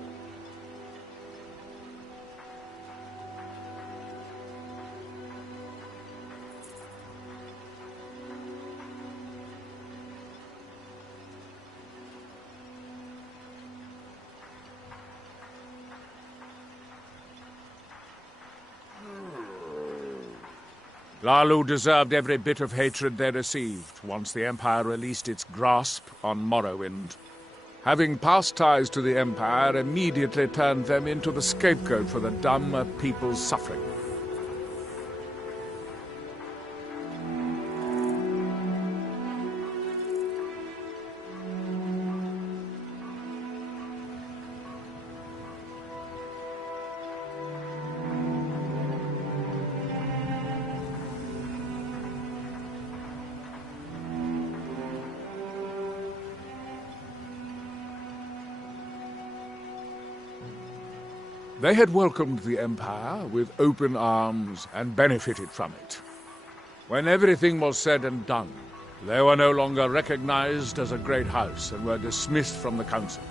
Lalu deserved every bit of hatred they received once the Empire released its grasp on Morrowind. Having past ties to the Empire immediately turned them into the scapegoat for the Dunmer people's suffering. They had welcomed the Empire with open arms and benefited from it. When everything was said and done, they were no longer recognized as a great house and were dismissed from the council.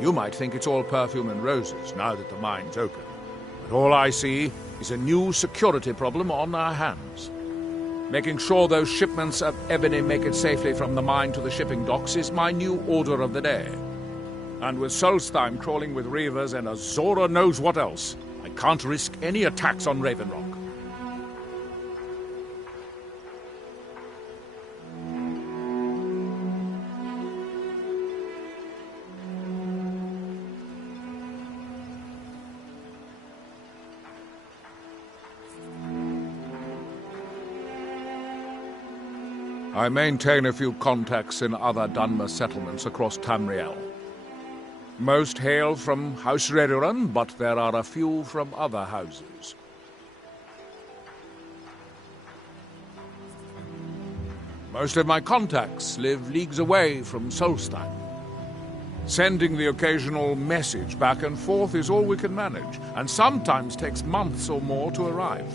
You might think it's all perfume and roses now that the mine's open. But all I see is a new security problem on our hands. Making sure those shipments of ebony make it safely from the mine to the shipping docks is my new order of the day. And with Solstheim crawling with reavers and Azora knows what else, I can't risk any attacks on Raven Rock. I maintain a few contacts in other Dunmer settlements across Tamriel. Most hail from House Redoran, but there are a few from other houses. Most of my contacts live leagues away from Solstein. Sending the occasional message back and forth is all we can manage, and sometimes takes months or more to arrive.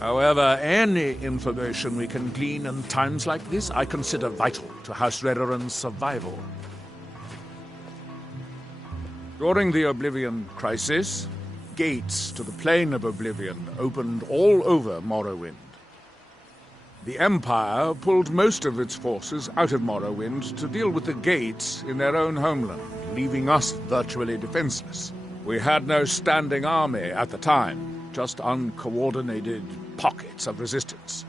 However, any information we can glean in times like this I consider vital to House Redoran's survival. During the Oblivion Crisis, gates to the Plane of Oblivion opened all over Morrowind. The Empire pulled most of its forces out of Morrowind to deal with the gates in their own homeland, leaving us virtually defenseless. We had no standing army at the time, just uncoordinated pockets of resistance.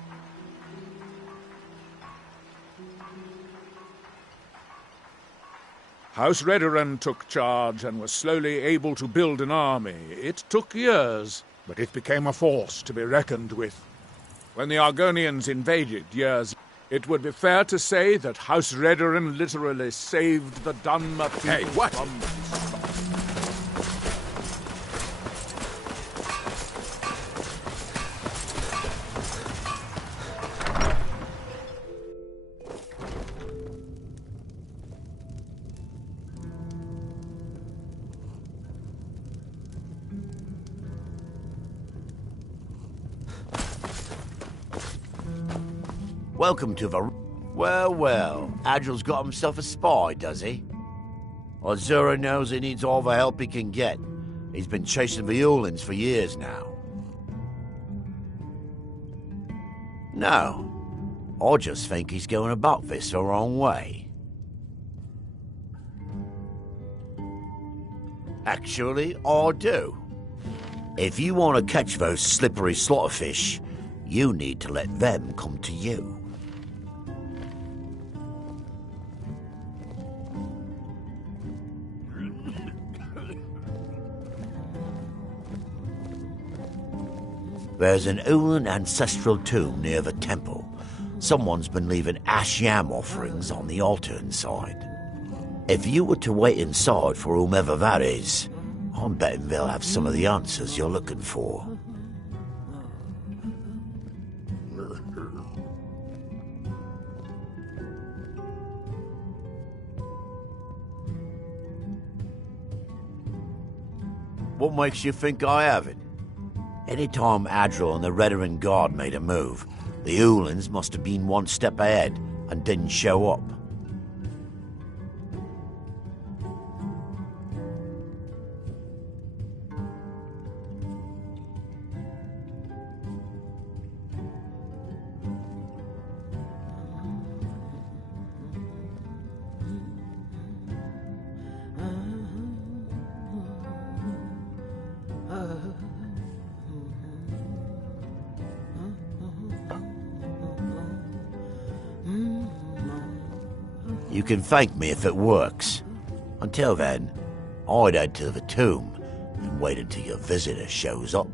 House Redoran took charge and was slowly able to build an army. It took years, but it became a force to be reckoned with. When the Argonians invaded years, it would be fair to say that House Redoran literally saved the Dunmer people. Hey, what? Welcome to the... Well, Adril's got himself a spy, does he? Azura knows he needs all the help he can get. He's been chasing the Ulins for years now. No, I just think he's going about this the wrong way. Actually, I do. If you want to catch those slippery slaughterfish, you need to let them come to you. There's an Ulin ancestral tomb near the temple. Someone's been leaving ash yam offerings on the altar inside. If you were to wait inside for whomever that is, I'm betting they'll have some of the answers you're looking for. What makes you think I haven't? Anytime Adril and the Redoran Guard made a move, the Ulins must have been one step ahead and didn't show up. You can thank me if it works. Until then, I'd head to the tomb and wait until your visitor shows up.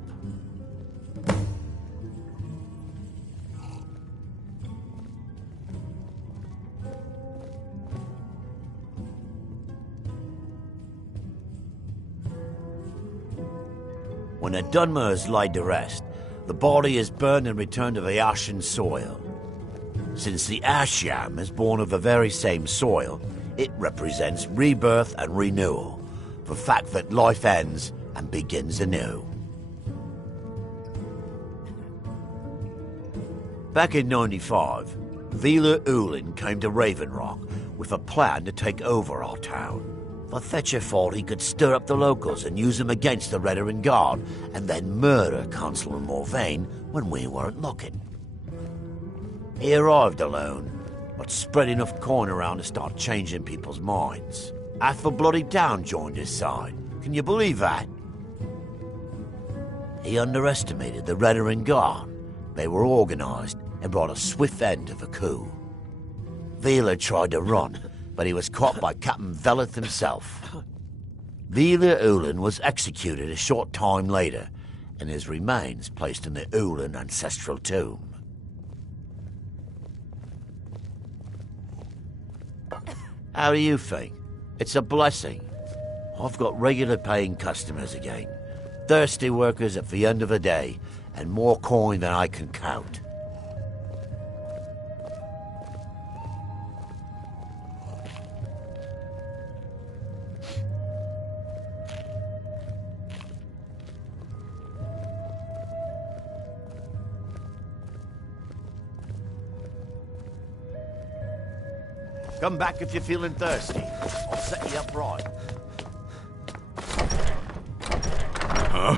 When a Dunmer is laid to rest, the body is burned and returned to the ashen soil. Since the ash yam is born of the very same soil, it represents rebirth and renewal, the fact that life ends and begins anew. Back in 95, Vila Ulin came to Raven Rock with a plan to take over our town. The Fetcher thought he could stir up the locals and use them against the Redoran Guard, and then murder Constable Morvain when we weren't looking. He arrived alone, but spread enough coin around to start changing people's minds. Half the bloody town joined his side. Can you believe that? He underestimated the Redoran Guard. They were organized and brought a swift end to the coup. Vila tried to run, but he was caught by Captain Velith himself. Vila Ulin was executed a short time later, and his remains placed in the Ulin ancestral tomb. How do you think? It's a blessing. I've got regular paying customers again. Thirsty workers at the end of the day, and more coin than I can count. Come back if you're feeling thirsty. I'll set you up right. Huh?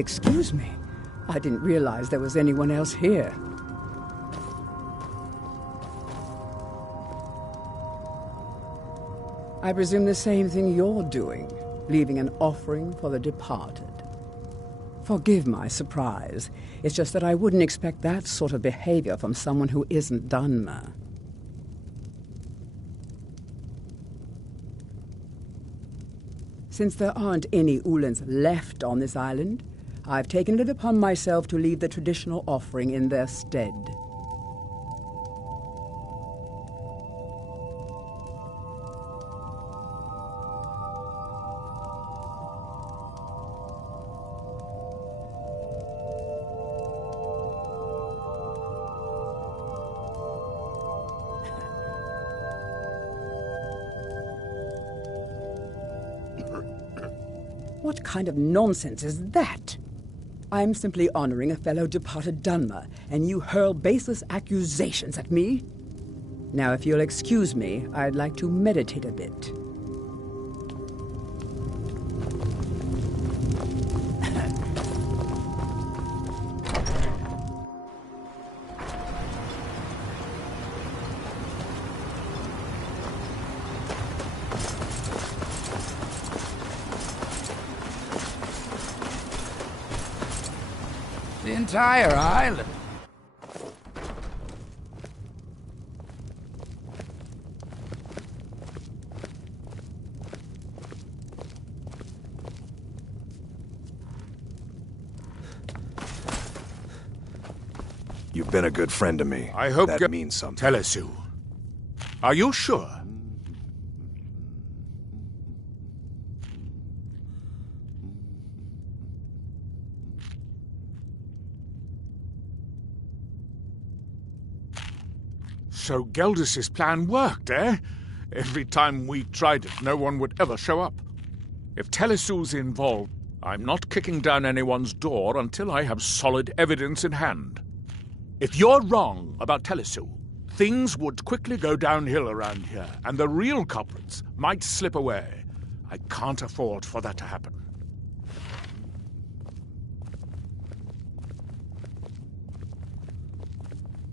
Excuse me. I didn't realize there was anyone else here. I presume the same thing you're doing, leaving an offering for the departed. Forgive my surprise. It's just that I wouldn't expect that sort of behavior from someone who isn't Dunmer. Since there aren't any Ulans left on this island, I've taken it upon myself to leave the traditional offering in their stead. What kind of nonsense is that? I'm simply honoring a fellow departed Dunmer, and you hurl baseless accusations at me? Now, if you'll excuse me, I'd like to meditate a bit. The entire island. You've been a good friend to me. I hope that means something. Telesu. Are you sure? So Geldus's plan worked, eh? Every time we tried it, no one would ever show up. If Telesu's involved, I'm not kicking down anyone's door until I have solid evidence in hand. If you're wrong about Telesu, things would quickly go downhill around here, and the real culprits might slip away. I can't afford for that to happen.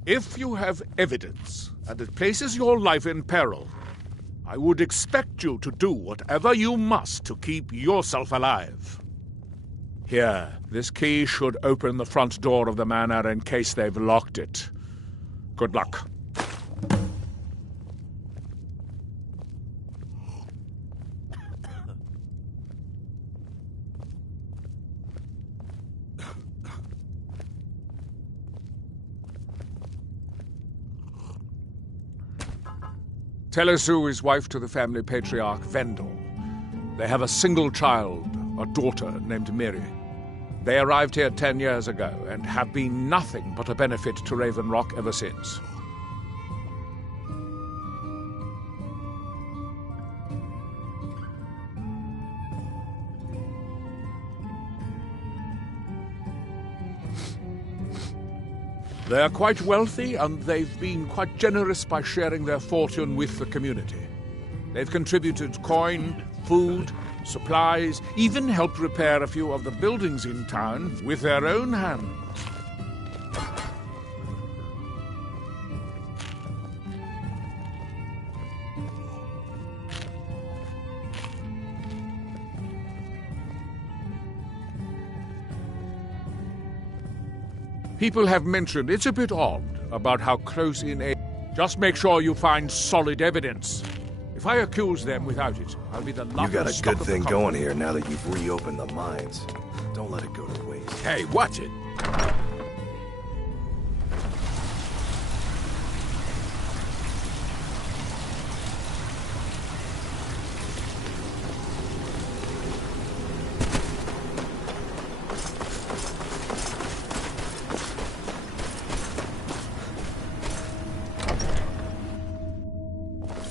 If you have evidence, and it places your life in peril, I would expect you to do whatever you must to keep yourself alive. Here, this key should open the front door of the manor in case they've locked it. Good luck. Telesu is wife to the family patriarch Vendor. They have a single child, a daughter named Miri. They arrived here 10 years ago and have been nothing but a benefit to Raven Rock ever since. They are quite wealthy, and they've been quite generous by sharing their fortune with the community. They've contributed coin, food, supplies, even helped repair a few of the buildings in town with their own hands. People have mentioned it's a bit odd about how close in age. Just make sure you find solid evidence. If I accuse them without it, I'll be the last. You got a good thing going here now that you've reopened the mines. Don't let it go to waste. Hey, watch it!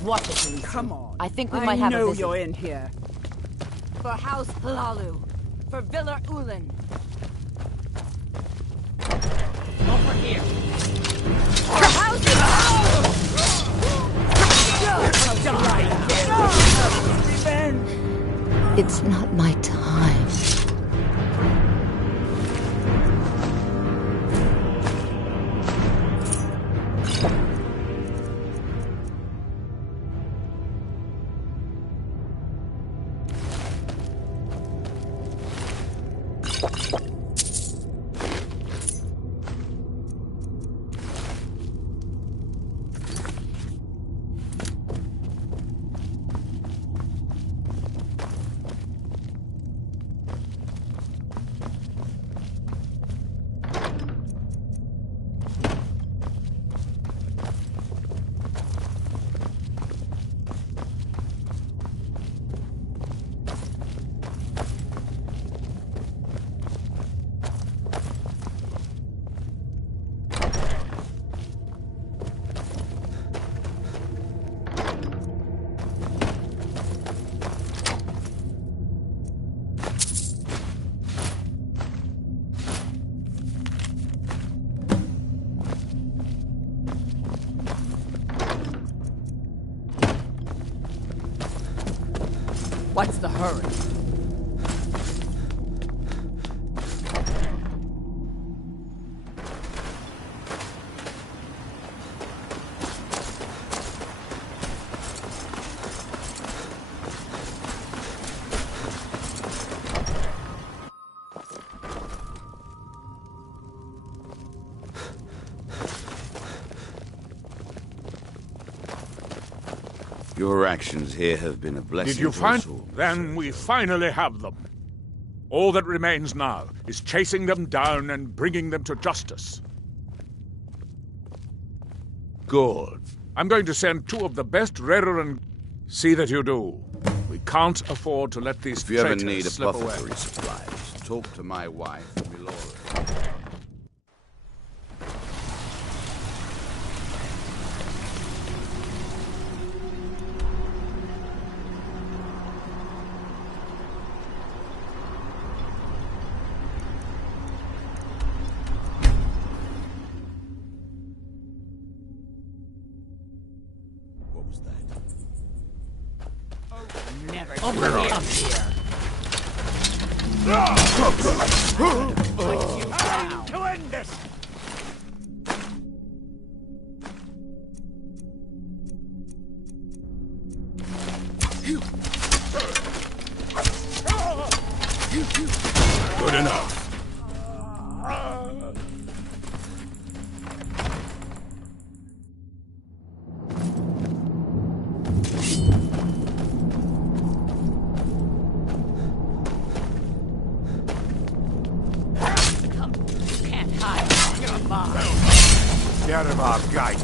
What the police? Come on. I think we might have a I know visit. you're in here. For House Hlalu. For Villa Ulan. Over here. For House Hlalu! It's not my time. What's the hurry? Your actions here have been a blessing. Did you to find? us all. Then we finally have them. All that remains now is chasing them down and bringing them to justice. Good. I'm going to send 2 of the best rarer and see that you do. We can't afford to let these If you ever traitors need slip away. apothecary supplies, talk to my wife, Milora. Never Over come here. here. Put you down. To end this. Good enough. You can't hide. You're mine. Get him off, guy.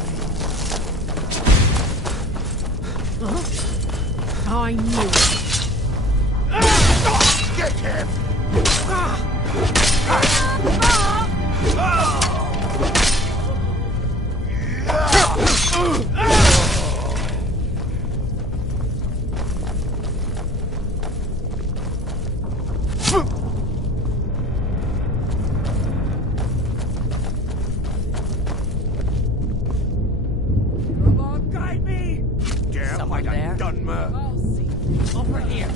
Oh, I knew it. Get him! Guide me. Someone there? I'll see. Over here.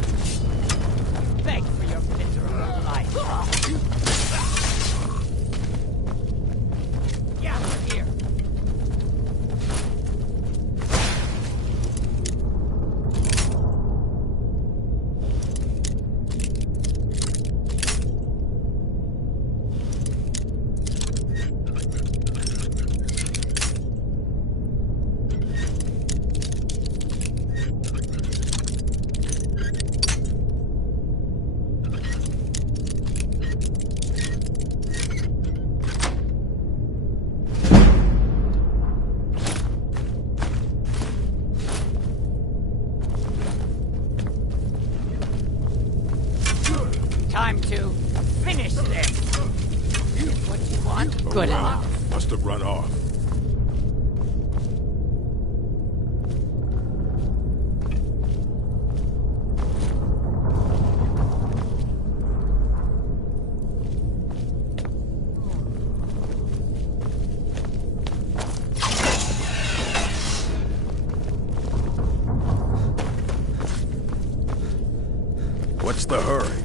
Beg for your miserable life. Yeah, over here. Time to finish this. What you want? Good enough. Must have run off. What's the hurry?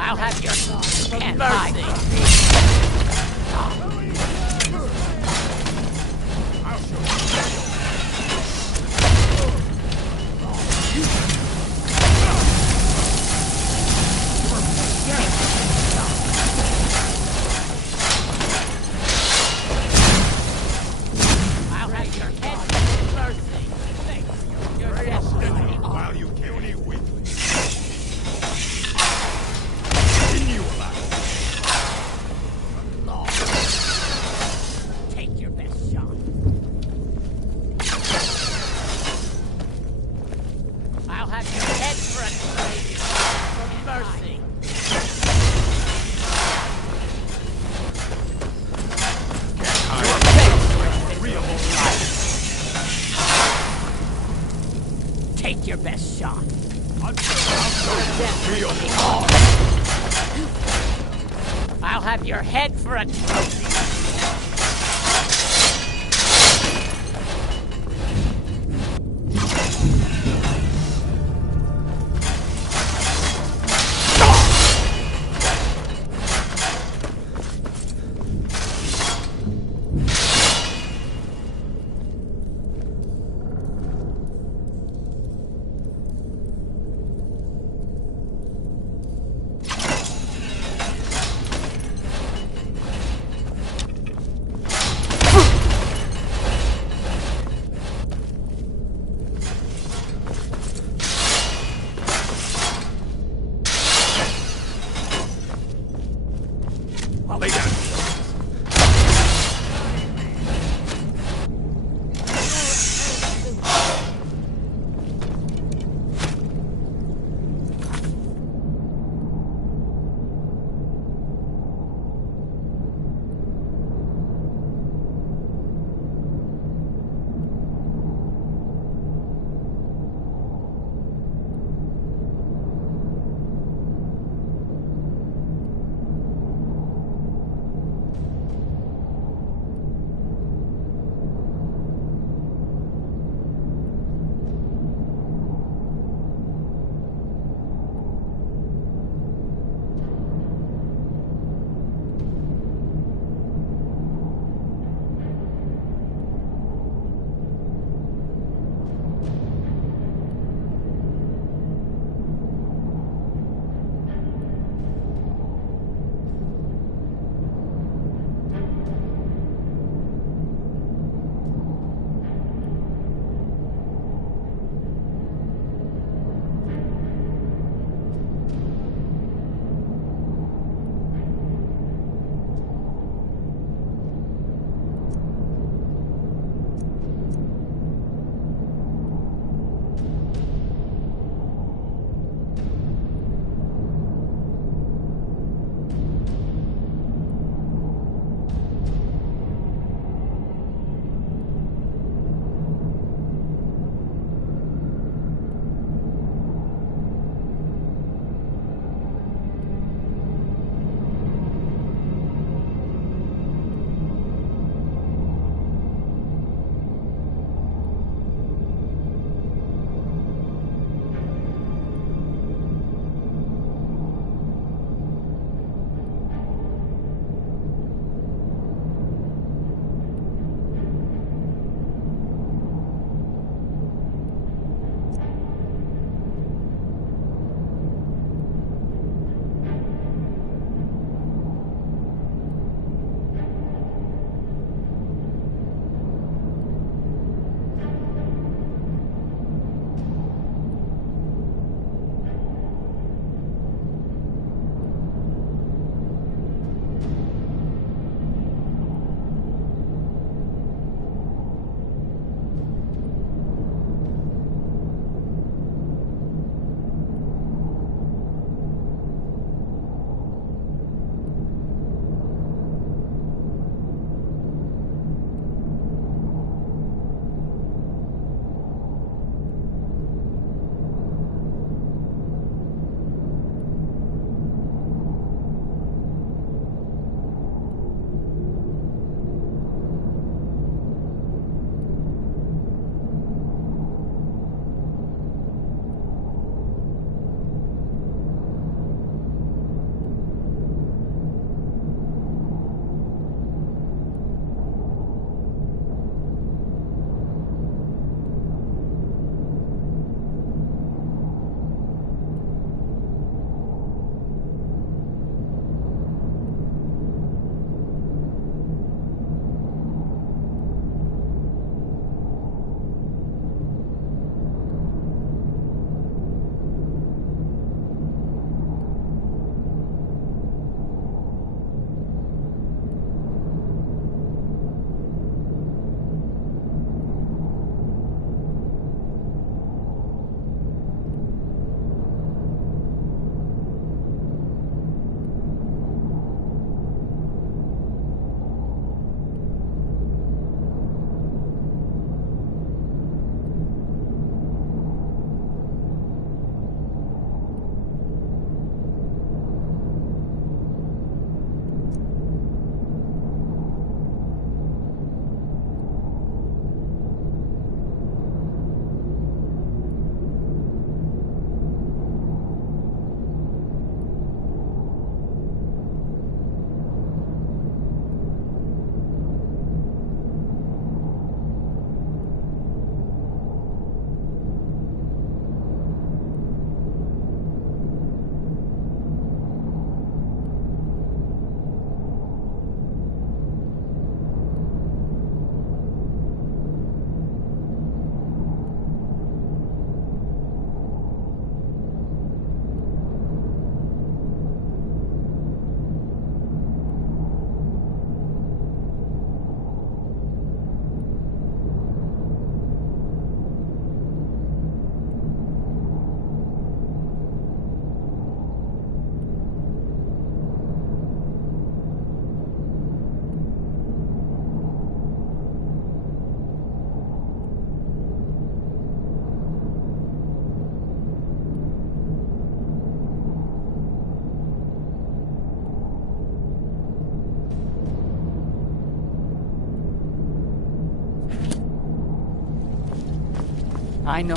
I'll have your mercy. I'll have your head mercy. Your destiny. While you kill me weakly. Take your best shot. I'll have your head for a trade. For mercy. Take your best shot. I'll have your head for a trophy. I know.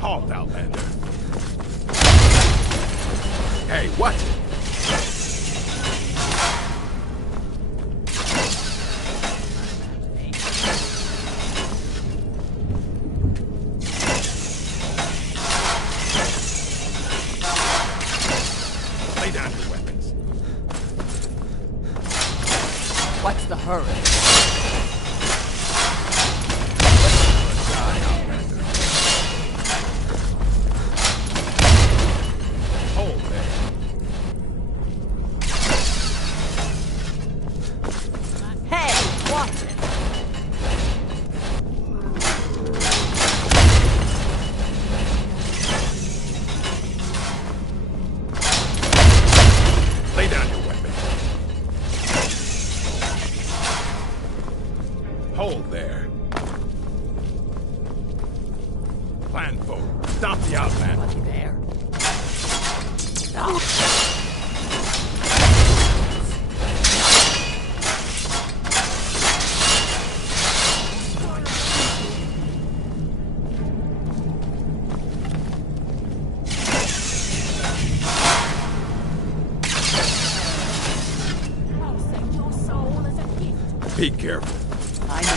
Halt, Outlander. Hey, what? Lay down your weapons. What's the hurry? Hold there. Hey, watch it! Lay down your weapon. Hold there. Plan forward. Stop the Outlander. Buddy there. Stop! I'll send your soul as a gift. Be careful. I know.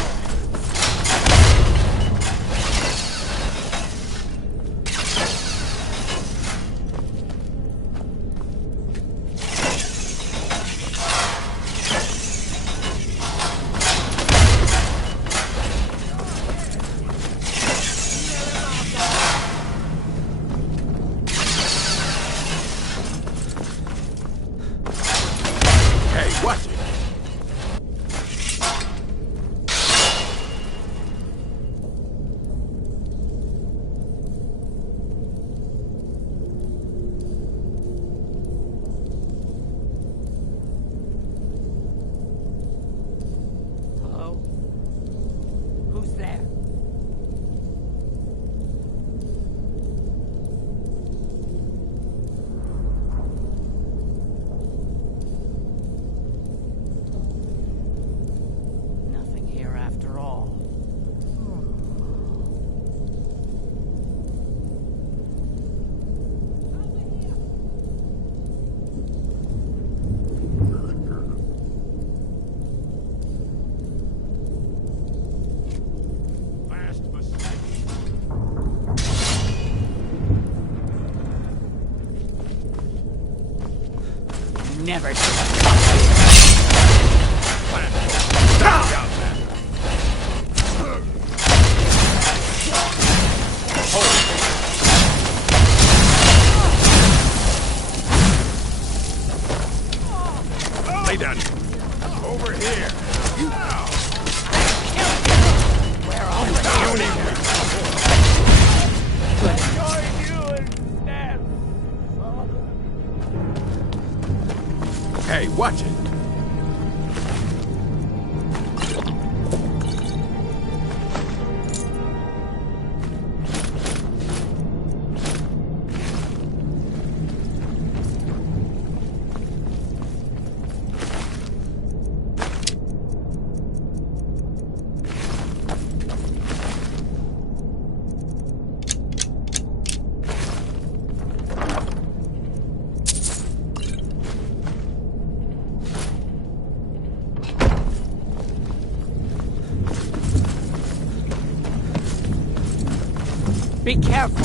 Hey, watch it. Hello? Who's there? Nothing here after all. Last mistake. Never should have come here. Plan forward. Stop the Outlander. Hold. Lay down. Over here. Where are you? Don't even. Hey, watch it. Be careful.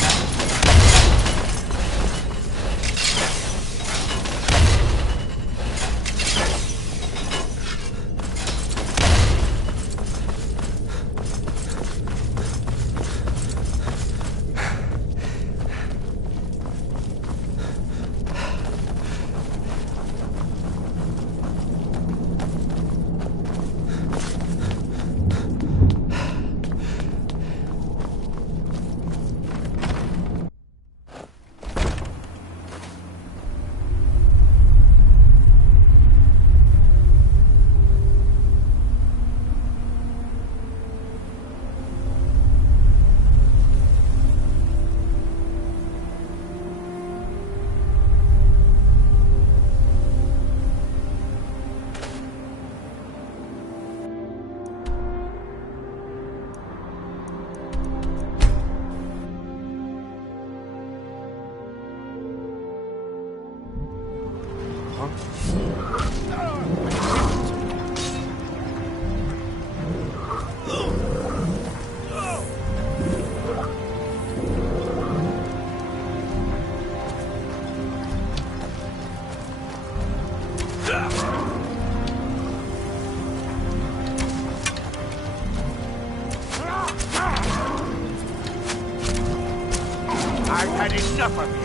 I've had enough of you.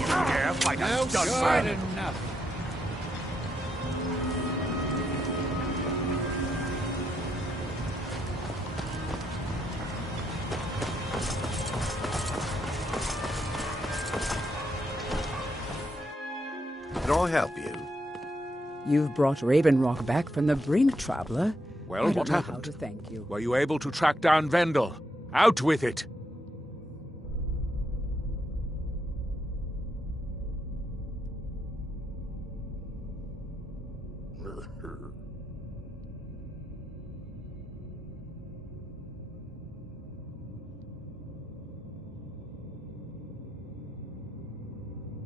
You dare fight a stuntman? enough. Can I help you? You've brought Raven Rock back from the brink, traveler. Well, I don't what know happened? How to thank you. Were you able to track down Vendel? Out with it!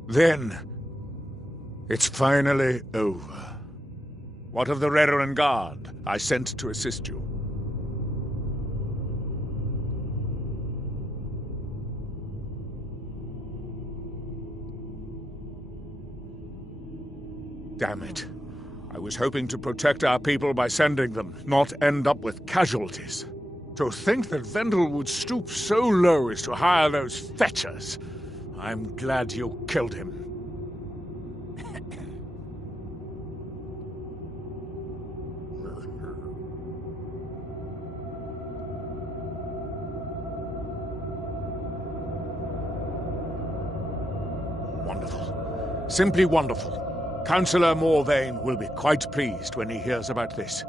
Then, it's finally over. What of the Redoran Guard I sent to assist you? Damn it. I was hoping to protect our people by sending them, not end up with casualties. To think that Vendel would stoop so low as to hire those fetchers. I'm glad you killed him. Wonderful. Simply wonderful. Councillor Morvain will be quite pleased when he hears about this.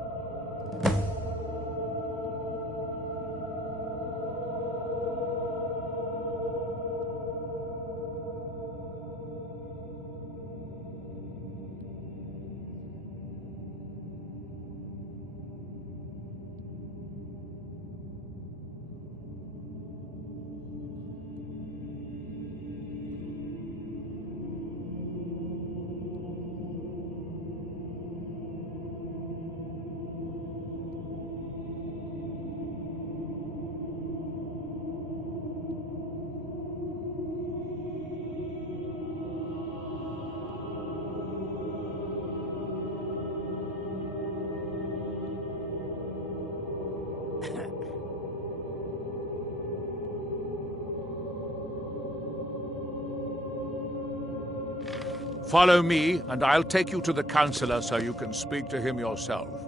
Follow me, and I'll take you to the Councillor so you can speak to him yourself.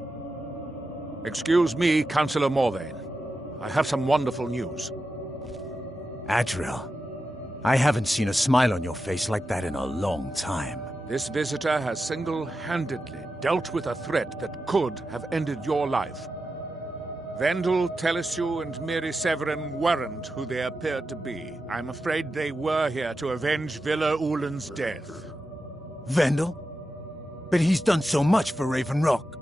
Excuse me, Councillor Morvain. I have some wonderful news. Adriel, I haven't seen a smile on your face like that in a long time. This visitor has single-handedly dealt with a threat that could have ended your life. Vendel, Telesue, and Miri Severin weren't who they appeared to be. I'm afraid they were here to avenge Villa Ulen's death. Vendel? But he's done so much for Raven Rock.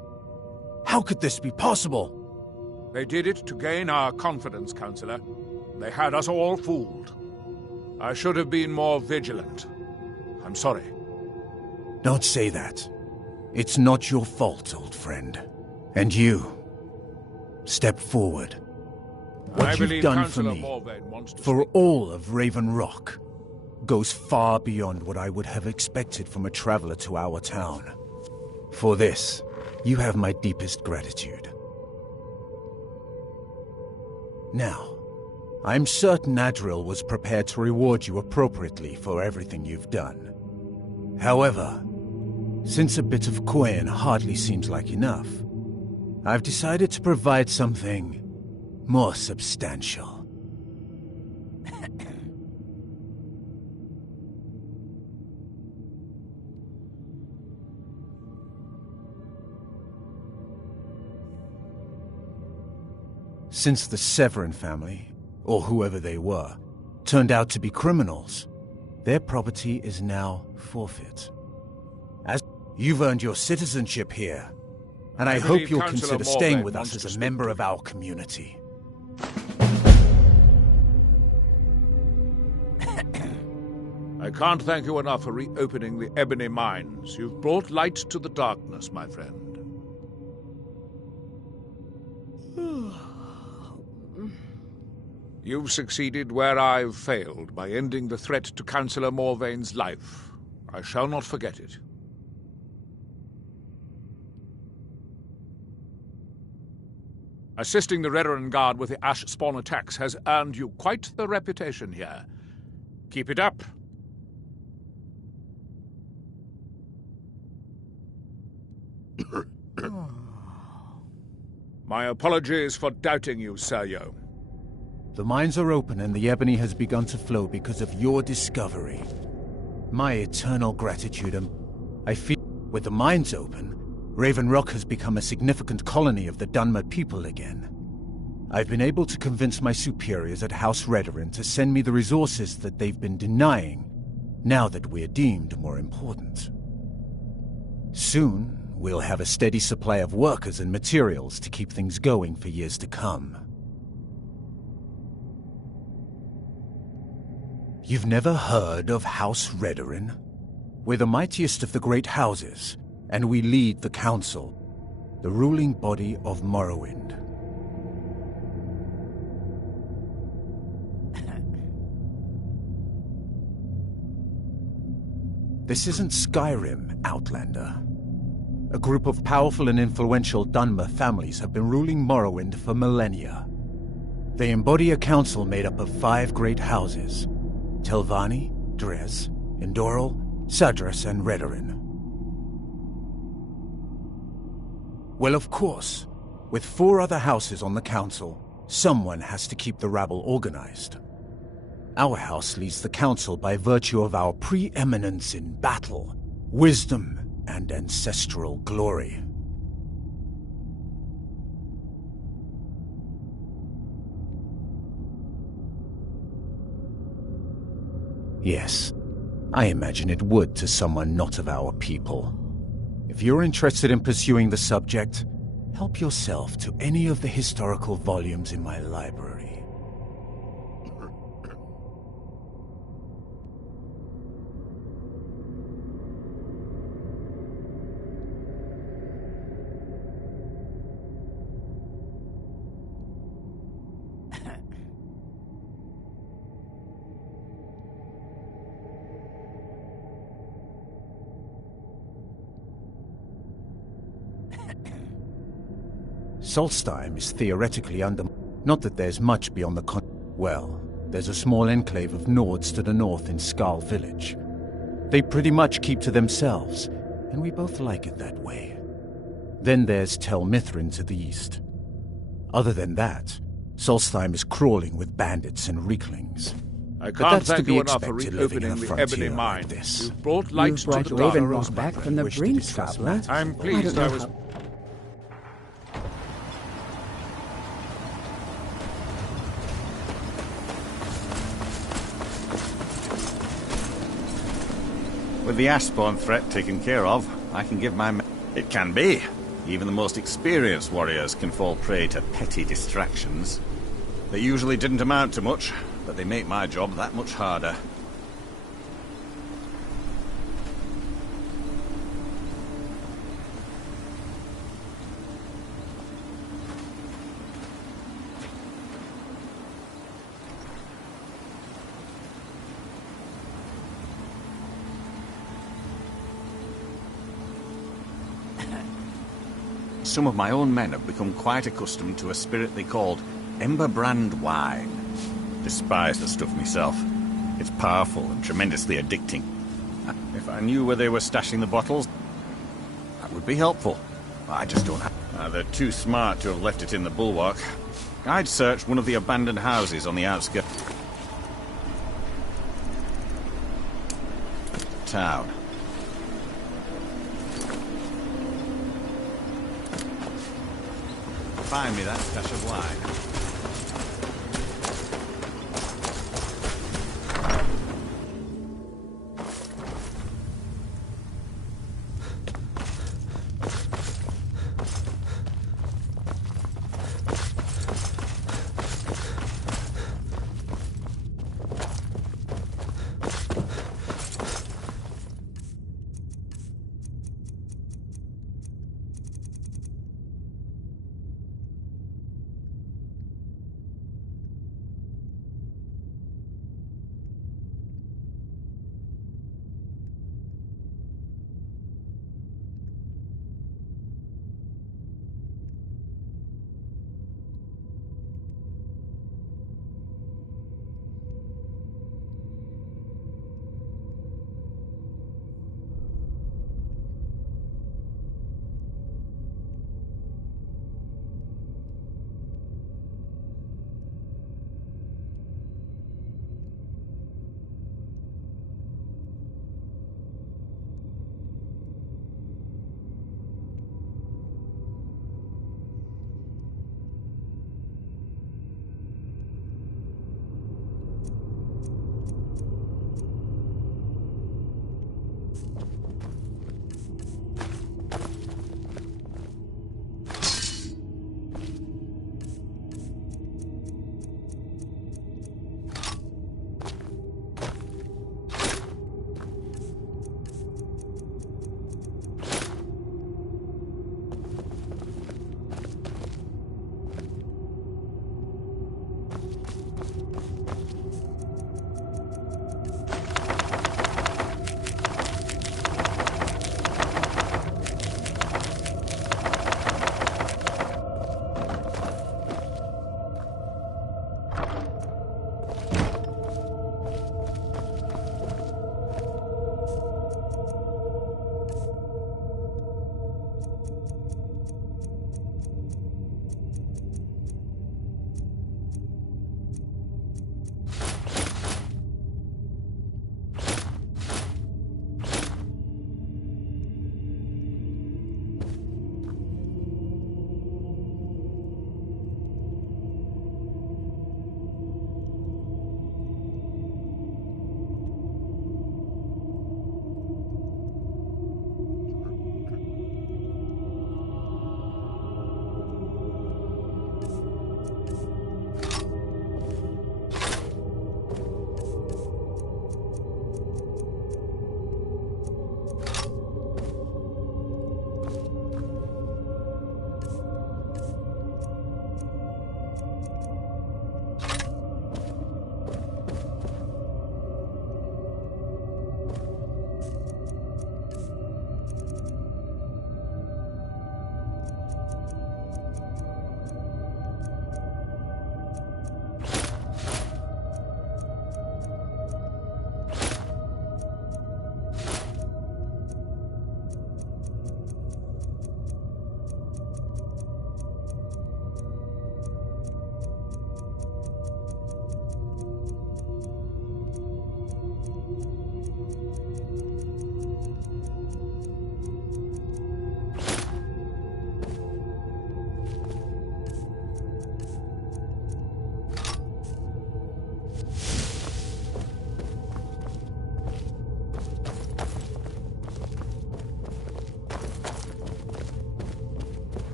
How could this be possible? They did it to gain our confidence, Councillor. They had us all fooled. I should have been more vigilant. I'm sorry. Don't say that. It's not your fault, old friend. And you, step forward. What you've done for me, for all of Raven Rock, goes far beyond what I would have expected from a traveler to our town. For this, you have my deepest gratitude. Now, I'm certain Adriel was prepared to reward you appropriately for everything you've done. However, since a bit of coin hardly seems like enough, I've decided to provide something more substantial. Since the Severin family, or whoever they were, turned out to be criminals, their property is now forfeit. As you've earned your citizenship here, and I hope you'll consider staying with us as a member of our community. I can't thank you enough for reopening the Ebony Mines. You've brought light to the darkness, my friend. You've succeeded where I've failed by ending the threat to Councillor Morvain's life. I shall not forget it. Assisting the Redoran Guard with the Ash Spawn attacks has earned you quite the reputation here. Keep it up. My apologies for doubting you, Seryo. The mines are open and the ebony has begun to flow because of your discovery. My eternal gratitude, and I feel with the mines open, Raven Rock has become a significant colony of the Dunmer people again. I've been able to convince my superiors at House Redoran to send me the resources that they've been denying, now that we're deemed more important. Soon, we'll have a steady supply of workers and materials to keep things going for years to come. You've never heard of House Redoran? We're the mightiest of the great houses, and we lead the Council, the ruling body of Morrowind. This isn't Skyrim, Outlander. A group of powerful and influential Dunmer families have been ruling Morrowind for millennia. They embody a council made up of 5 great houses: Telvanni, Dres, Endoral, Sadras, and Redoran. Well, of course, with 4 other houses on the council, someone has to keep the rabble organized. Our house leads the council by virtue of our preeminence in battle, wisdom, and ancestral glory. Yes, I imagine it would to someone not of our people. If you're interested in pursuing the subject, help yourself to any of the historical volumes in my library. Solstheim is theoretically under... Not that there's much beyond the well, there's a small enclave of Nords to the north in Skal Village. They pretty much keep to themselves, and we both like it that way. Then there's Tel Mithrin to the east. Other than that, Solstheim is crawling with bandits and reeklings. I can't thank you enough for reopening the Ebony Mines. You've brought light to the Raven dark. Rock back from the brink, traveler. I'm pleased I was... With the Ashspawn threat taken care of, I can give my... It can be. Even the most experienced warriors can fall prey to petty distractions. They usually didn't amount to much, but they make my job that much harder. Some of my own men have become quite accustomed to a spirit they called Emberbrand wine. Despise the stuff myself. It's powerful and tremendously addicting. If I knew where they were stashing the bottles, that would be helpful. I just don't have... they're too smart to have left it in the bulwark. I'd search one of the abandoned houses on the outskirts. Town. Find me that stash of wine.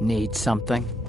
Need something?